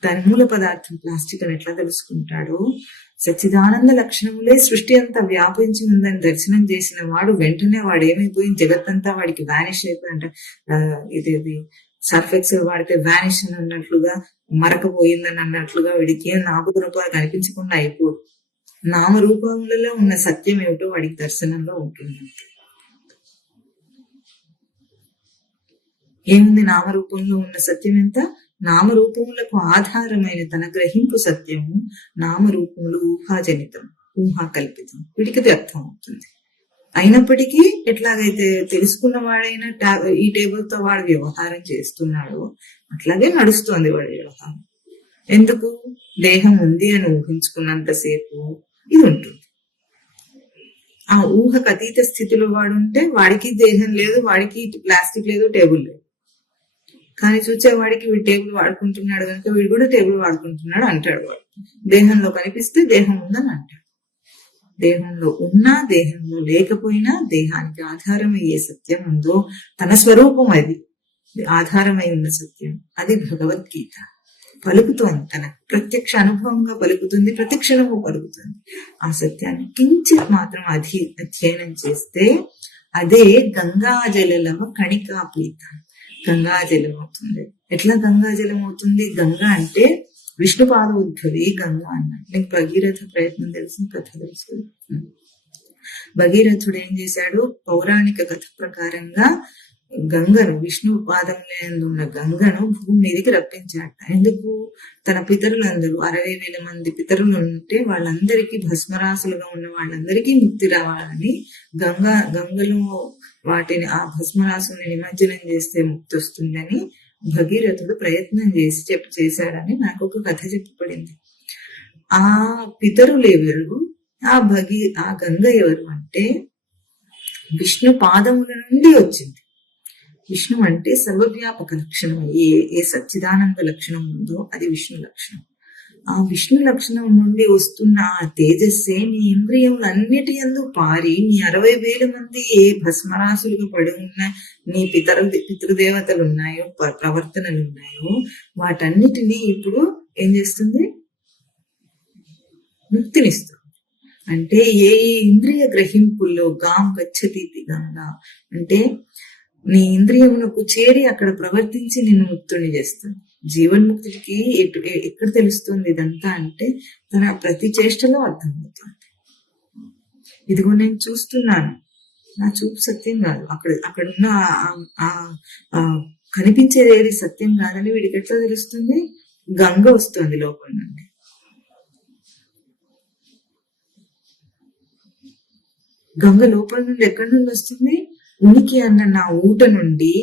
దాని మూల పదార్థం ప్లాస్టిక్ అని ఎట్లా తెలుసుకుంటాడు? సచ్చిదానంద లక్షణములే సృష్టి అంతా వ్యాపించి ఉందని దర్శనం చేసిన వాడు వెంటనే వాడు ఏమైపోయింది, జగత్తంతా వాడికి వ్యానిష్ అయిపోయి, అంటే ఇదేది సర్ఫ్ ఎక్సెల్ వాడితే వ్యానిష్ అని అన్నట్లుగా, మరకపోయిందని అన్నట్లుగా వీడికి ఏం నామరూపాలు కనిపించకుండా అయిపోడు. నామరూపములలో ఉన్న సత్యం ఏమిటో వాడికి దర్శనంలో ఉంటుంది. ఏముంది నామరూపంలో ఉన్న సత్యం? ఎంత? నామరూపములకు ఆధారమైన తన గ్రహింపు సత్యము నామరూపములు ఊహాజనితం, ఊహా కల్పితం. వీడికి అర్థం అవుతుంది. అయినప్పటికీ ఎట్లాగైతే తెలుసుకున్న వాడైనా ఈ టేబుల్ తో వాడు వ్యవహారం చేస్తున్నాడో అట్లాగే నడుస్తోంది వాడి వ్యవహారం. ఎందుకు? దేహం ఉంది అని ఊహించుకున్నంతసేపు ఇది ఉంటుంది. ఆ ఊహకు అతీత స్థితిలో వాడు ఉంటే వాడికి దేహం లేదు, వాడికి ప్లాస్టిక్ లేదు, టేబుల్ లేదు. కానీ చూచేవాడికి వీడు టేబుల్ వాడుకుంటున్నాడు కనుక వీడు కూడా టేబుల్ వాడుకుంటున్నాడు అంటాడు. వాడు దేహంలో కనిపిస్తే దేహం ఉందని అంటాడు. దేహంలో ఉన్నా దేహంలో లేకపోయినా దేహానికి ఆధారమయ్యే సత్యం ఉందో తన స్వరూపం, అది ఆధారమై ఉన్న సత్యం, అది భగవద్గీత పలుకుతోంది. తన ప్రత్యక్ష అనుభవంగా పలుకుతుంది, ప్రతిక్షణము పలుకుతుంది. ఆ సత్యాన్ని కించిత్ మాత్రం అధ్యయనం చేస్తే అదే గంగాజలమ కణికాపీత, గంగాజలం అవుతుంది. ఎట్లా గంగాజలం అవుతుంది? గంగా అంటే విష్ణుపాద ఉద్భవి గంగా అన్నాడు. నీకు భగీరథ ప్రయత్నం తెలుసు, కథ తెలుసు. భగీరథుడు ఏం చేశాడు? పౌరాణిక కథ ప్రకారంగా గంగను, విష్ణు పాదముల యందు ఉన్న గంగను భూమి మీదకి రప్పించాట. ఎందుకు? తన పితరులందరూ 60,000 మంది పితరులు ఉంటే వాళ్ళందరికీ, భస్మరాసులుగా ఉన్న వాళ్ళందరికీ ముక్తి రావాలని గంగలో వాటిని, ఆ భస్మరాసుని నిమజ్జనం చేస్తే ముక్తి వస్తుందని భగీరథుడు ప్రయత్నం చేశాడని నాకు ఒక కథ చెప్పబడింది. ఆ పితరులు ఎవరు? ఆ గంగ ఎవరు అంటే విష్ణు పాదముల నుండి వచ్చింది. విష్ణు అంటే సర్వవ్యాపక లక్షణం. ఏ సచ్చిదానంద లక్షణం ఉందో అది విష్ణు లక్షణం. ఆ విష్ణు లక్షణం నుండి వస్తున్న ఆ తేజస్సే నీ ఇంద్రియములన్నిటి యందు పారి, నీ 60,000 మంది ఏ భస్మరాసులుగా పడి ఉన్న నీ పితృదేవతలు ఉన్నాయో, ప్రవర్తనలు ఉన్నాయో, వాటన్నిటినీ ఇప్పుడు ఏం చేస్తుంది? ముక్తినిస్తుంది. అంటే ఏ ఇంద్రియ గ్రహింపుల్లో గాం గచ్చతి గంగా అంటే నీ ఇంద్రియమునకు చేరి అక్కడ ప్రవర్తించి నిన్ను ముక్తుని చేస్తుంది. జీవన్ముక్తికి ఎక్కడ తెలుస్తుంది ఇదంతా అంటే తన ప్రతి చేష్టలో అర్థమవుతుంది. ఇదిగో నేను చూస్తున్నాను, నా చూపు సత్యం కాదు, అక్కడున్న కనిపించేది ఏది సత్యం కాదని వీడికి ఎట్లా తెలుస్తుంది? గంగ వస్తుంది లోపల నుండి. గంగ లోపల నుండి ఎక్కడి నుండి వస్తుంది? ఉనికి అన్న నా ఊట నుండి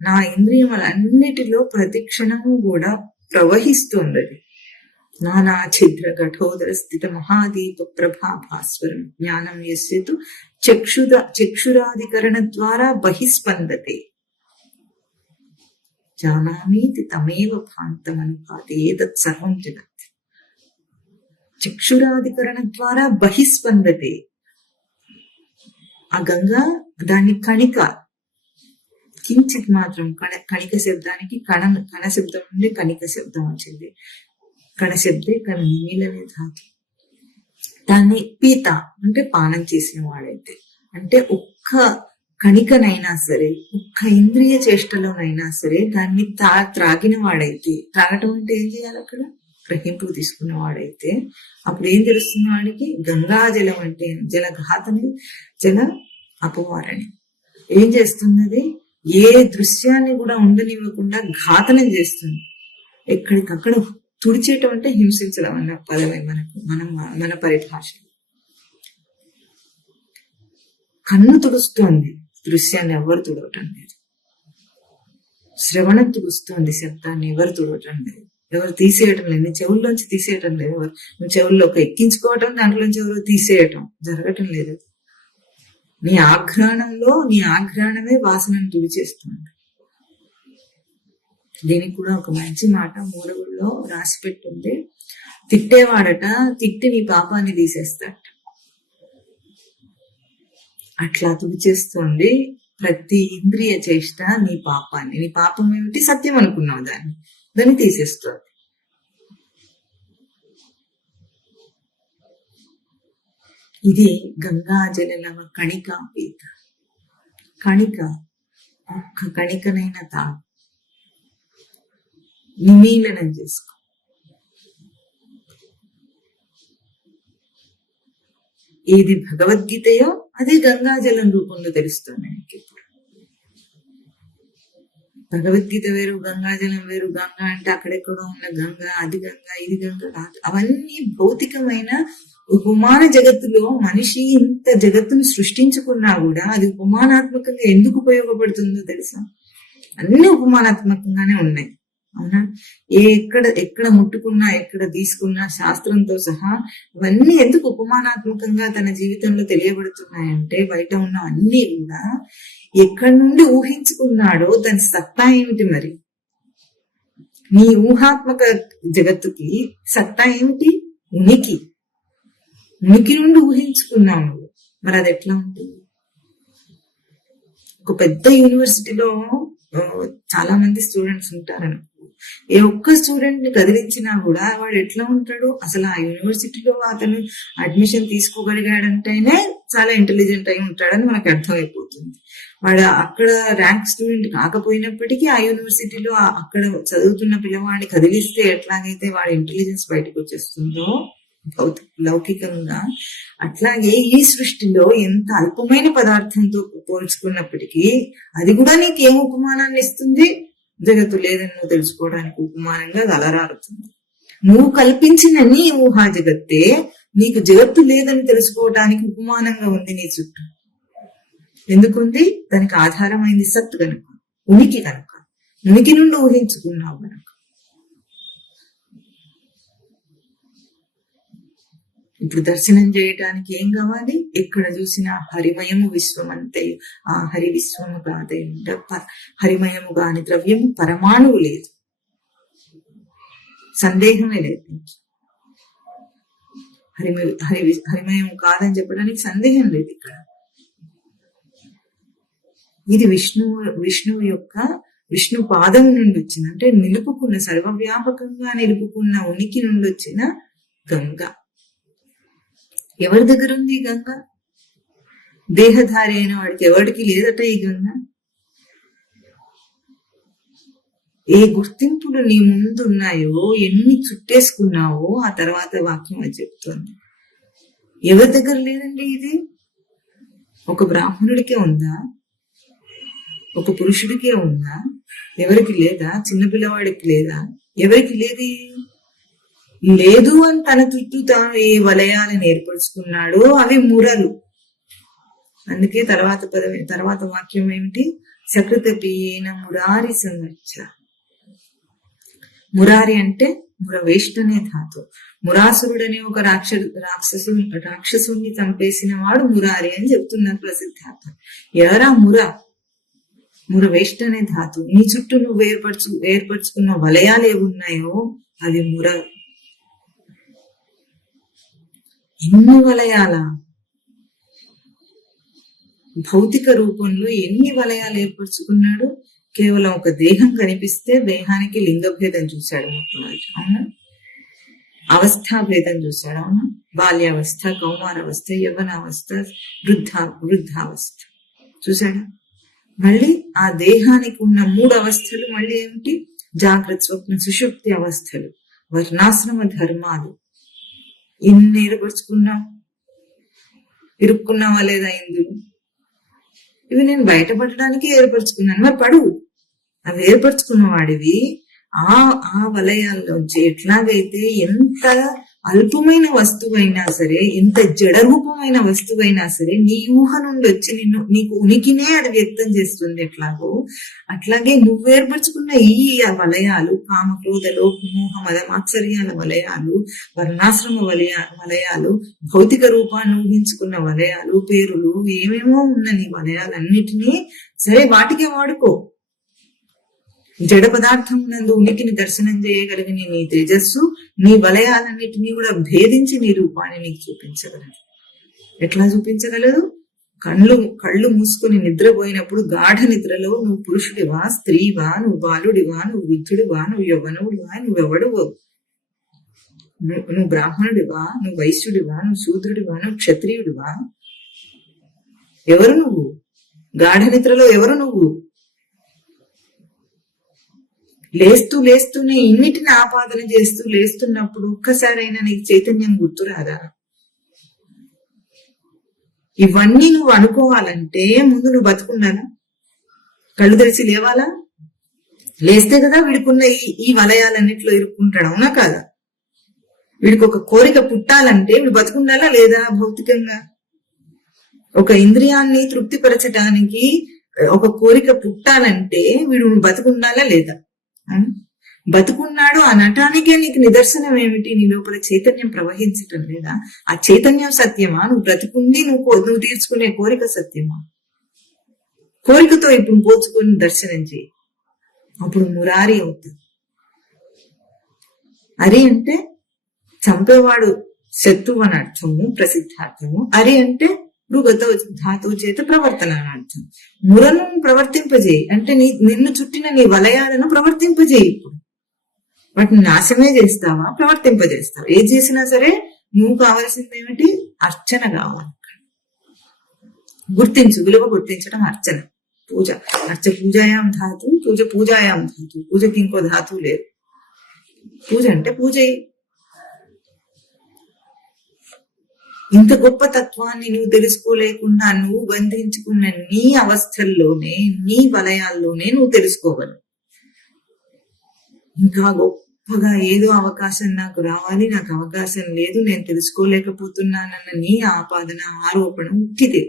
నా ఇంద్రియములన్నిటిలో ప్రతి క్షణము కూడా ప్రవహిస్తుంది. నానా ఛిద్ర ఘటోదర స్థిత మహాదీప ప్రభా భాస్వరం జ్ఞానం యస్యతు చక్షురాధికరణ ద్వారా బహిస్పందతే జానామీతి తమేవ భాంతమనుపాతి ఏతత్ సర్వం జగత్. చక్షురాధికరణ ద్వారా బహిస్పందతే. ఆ గంగా దాని కణిక, కించిత్ మాత్రం కణిక శబ్దానికి కణ శబ్దం నుండి కణిక శబ్దం వచ్చింది. కణశబ్దే కణ నిమీలనే ధాతు. దాన్ని పీత అంటే పానం చేసిన వాడైతే, అంటే ఒక్క కణికనైనా సరే, ఒక్క ఇంద్రియ చేష్టలోనైనా సరే దాన్ని త్రాగిన వాడైతే, త్రాగటం అంటే ఏం చేయాలి? అక్కడ గ్రహింపు తీసుకున్న వాడైతే అప్పుడు ఏం తెలుస్తుంది వాడికి? గంగాజలం అంటే జలఘాతని, జల అపవారణి. ఏం చేస్తున్నది? ఏ దృశ్యాన్ని కూడా ఉండనివ్వకుండా ఘాతనం చేస్తుంది. ఎక్కడికక్కడ తుడిచేయటం అంటే హింసించడం అన్న పదమే మన పరిభాష. కన్ను తుడుస్తోంది, దృశ్యాన్ని ఎవరు తుడవటం లేదు. శ్రవణం తుడుస్తోంది, శబ్దాన్ని ఎవరు తుడవటం లేదు, ఎవరు తీసేయటం లేదు. నీ చెవుల్లోంచి తీసేయటం లేదు. నువ్వు చెవుల్లోకి ఎక్కించుకోవటం, దాంట్లోంచి ఎవరు తీసేయటం జరగటం లేదు. నీ ఆఘ్రాణమే వాసనను తుడిచేస్తుంది. దీనికి కూడా ఒక మంచి మాట మూడవుల్లో రాసి పెట్టింది. తిట్టేవాడట తిట్టి నీ పాపాన్ని తీసేస్తాడట. అట్లా తుడిచేస్తుంది ప్రతి ఇంద్రియ చేష్ట నీ పాపాన్ని. నీ పాపం ఏమిటి? సత్యం అనుకున్నావు, దాన్ని తీసేస్తుంది. ఇది గంగాజలమ కణికాపీత. కణిక, ఒక్క కణికనైనా తాగు, నిమీలనం చేసుకో. ఏది భగవద్గీతయో అది గంగాజలం రూపంలో తెలుస్తుంది నీకు ఇప్పుడు. భగవద్గీత వేరు, గంగాజలం వేరు. గంగా అంటే అక్కడెక్కడో ఉన్న గంగ, అది గంగ, ఇది గంగ కాదు. అవన్నీ భౌతికమైన ఉపమాన జగత్తులో మనిషి ఇంత జగత్తును సృష్టించుకున్నా కూడా అది ఉపమానాత్మకంగా ఎందుకు ఉపయోగపడుతుందో తెలుసా? అన్ని ఉపమానాత్మకంగానే ఉన్నాయి, అవునా? ఎక్కడ ముట్టుకున్నా, ఎక్కడ తీసుకున్నా, శాస్త్రంతో సహా ఇవన్నీ ఎందుకు ఉపమానాత్మకంగా తన జీవితంలో తెలియబడుతున్నాయంటే బయట ఉన్న అన్ని కూడా ఎక్కడి నుండి ఊహించుకున్నాడో దాని సత్తా ఏమిటి? మరి నీ ఊహాత్మక జగత్తుకి సత్తా ఏమిటి? ఉనికి నుండి ఊహించుకున్నావు నువ్వు. మరి అది ఎట్లా ఉంటుంది? ఒక పెద్ద యూనివర్సిటీలో చాలా మంది స్టూడెంట్స్ ఉంటారని, ఏ ఒక్క స్టూడెంట్ ని కదిలించినా కూడా వాడు ఎట్లా ఉంటాడు? అసలు ఆ యూనివర్సిటీలో అతను అడ్మిషన్ తీసుకోగలిగాడంటేనే చాలా ఇంటెలిజెంట్ అయి ఉంటాడని మనకు అర్థమైపోతుంది. వాడు అక్కడ ర్యాంక్ స్టూడెంట్ కాకపోయినప్పటికీ ఆ యూనివర్సిటీలో అక్కడ చదువుతున్న పిల్లవాడిని కదిలిస్తే ఎట్లాగైతే వాడి ఇంటెలిజెన్స్ బయటకు వచ్చేస్తుందో, లౌకికంగా. అట్లాగే ఈ సృష్టిలో ఎంత అల్పమైన పదార్థంతో పోల్చుకున్నప్పటికీ అది కూడా నీకు ఏం ఉపమానాన్ని ఇస్తుంది? జగత్తు లేదని నువ్వు తెలుసుకోవడానికి ఉపమానంగా అలరారుతుంది. నువ్వు కల్పించిన నీ ఊహా జగత్తే నీకు జగత్తు లేదని తెలుసుకోవడానికి ఉపమానంగా ఉంది నీ చుట్టూ. ఎందుకుంది? దానికి ఆధారమైంది సత్ కనుక, ఉనికి కనుక, ఉనికి నుండి ఊహించుకున్నావు కనుక. ఇప్పుడు దర్శనం చేయటానికి ఏం కావాలి? ఎక్కడ చూసినా హరిమయము విశ్వమంతే, ఆ హరి విశ్వము కాదే, హరిమయము కాని ద్రవ్యము పరమాణువు లేదు, సందేహమే లేదు. హరిమయం కాదని చెప్పడానికి సందేహం లేదు ఇక్కడ. ఇది విష్ణువు యొక్క విష్ణు పాదం నుండి వచ్చిన, అంటే నిలుపుకున్న, సర్వవ్యాపకంగా నిలుపుకున్న ఉనికి నుండి వచ్చిన గంగ. ఎవరి దగ్గర ఉంది ఈ గంగ? దేహధారి అయిన వాడికి ఎవరికి లేదట ఈ గంగ. ఏ గుర్తింపులు నీ ముందు ఉన్నాయో, ఎన్ని చుట్టేసుకున్నావో ఆ తర్వాత వాక్యం అది చెప్తోంది. ఎవరి దగ్గర లేదండి ఇది? ఒక బ్రాహ్మణుడికే ఉందా? ఒక పురుషుడికే ఉందా? ఎవరికి లేదా? చిన్నపిల్లవాడికి లేదా? ఎవరికి లేదు? లేదు అని తన చుట్టూ తాను ఏ వలయాలను ఏర్పరుచుకున్నాడో అవి మురలు. అందుకే తర్వాత వాక్యం ఏమిటి? సకృత పీయేన మురారి సంగచ్చ. మురారి అంటే మురవేష్టనే ధాతు. మురాసురుడనే ఒక రాక్షసుని చంపేసిన వాడు మురారి అని చెప్తున్నారు ప్రసిద్ధార్థం. ఎవరా మురవేష్ట అనే ధాతు. నీ చుట్టూ నువ్వు ఏర్పరచుకున్న వలయాలు ఏమున్నాయో అది ముర. ఎన్ని వలయాల? భౌతిక రూపంలో ఎన్ని వలయాలు ఏర్పరచుకున్నాడు? కేవలం ఒక దేహం కనిపిస్తే దేహానికి లింగభేదం చూశాడు మొట్టమొదటి. అవునా? అవస్థాభేదం చూశాడు. అవునా? బాల్యావస్థ, కౌమారావస్థ, యవ్వనావస్థ, వృద్ధావస్థ చూశాడు. మళ్ళీ ఆ దేహానికి ఉన్న 3 అవస్థలు మళ్ళీ ఏమిటి? జాగ్రత్త, స్వప్న, సుషుప్తి అవస్థలు, వర్ణాశ్రమ ధర్మాలు. ఎన్ని ఏర్పరచుకున్నావు? ఇరుక్కున్నావా లేదా ఇందులో? ఇవి నేను బయటపడడానికి ఏర్పరచుకున్నాను. మరి పడు. అవి ఏర్పరచుకున్న వాడివి ఆ వలయాల్లోంచి ఎట్లాగైతే ఎంత అల్పమైన వస్తువైనా సరే, ఎంత జడరూపమైన వస్తువైనా సరే నీ ఊహ నుండి వచ్చి నీకు ఉనికినే అది వ్యక్తం చేస్తుంది. ఎట్లాగో అట్లాగే నువ్వు ఏర్పరచుకున్న ఈ వలయాలు, కామ, క్రోధ, లోభ, మోహ, మద, మాత్సర్యాల వలయాలు, వర్ణాశ్రమ వలయాలు, భౌతిక రూపాన్ని ఊహించుకున్న వలయాలు, పేరులు, ఏమేమో ఉన్న నీ వలయాలన్నిటినీ సరే వాటికే వాడుకో. జడ పదార్థం నందు ఉనికిని దర్శనం చేయగలిగిన నీ తేజస్సు నీ వలయాలన్నిటినీ కూడా భేదించి నీ రూపాన్ని నీకు చూపించగలదు. ఎట్లా చూపించగలదు? కళ్ళు మూసుకుని నిద్రపోయినప్పుడు గాఢ నిద్రలో నువ్వు పురుషుడివా, స్త్రీవా, నువ్వు బాలుడివా, నువ్వు వృద్ధుడివా, నువ్వు యవ్వనుడివా, నువ్వెవడువో, నువ్వు బ్రాహ్మణుడివా, నువ్వు వైశ్యుడివా, నువ్వు శూద్రుడివా, నువ్వు క్షత్రియుడివా, ఎవరు నువ్వు? గాఢ నిద్రలో ఎవరు నువ్వు? లేస్తూనే ఇన్నిటిని ఆపాదన చేస్తూ లేస్తున్నప్పుడు ఒక్కసారైనా నీకు చైతన్యం గుర్తురాదా? ఇవన్నీ నువ్వు అనుకోవాలంటే ముందు నువ్వు బతుకున్నానా? కళ్ళు తెరిచి లేవాలా? లేస్తే కదా వీడికున్న ఈ వలయాలన్నిట్లో ఇరుక్కుంటాడు. అవునా కాదా? వీడికి ఒక కోరిక పుట్టాలంటే వీడు బతుకుండాలా లేదా? భౌతికంగా ఒక ఇంద్రియాన్ని తృప్తిపరచడానికి ఒక కోరిక పుట్టాలంటే వీడు బతుకుండాలా లేదా? బతుకున్నాడు అనటానికే నీకు నిదర్శనం ఏమిటి? నీ లోపల చైతన్యం ప్రవహించటం లేదా? ఆ చైతన్యం సత్యమా? నువ్వు బ్రతుకుండి నువ్వు తీర్చుకునే కోరిక సత్యమా? కోరికతో ఇప్పుడు పోల్చుకుని దర్శనం చేయి, అప్పుడు మురారి అవుతుంది. అరి అంటే చంపేవాడు శత్రువు అని అర్థము, ప్రసిద్ధార్థము. అరి అంటే మృగత ధాతువు చేత ప్రవర్తన అని అర్థం. మురను ప్రవర్తింపజేయి అంటే నిన్ను చుట్టిన నీ వలయాలను ప్రవర్తింపజేయి. ఇప్పుడు వాటిని నాశమే చేస్తావా, ప్రవర్తింపజేస్తావా? ఏది చేసినా సరే నువ్వు కావాల్సింది ఏమిటి? అర్చన కావాలి. గుర్తించు, విలువ గుర్తించడం అర్చన. పూజ పూజాయాం ధాతు, పూజాయాం ధాతు. పూజకి ఇంకో ధాతువు లేదు. పూజ అంటే పూజ. ఇంత గొప్ప తత్వాన్ని నువ్వు తెలుసుకోలేకుండా నువ్వు బంధించుకున్న నీ అవస్థల్లోనే, నీ వలయాల్లోనే నువ్వు తెలుసుకోగలవు. ఇంకా గొప్పగా ఏదో అవకాశం నాకు రావాలి, నాకు అవకాశం లేదు, నేను తెలుసుకోలేకపోతున్నానన్న నీ ఆపాదన, ఆరోపణ ఉట్టిదే.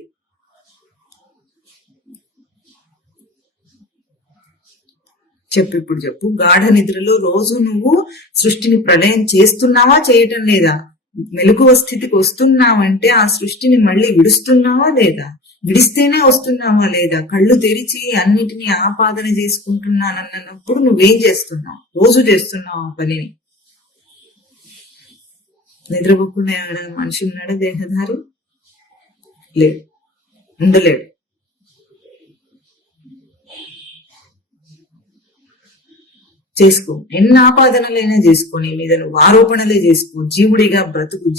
ఇప్పుడు చెప్పు, గాఢ నిద్రలో రోజు నువ్వు సృష్టిని ప్రళయం చేస్తున్నావా, చేయటం లేదా? మెలకువ స్థితికి వస్తున్నావంటే ఆ సృష్టిని మళ్ళీ విడుస్తున్నావా లేదా? విడిస్తేనే వస్తున్నావా లేదా? కళ్ళు తెరిచి అన్నిటినీ ఆపాదన చేసుకుంటున్నానన్నప్పుడు నువ్వేం చేస్తున్నావు? రోజు చేస్తున్నావు ఆ పనిని. నిద్రపోకుండా మనిషి ఉన్నాడా దేహధారి? లేదు, ఉండలేడు. చేసుకో, ఎన్ని ఆపాదనలైనా చేసుకో, నీ మీద నువ్వు ఆరోపణలే చేసుకో, జీవుడిగా బ్రతుకు,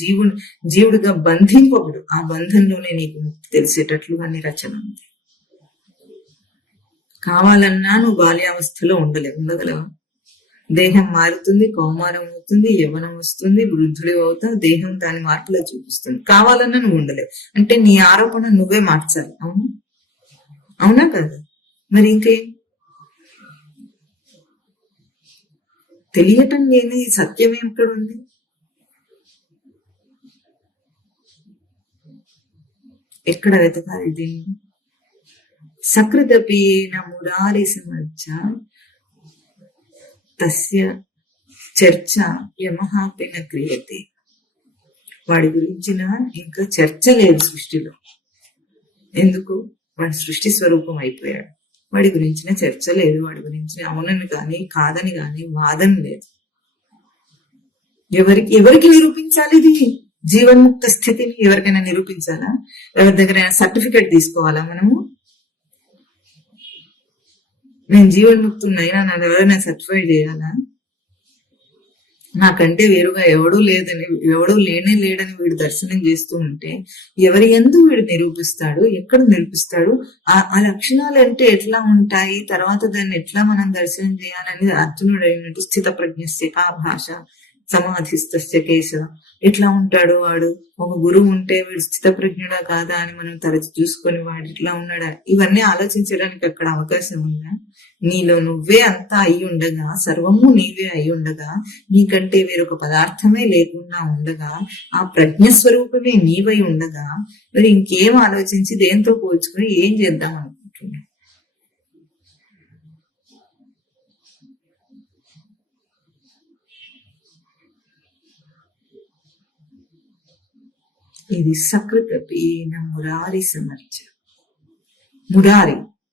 జీవుడిగా బంధింపబడు. ఆ బంధంలోనే నీకు ముక్తి తెలిసేటట్లుగా నీ రచన ఉంది. కావాలన్నా నువ్వు బాల్యావస్థలో ఉండగలవా? దేహం మారుతుంది, కౌమారం అవుతుంది, యవ్వనం వస్తుంది, వృద్ధుడి అవుతావు, దేహం దాని మార్పులో చూపిస్తుంది. కావాలన్నా నువ్వు ఉండలేవు. అంటే నీ ఆరోపణ నువ్వే మార్చాలి. అవునా కదా? మరి ఇంకేం? తెలియటం లేని సత్యం ఎక్కడ ఉంది? ఎక్కడ వెతకాలి దీన్ని? సకృదపీన మురారి సమర్చ తస్య చర్చ యమహాపిన క్రియతే. వాడి గురించిన ఇంకా చర్చ లేదు సృష్టిలో. ఎందుకు? వాడి సృష్టి స్వరూపం అయిపోయాడు. వాడి గురించిన చర్చ లేదు, వాడి గురించి అవునని కానీ కాదని కానీ వాదన లేదు. ఎవరికి నిరూపించాలి ఇది? జీవన్ముక్త స్థితిని ఎవరికైనా నిరూపించాలా? ఎవరి దగ్గర సర్టిఫికెట్ తీసుకోవాలా మనము? నేను జీవన్ముక్తున్నైనా నన్ను ఎవరైనా సర్టిఫై చేయాలా? నాకంటే వేరుగా ఎవడూ లేడని వీడు దర్శనం చేస్తూ ఉంటే ఎవరి యందు వీడు నిరూపిస్తాడు? ఎక్కడ నిరూపిస్తాడు? ఆ లక్షణాలు అంటే ఎట్లా ఉంటాయి, తర్వాత దాన్ని ఎట్లా మనం దర్శనం చేయాలనేది అర్జునుడు అయినట్టు స్థిత ప్రజ్ఞస్య కా భాష సమాధిస్తస్య కేశవ. ఎట్లా ఉంటాడు వాడు? ఒక గురువు ఉంటే వీడు స్థిత ప్రజ్ఞుడా కాదా అని మనం తరచు చూసుకొని వాడు ఇట్లా ఉన్నాడా, ఇవన్నీ ఆలోచించడానికి అక్కడ అవకాశం ఉందా? నీలో నువ్వే అంతా అయి ఉండగా, సర్వము నీవే అయి ఉండగా, నీకంటే వేరొక పదార్థమే లేకుండా ఉండగా, ఆ ప్రజ్ఞ స్వరూపమే నీవై ఉండగా, మరి ఇంకేం ఆలోచించి దేంతో పోల్చుకొని ఏం చేద్దాం అనుకుంటున్నావు? ఇది సకృతపీన మురారి సమర్చ.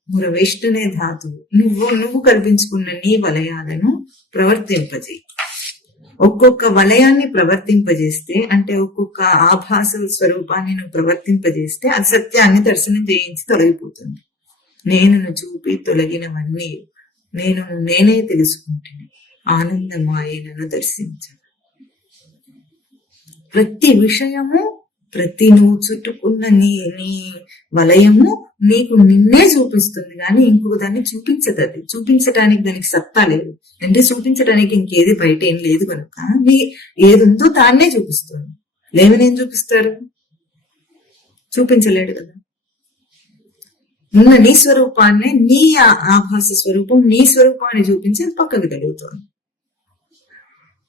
మురవేష్టనే ధాతువు. నువ్వు కల్పించుకున్న నీ వలయాలను ప్రవర్తింపజేయి. ఒక్కొక్క వలయాన్ని ప్రవర్తింపజేస్తే, అంటే ఒక్కొక్క ఆభాస స్వరూపాన్ని నువ్వు ప్రవర్తింపజేస్తే అది సత్యాన్ని దర్శనం చేయించి తొలగిపోతుంది. నేను చూపి తొలగినవన్నీ నేనే తెలుసుకుంటుని ఆనందమాయే నన్ను దర్శించను. ప్రతి విషయము, ప్రతి నువ్వు చుట్టుకున్న నీ వలయము నీకు నిన్నే చూపిస్తుంది, కానీ ఇంకొక దాన్ని చూపించదు. అది చూపించడానికి దానికి సత్తా లేదు. అంటే చూపించడానికి ఇంకేది బయట ఏం లేదు కనుక ఏది ఉందో దాన్నే చూపిస్తుంది. లేవనేం చూపిస్తారు? చూపించలేడు కదా. ఉన్న నీ స్వరూపాన్ని, నీ ఆభాస స్వరూపం, నీ స్వరూపాన్ని చూపించి అది పక్కకు తగ్గుతోంది.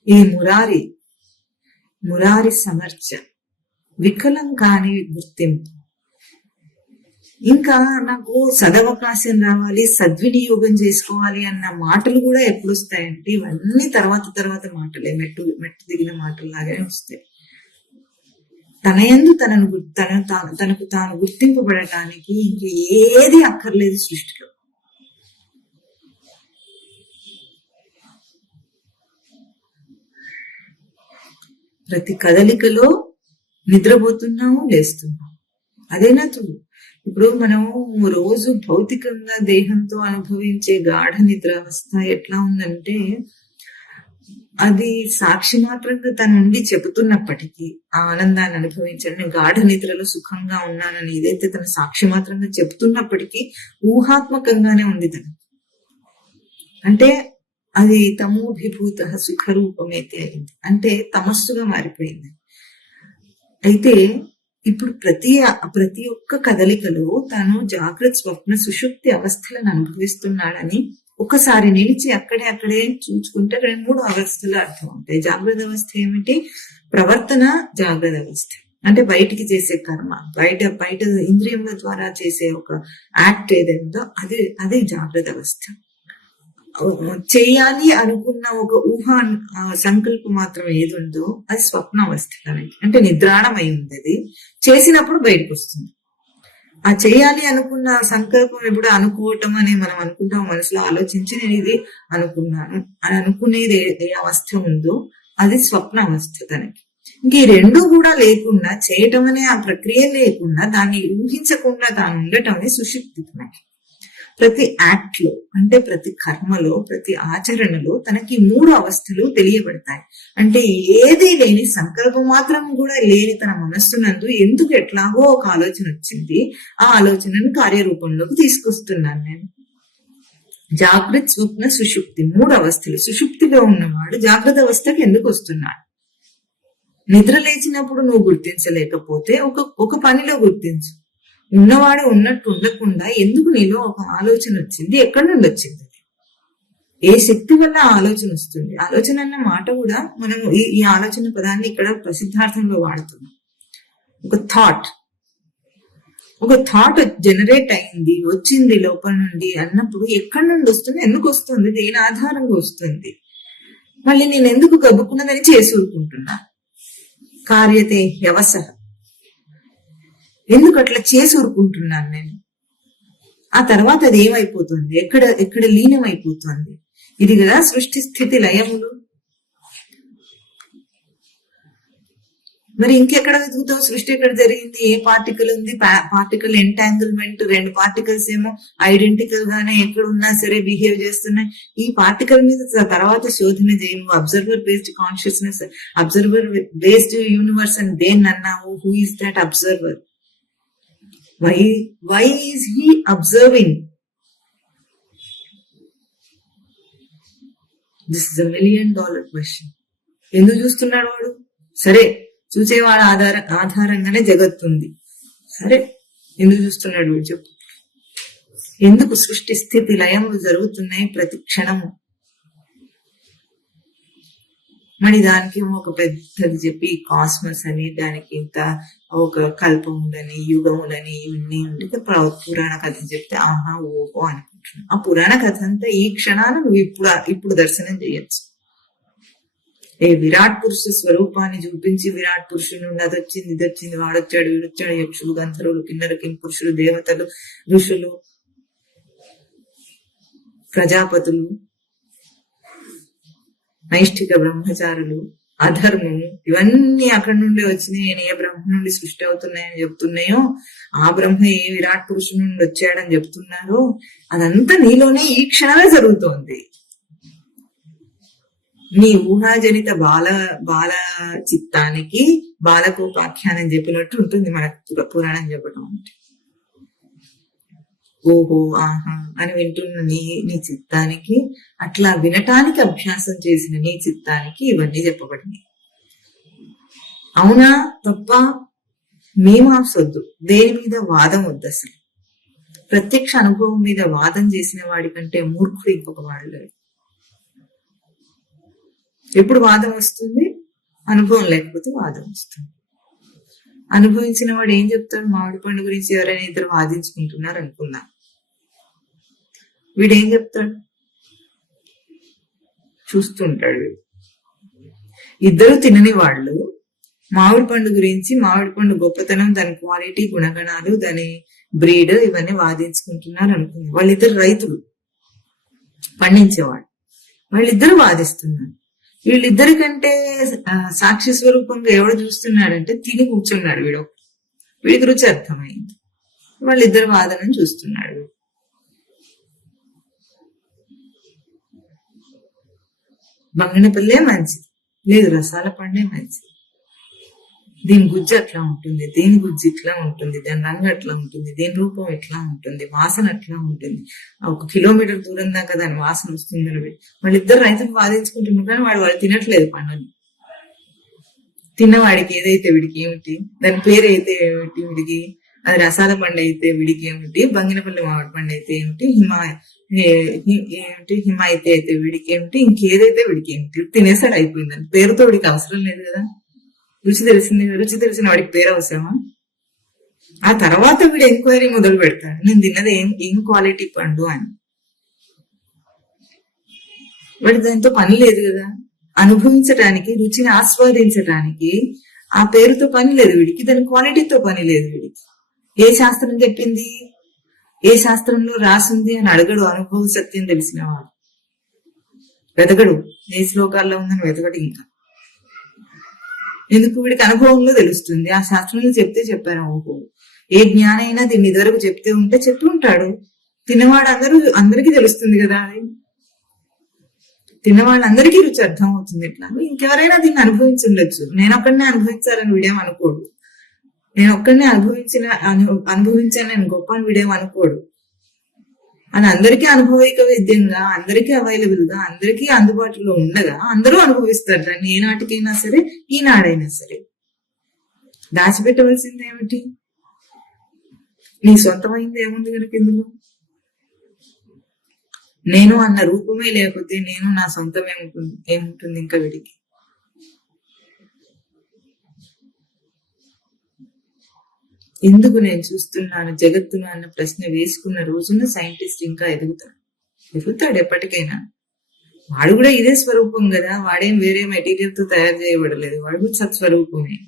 ఇది మురారి సమర్చ, వికలం కాని గుర్తింపు. ఇంకా నాకు సదవకాశం రావాలి, సద్వినియోగం చేసుకోవాలి అన్న మాటలు కూడా ఎప్పుడు వస్తాయంటే ఇవన్నీ తర్వాత మాటలే, మెట్టు దిగిన మాటల్లాగానే వస్తాయి. తన యందు తనకు తాను గుర్తింపబడటానికి ఇంక ఏది అక్కర్లేదు సృష్టిలో. ప్రతి కదలికలో నిద్రపోతున్నాము, లేస్తున్నాము. అదేనా చూడు. ఇప్పుడు మనము రోజు భౌతికంగా దేహంతో అనుభవించే గాఢ నిద్ర అవస్థ ఎట్లా ఉందంటే, అది సాక్షి మాత్రంగా తన నుండి చెబుతున్నప్పటికీ ఆ ఆనందాన్ని అనుభవించండి, గాఢ నిద్రలో సుఖంగా ఉన్నానని ఏదైతే తన సాక్షి మాత్రంగా చెబుతున్నప్పటికీ ఊహాత్మకంగానే ఉంది తను. అంటే అది తమోభిభూత సుఖరూపమైతే అయింది, అంటే తమస్సుగా మారిపోయింది. అయితే ఇప్పుడు ప్రతి ఒక్క కదలికలో తాను జాగ్రత్త స్వప్న సుషుప్తి అవస్థలను అనుభవిస్తున్నాడని ఒకసారి నిలిచి అక్కడే చూసుకుంటే 2-3 అవస్థలు అర్థం అవుతాయి. జాగ్రత్త అవస్థ ఏమిటి? ప్రవర్తన జాగ్రత్త అవస్థ అంటే బయటికి చేసే కర్మ, బయట ఇంద్రియముల ద్వారా చేసే ఒక యాక్ట్ ఏదైందో అది జాగ్రత్త అవస్థ. చేయాలి అనుకున్న ఒక ఊహ సంకల్పం మాత్రం ఏది ఉందో అది స్వప్న అవస్థ. అంటే నిద్రాణమై ఉంది. అది చేసినప్పుడు బయటకు వస్తుంది. ఆ చేయాలి అనుకున్న సంకల్పం ఎప్పుడు అనుకోవటం అని మనం అనుకుంటాం, మనసులో ఆలోచించి నేను ఇది అనుకున్నాను అని అనుకునేది ఏ అవస్థ ఉందో అది స్వప్న అవస్థ తనకి. ఇంక ఈ రెండు కూడా లేకుండా చేయటం అనే ఆ ప్రక్రియ లేకుండా దాన్ని ఊహించకుండా తాను ఉండటం అనేది సుషుప్తి తనకి. ప్రతి యాక్ట్ లో అంటే ప్రతి కర్మలో ప్రతి ఆచరణలో తనకి 3 అవస్థలు తెలియబడతాయి. అంటే ఏదీ లేని సంకల్పం మాత్రం కూడా లేని తన మనస్సునందు ఎందుకు ఎట్లాగో ఒక ఆలోచన వచ్చింది, ఆ ఆలోచనను కార్యరూపంలోకి తీసుకొస్తున్నాను నేను. జాగ్రత్త స్వప్న సుషుప్తి 3 అవస్థలు. సుషుప్తిలో ఉన్నవాడు జాగ్రత్త అవస్థకి ఎందుకు వస్తున్నాడు? నిద్ర లేచినప్పుడు నువ్వు గుర్తించలేకపోతే ఒక పనిలో గుర్తించు. ఉన్నవాడు ఉన్నట్టు ఉండకుండా ఎందుకు నీలో ఒక ఆలోచన వచ్చింది, ఎక్కడి నుండి వచ్చింది, ఏ శక్తి వల్ల ఆలోచన వస్తుంది? ఆలోచన అన్న మాట కూడా మనం ఈ ఆలోచన పదాన్ని ఇక్కడ ప్రసిద్ధార్థంలో వాడుతున్నాం. ఒక థాట్ జనరేట్ అయింది, వచ్చింది లోపల నుండి అన్నప్పుడు ఎక్కడి నుండి వస్తుంది, ఎందుకు వస్తుంది, దేని ఆధారంగా వస్తుంది? మళ్ళీ నేను ఎందుకు గబ్బుకున్నదని చేసి ఊరుకుంటున్నా? కార్యతే వ్యవస, ఎందుకు అట్లా చేసి ఊరుకుంటున్నాను నేను? ఆ తర్వాత అది ఏమైపోతుంది, ఎక్కడ లీనం అయిపోతుంది? ఇది కదా సృష్టి స్థితి లయములు. మరి ఇంకెక్కడ వెతుకుతావు? సృష్టి ఎక్కడ జరిగింది? ఏ పార్టికల్ ఉంది? పార్టికల్ ఎంటాంగిల్మెంట్, 2 పార్టికల్స్ ఏమో ఐడెంటికల్ గానే ఎక్కడ ఉన్నా సరే బిహేవ్ చేస్తున్నాయి. ఈ పార్టికల్ మీద తర్వాత శోధన చేయను. Observer based consciousness, observer based universe అని దేన్ని అన్నావు? Who is that observer? Why is he observing? This is a $1 million question. ఎందుకు చూస్తున్నాడు వాడు? సరే, చూసేవాడు ఆధారంగానే జగత్తుంది. సరే, ఎందుకు చూస్తున్నాడు వాడు చెప్పు? ఎందుకు సృష్టి స్థితి లయములు జరుగుతున్నాయి ప్రతి క్షణము? మరి దానికి ఒక పెద్దది చెప్పి కాస్మస్ అని, దానికి ఇంత ఒక కల్పములని, యుగములని ఇవన్నీ ఉండి పురాణ కథ చెప్తే ఆహా ఓహో అనుకుంటున్నాను. ఆ పురాణ కథ అంతా ఈ క్షణాన్ని నువ్వు ఇప్పుడు దర్శనం చేయొచ్చు. ఏ విరాట్ పురుష స్వరూపాన్ని చూపించి విరాట్ పురుషుని నుండి అది వచ్చింది, ఇది వచ్చింది, వాడొచ్చాడు, వీడొచ్చాడు, యక్షులు, గంధర్వులు, కిన్నెర కింపురుషులు, దేవతలు, ఋషులు, ప్రజాపతులు, నైష్ఠిక బ్రహ్మచారులు, అధర్మము, ఇవన్నీ అక్కడి నుండి వచ్చినాయి. ఏ బ్రహ్మ నుండి సృష్టి అవుతున్నాయని చెప్తున్నాయో, ఆ బ్రహ్మ ఏ విరాట్ పురుషుని నుండి వచ్చాడని చెప్తున్నారో, అదంతా నీలోనే ఈ క్షణమే జరుగుతోంది. నీ ఊహాజనిత బాల చిత్తానికి బాలకోపాఖ్యానం చెప్పినట్టు ఉంటుంది మన పురాణం చెప్పడం అంటే. ఓహో ఆహా అని వింటున్న నీ చిత్తానికి, అట్లా వినటానికి అభ్యాసం చేసిన నీ చిత్తానికి ఇవన్నీ చెప్పబడినాయి. అవునా తప్ప మీమాంసొద్దు, దేని మీద వాదం వద్దు. అసలు ప్రత్యక్ష అనుభవం మీద వాదం చేసిన వాడి కంటే మూర్ఖుడు ఇంకొక వాడు లేడు. ఎప్పుడు వాదం వస్తుంది? అనుభవం లేకపోతే వాదం వస్తుంది. అనుభవించిన వాడు ఏం చెప్తాడు? మామిడి పండు గురించి ఎవరైనా ఇద్దరు వాదించుకుంటున్నారు అనుకుందాం, వీడేం చెప్తాడు? చూస్తుంటాడు. ఇద్దరు తినని వాళ్ళు మామిడి పండు గురించి, మామిడి పండు గొప్పతనం, దాని క్వాలిటీ, గుణగణాలు, దాని బ్రీడ్ ఇవన్నీ వాదించుకుంటున్నారు అనుకుందాం. వాళ్ళిద్దరు రైతులు, పండించేవాడు. వాళ్ళిద్దరు వాదిస్తున్నారు. వీళ్ళిద్దరికంటే సాక్షి స్వరూపంగా ఎవడు చూస్తున్నాడంటే తిని కూర్చున్నాడు వీడికి రుచి అర్థమైంది. వాళ్ళిద్దరు వాదనని చూస్తున్నాడు. బంగినపల్లే మంచిది, లేదు రసాల పండే మంచిది. దీని గుజ్జు అట్లా ఉంటుంది, దేని గుజ్జు ఇట్లా ఉంటుంది, దాని రంగు అట్లా ఉంటుంది, దేని రూపం ఎట్లా ఉంటుంది, వాసన అట్లా ఉంటుంది. 1 కిలోమీటర్ దూరం దాకా దాని వాసన వస్తుంది. వాళ్ళిద్దరు రైతులు వాదించుకుంటున్నారు, కానీ వాళ్ళు తినట్లేదు పండుని. తిన్నవాడికి ఏదైతే వీడికి ఏమిటి, దాని పేరు అయితే ఏమిటి వీడికి, అది రసాల పండు అయితే వీడికి ఏమిటి, బంగినపల్లి మామిడి పండు అయితే ఏమిటి, హిమాయితీ అయితే వీడికి ఏమిటి, ఇంకేదైతే వీడికి ఏమిటి, తినేసాడు అయిపోయిందని. పేరుతో వీడికి అవసరం లేదు కదా. రుచి తెలిసింది, రుచి తెలిసిన వాడికి పేరు అవసరమా? ఆ తర్వాత వీడు ఎంక్వైరీ మొదలు పెడతాడు, నేను తిన్నది ఏం క్వాలిటీ పండు అని. వాడికి దాంతో పని లేదు కదా. అనుభవించడానికి, రుచిని ఆస్వాదించడానికి ఆ పేరుతో పని లేదు వీడికి, దాని క్వాలిటీతో పని లేదు వీడికి. ఏ శాస్త్రం చెప్పింది, ఏ శాస్త్రంలో రాసింది అని అడగడు. అనుభవ సత్యం తెలిసిన వాడు వెతకడు, ఏ శ్లోకాల్లో ఉందని వెతకడు. ఇంకా ఎందుకు, వీడికి అనుభవంలో తెలుస్తుంది. ఆ శాస్త్రంలో చెప్తే చెప్పారు. ఓహో, ఏ జ్ఞానైనా దీన్ని ఇదివరకు చెప్తే ఉంటే చెప్పి ఉంటాడు. తిన్నవాడు అందరికీ తెలుస్తుంది కదా. అది తిన్నవాళ్ళందరికీ రుచి అర్థం అవుతుంది. ఇట్లా ఇంకెవరైనా దీన్ని అనుభవించి ఉండొచ్చు, నేను ఒక్కడనే అనుభవించాలని వీడేం అనుకోడు. నేను ఒక్కడనే అనుభవించాను నేను గొప్ప అని వీడేం అనుకోడు. అని అందరికీ అనుభవిక విద్యంగా, అందరికీ అవైలబుల్ గా, అందరికీ అందుబాటులో ఉండగా అందరూ అనుభవిస్తారు దాన్ని. ఏ నాటికైనా సరే, ఈనాడైనా సరే. దాచిపెట్టవలసింది ఏమిటి? నీ సొంతమైంది ఏముంది కనుక ఇందులో? నేను అన్న రూపమే లేకపోతే నేను నా సొంతం ఏముంటుంది ఇంకా వీడికి? ఎందుకు నేను చూస్తున్నాను జగత్తును అన్న ప్రశ్న వేసుకున్న రోజున సైంటిస్ట్ ఇంకా ఎదుగుతాడు ఎప్పటికైనా. వాడు కూడా ఇదే స్వరూపం కదా, వాడేం వేరే మెటీరియల్ తో తయారు చేయబడలేదు, వాడు కూడా సత్స్వరూపమే.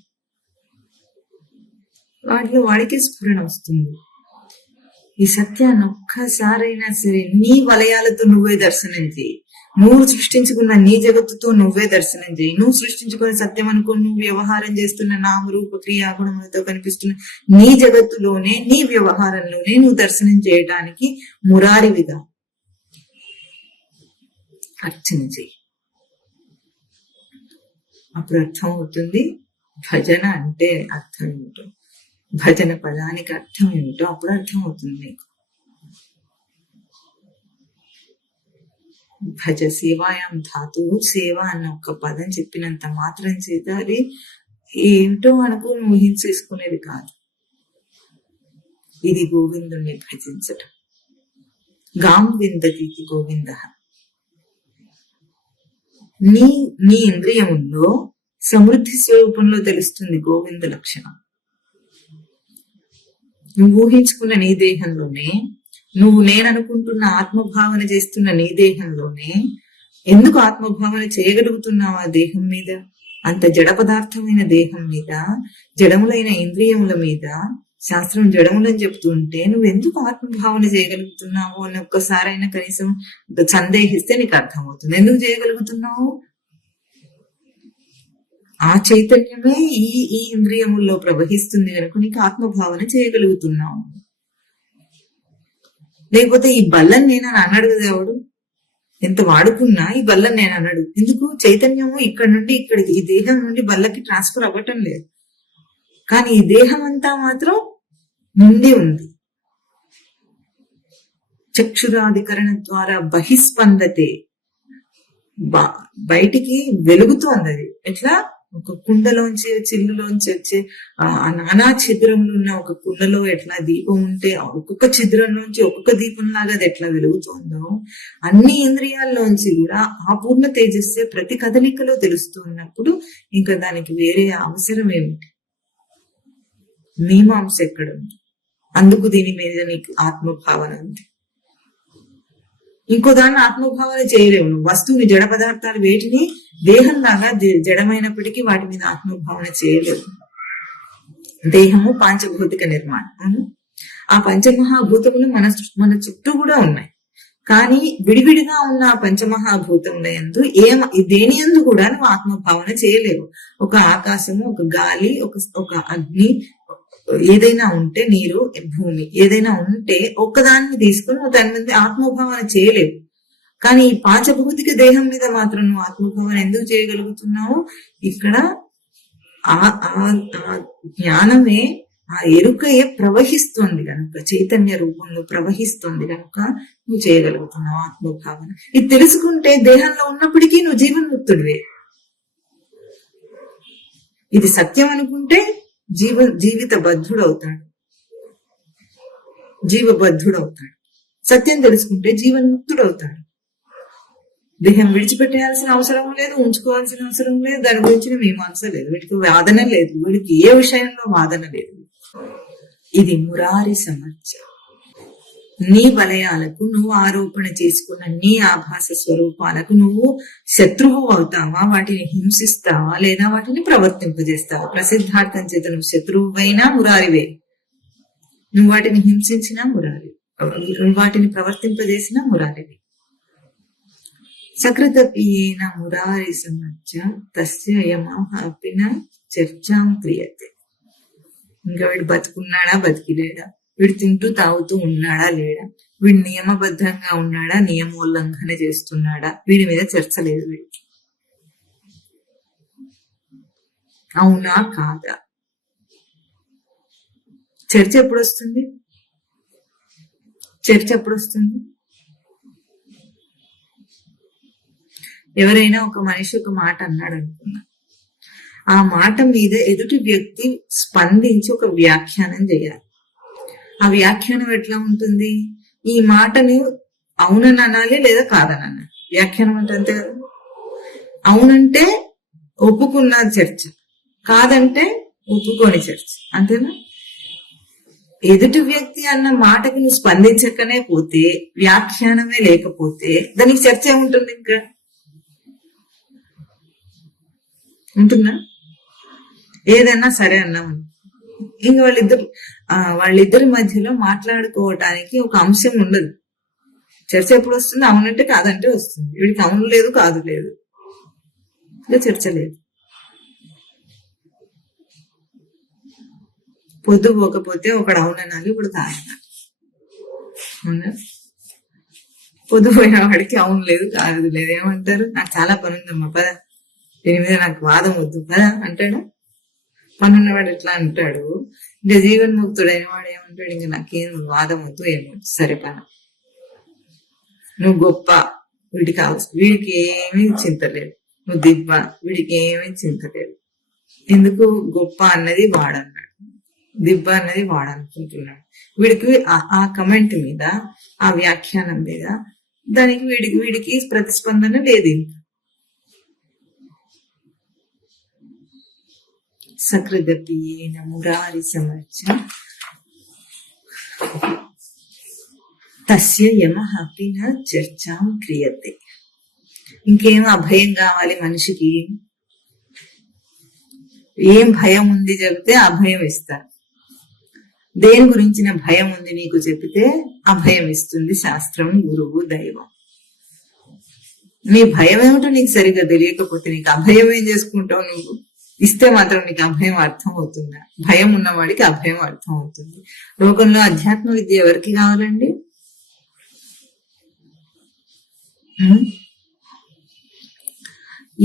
వాటిలో వాడికే స్ఫురణ వస్తుంది. ఈ సత్యాన్ని ఒక్కసారైనా సరే నీ వలయాలతో నువ్వే దర్శనం చేయి. నువ్వు సృష్టించుకున్న నీ జగత్తుతో నువ్వే దర్శనం చేయి. నువ్వు సృష్టించుకున్న సత్యం అనుకుని నువ్వు వ్యవహారం చేస్తున్న నామరూప క్రియాగుణములతో కనిపిస్తున్న నీ జగత్తులోనే, నీ వ్యవహారంలోనే నువ్వు దర్శనం చేయడానికి మురారివిగా అర్చన చేయి. అప్పుడు అర్థం అవుతుంది భజన అంటే అర్థం ఏమిటో, భజన పదానికి అర్థం ఏమిటో అప్పుడు అర్థం అవుతుంది నీకు. భజ సేవాయాం ధాతు, సేవ అన్న ఒక పదం చెప్పినంత మాత్రం చేత అది ఏమిటో అనుకో ఊహించేసుకునేది కాదు. ఇది గోవిందుణ్ణి భజించటం. గాం విందతి గోవింద. నీ ఇంద్రియముల్లో సమృద్ధి స్వరూపంలో తెలుస్తుంది గోవింద లక్షణం. నువ్వు ఊహించుకున్న నీ దేహంలోనే, నువ్వు నేననుకుంటున్న ఆత్మభావన చేస్తున్న నీ దేహంలోనే, ఎందుకు ఆత్మభావన చేయగలుగుతున్నావు ఆ దేహం మీద? అంత జడ పదార్థమైన దేహం మీద, జడములైన ఇంద్రియముల మీద శాస్త్రం జడములని చెప్తుంటే నువ్వెందుకు ఆత్మభావన చేయగలుగుతున్నావు అని ఒక్కసారైనా కనీసం సందేహిస్తే నీకు అర్థమవుతుంది. ఎందుకు చేయగలుగుతున్నావు? ఆ చైతన్యమే ఈ ఇంద్రియముల్లో ప్రవహిస్తుంది కనుక నీకు ఆత్మభావన చేయగలుగుతున్నావు. లేకపోతే ఈ బల్లని నేనని అన్నాడు కదా ఎవడు, ఎంత వాడుకున్నా ఈ బల్లని నేను అన్నాడు. ఎందుకు? చైతన్యము ఇక్కడ నుండి ఇక్కడికి, ఈ దేహం నుండి బల్లకి ట్రాన్స్ఫర్ అవ్వటం లేదు, కానీ ఈ దేహం అంతా మాత్రం నిండి ఉంది. చక్షురాధికరణ ద్వారా బహిస్పందతే, బయటికి వెలుగుతోంది. అది ఎట్లా? ఒక కుండలోంచి, చిల్లులోంచి వచ్చే నానా ఛిద్రంలో ఉన్న ఒక కుండలో ఎట్లా దీపం ఉంటే ఒక్కొక్క ఛిద్రంలోంచి ఒక్కొక్క దీపం లాగా అది ఎట్లా వెలుగుతోందో, అన్ని ఇంద్రియాల్లోంచి కూడా ఆ పూర్ణ తేజస్సే ప్రతి కదలికలో తెలుస్తూ ఉన్నప్పుడు ఇంకా దానికి వేరే అవసరం ఏమిటి? మీమాంస ఎక్కడ ఉంది? అందుకు దీని మీద నీకు ఆత్మభావన ఉంది. ఇంకో దాన్ని ఆత్మభావన చేయలేవు. వస్తువుని, జడ పదార్థాలు వేటిని దేహంలాగా జడమైనప్పటికీ వాటి మీద ఆత్మభావన చేయలేవు. దేహము పాంచభౌతిక నిర్మాణం. ఆ పంచమహాభూతములు మన చుట్టూ కూడా ఉన్నాయి. కానీ విడివిడిగా ఉన్న ఆ పంచమహాభూతముల యందు దేని యందు కూడా నువ్వు ఆత్మభావన చేయలేవు. ఒక ఆకాశము, ఒక గాలి, ఒక అగ్ని, ఏదైనా ఉంటే, నీరు, భూమి ఏదైనా ఉంటే ఒక్కదాన్ని తీసుకుని నువ్వు దాని మీద ఆత్మభావన చేయలేవు. కానీ ఈ పాంచభౌతిక దేహం మీద మాత్రం నువ్వు ఆత్మభావన ఎందుకు చేయగలుగుతున్నావు? ఇక్కడ ఆ జ్ఞానమే, ఆ ఎరుకయే ప్రవహిస్తుంది కనుక, చైతన్య రూపంలో ప్రవహిస్తుంది కనుక నువ్వు చేయగలుగుతున్నావు ఆత్మభావన. ఇది తెలుసుకుంటే దేహంలో ఉన్నప్పటికీ నువ్వు జీవన్ముక్తుడివే. ఇది సత్యం అనుకుంటే జీవిత బద్ధుడవుతాడు, జీవబద్ధుడవుతాడు. సత్యం తెలుసుకుంటే జీవన్ముక్తుడవుతాడు. దేహం విడిచిపెట్టేయాల్సిన అవసరం లేదు, ఉంచుకోవాల్సిన అవసరం లేదు, దాని గురించిన మీమాంస లేదు, వీడికి వాదన లేదు, వీడికి ఏ విషయంలో వాదన లేదు. ఇది మురారి సమర్చ. నీ వలయాలకు నువ్వు ఆరోపణ చేసుకున్న నీ ఆభాస స్వరూపాలకు నువ్వు శత్రువు అవుతావా, వాటిని హింసిస్తావా, లేదా వాటిని ప్రవర్తింపజేస్తావా? ప్రసిద్ధార్థం చేత నువ్వు శత్రువువైనా మురారివే, నువ్వు వాటిని హింసించినా మురారి, వాటిని ప్రవర్తింపజేసినా మురారివే. సకృతపీయేన మురారి సమర్చ తస్య యమః చర్చాం క్రియతే. ఇంకా వీడు బతుకున్నాడా బతికిలేడా, వీడు తింటూ తాగుతూ ఉన్నాడా లేడా, వీడు నియమబద్ధంగా ఉన్నాడా నియమోల్లంఘన చేస్తున్నాడా, వీడి మీద చర్చ లేదు వీడికి. అవునా కాదా? చర్చ ఎప్పుడు వస్తుంది? చర్చ ఎప్పుడు వస్తుంది? ఎవరైనా ఒక మనిషి ఒక మాట అన్నాడు అనుకున్నా, ఆ మాట మీద ఎదుటి వ్యక్తి స్పందించి ఒక వ్యాఖ్యానం చేయాలి. ఆ వ్యాఖ్యానం ఎట్లా ఉంటుంది? ఈ మాటని అవునని అనాలి లేదా కాదని అనాలి. వ్యాఖ్యానం అంటే అంతే కదా. అవునంటే ఒప్పుకున్న చర్చ, కాదంటే ఒప్పుకోని చర్చ, అంతేనా? ఎదుటి వ్యక్తి అన్న మాటకి నువ్వు స్పందించకనే పోతే, వ్యాఖ్యానమే లేకపోతే దానికి చర్చ ఏముంటుంది? ఇంకా ఉంటుందా? ఏదన్నా సరే అన్నాము, ఇంక వాళ్ళిద్దరి మధ్యలో మాట్లాడుకోవటానికి ఒక అంశం ఉండదు. చర్చ ఎప్పుడు వస్తుంది? అవునంటే కాదంటే వస్తుంది. వీడికి అవును లేదు కాదు లేదు, ఇంకా చర్చ లేదు. పొద్దు పోకపోతే ఒకడు అవుననాలి, ఒకడు కాదనాలి. అవునా? పొద్దు పోయిన వాడికి అవును లేదు కాదు లేదు ఏమంటారు? నాకు చాలా పని ఉందమ్మా పద, దీని మీద నాకు వాదం వద్దు కదా అంటాడు. పనున్నవాడు ఎట్లా అంటాడు? ఇంకా జీవన్ముక్తుడైన వాడు ఏమంటాడు? ఇంకా నాకేం వాదం వద్దు ఏమొద్దు, సరే పని, నువ్వు గొప్ప, వీడికి వీడికి ఏమీ చింతలేదు, నువ్వు దిబ్బ, వీడికి ఏమీ చింతలేదు. ఎందుకు? గొప్ప అన్నది వాడన్నాడు, దిబ్బ అన్నది వాడనుకుంటున్నాడు. వీడికి ఆ కమెంట్ మీద, ఆ వ్యాఖ్యానం మీద దానికి వీడికి ప్రతిస్పందన లేదు. సకృదపీయేన మురారి సమర్చ తస్య యమః న చర్చాం క్రియతే. ఇంకేం అభయం కావాలి మనిషికి? ఏం భయం ఉంది చెబితే అభయం ఇస్తారు. దేని గురించిన భయం ఉంది నీకు చెబితే అభయం ఇస్తుంది శాస్త్రం, గురువు, దైవం. నీ భయం ఏమిటో నీకు సరిగ్గా తెలియకపోతే నీకు అభయం ఏం చేసుకుంటావు? నువ్వు ఇస్తే మాత్రం నీకు అభయం అర్థం అవుతుందా? భయం ఉన్నవాడికి అభయం అర్థం అవుతుంది. లోకంలో అధ్యాత్మ విద్య ఎవరికి కావాలండి?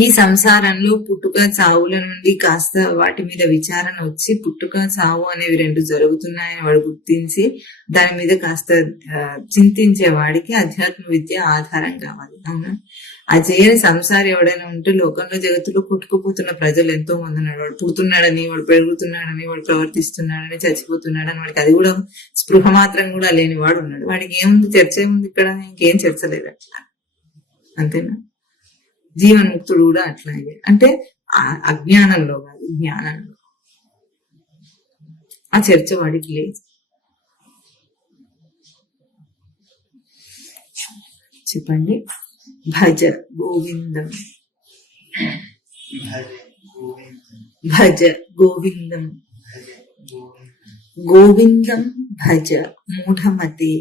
ఈ సంసారంలో పుట్టుక చావుల నుండి కాస్త వాటి మీద విచారణ వచ్చి, పుట్టుక చావు అనేవి రెండు జరుగుతున్నాయని వాడు గుర్తించి దాని మీద కాస్త చింతించే వాడికి అధ్యాత్మ విద్య ఆధారం కావాలి. అవునా? ఆ చేయని సంసారి ఎవడైనా ఉంటే లోకంలో జగత్తులో పుట్టుకుపోతున్న ప్రజలు ఎంతో మంది ఉన్నారు. వాడు పుడుతున్నాడని, వాడు పెరుగుతున్నాడని, వాడు ప్రవర్తిస్తున్నాడని, చచ్చిపోతున్నాడని, వాడికి అది కూడా స్పృహ మాత్రం కూడా లేని వాడు ఉన్నాడు. వాడికి ఏముంది? చర్చ ఏముంది ఇక్కడ? ఇంకేం చర్చ లేదు. అట్లా అంతేనా? జీవన్ముక్తుడు కూడా అట్లాగే. అంటే అజ్ఞానంలో కాదు, జ్ఞానంలో ఆ చర్చ వాడికి లేదు. చెప్పండి. భజ గోవిందం, భజ గోవిందం, గోవిందం భజ మూఢమతే,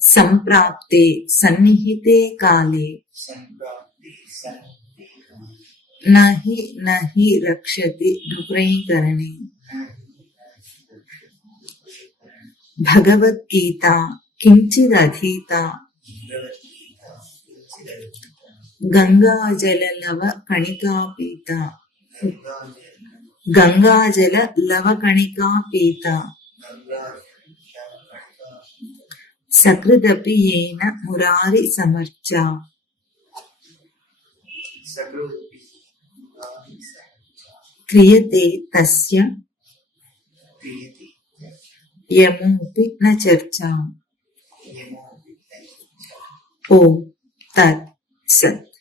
సంప్రాప్తే సన్నిహితే కాలే, నహి నహి రక్షతి నృపైకరణే. భగవద్గీత కించిదధీత, గంగాజల లవ కణికాపీత, గంగాజల లవ కణికాపీత, సకృదపి ఏన మురారి సమర్చ. క్రియతే తస్య क्रियते యమోపి న చర్చా. यमोऽपि न चर्चा। ఓం తత్ సత్.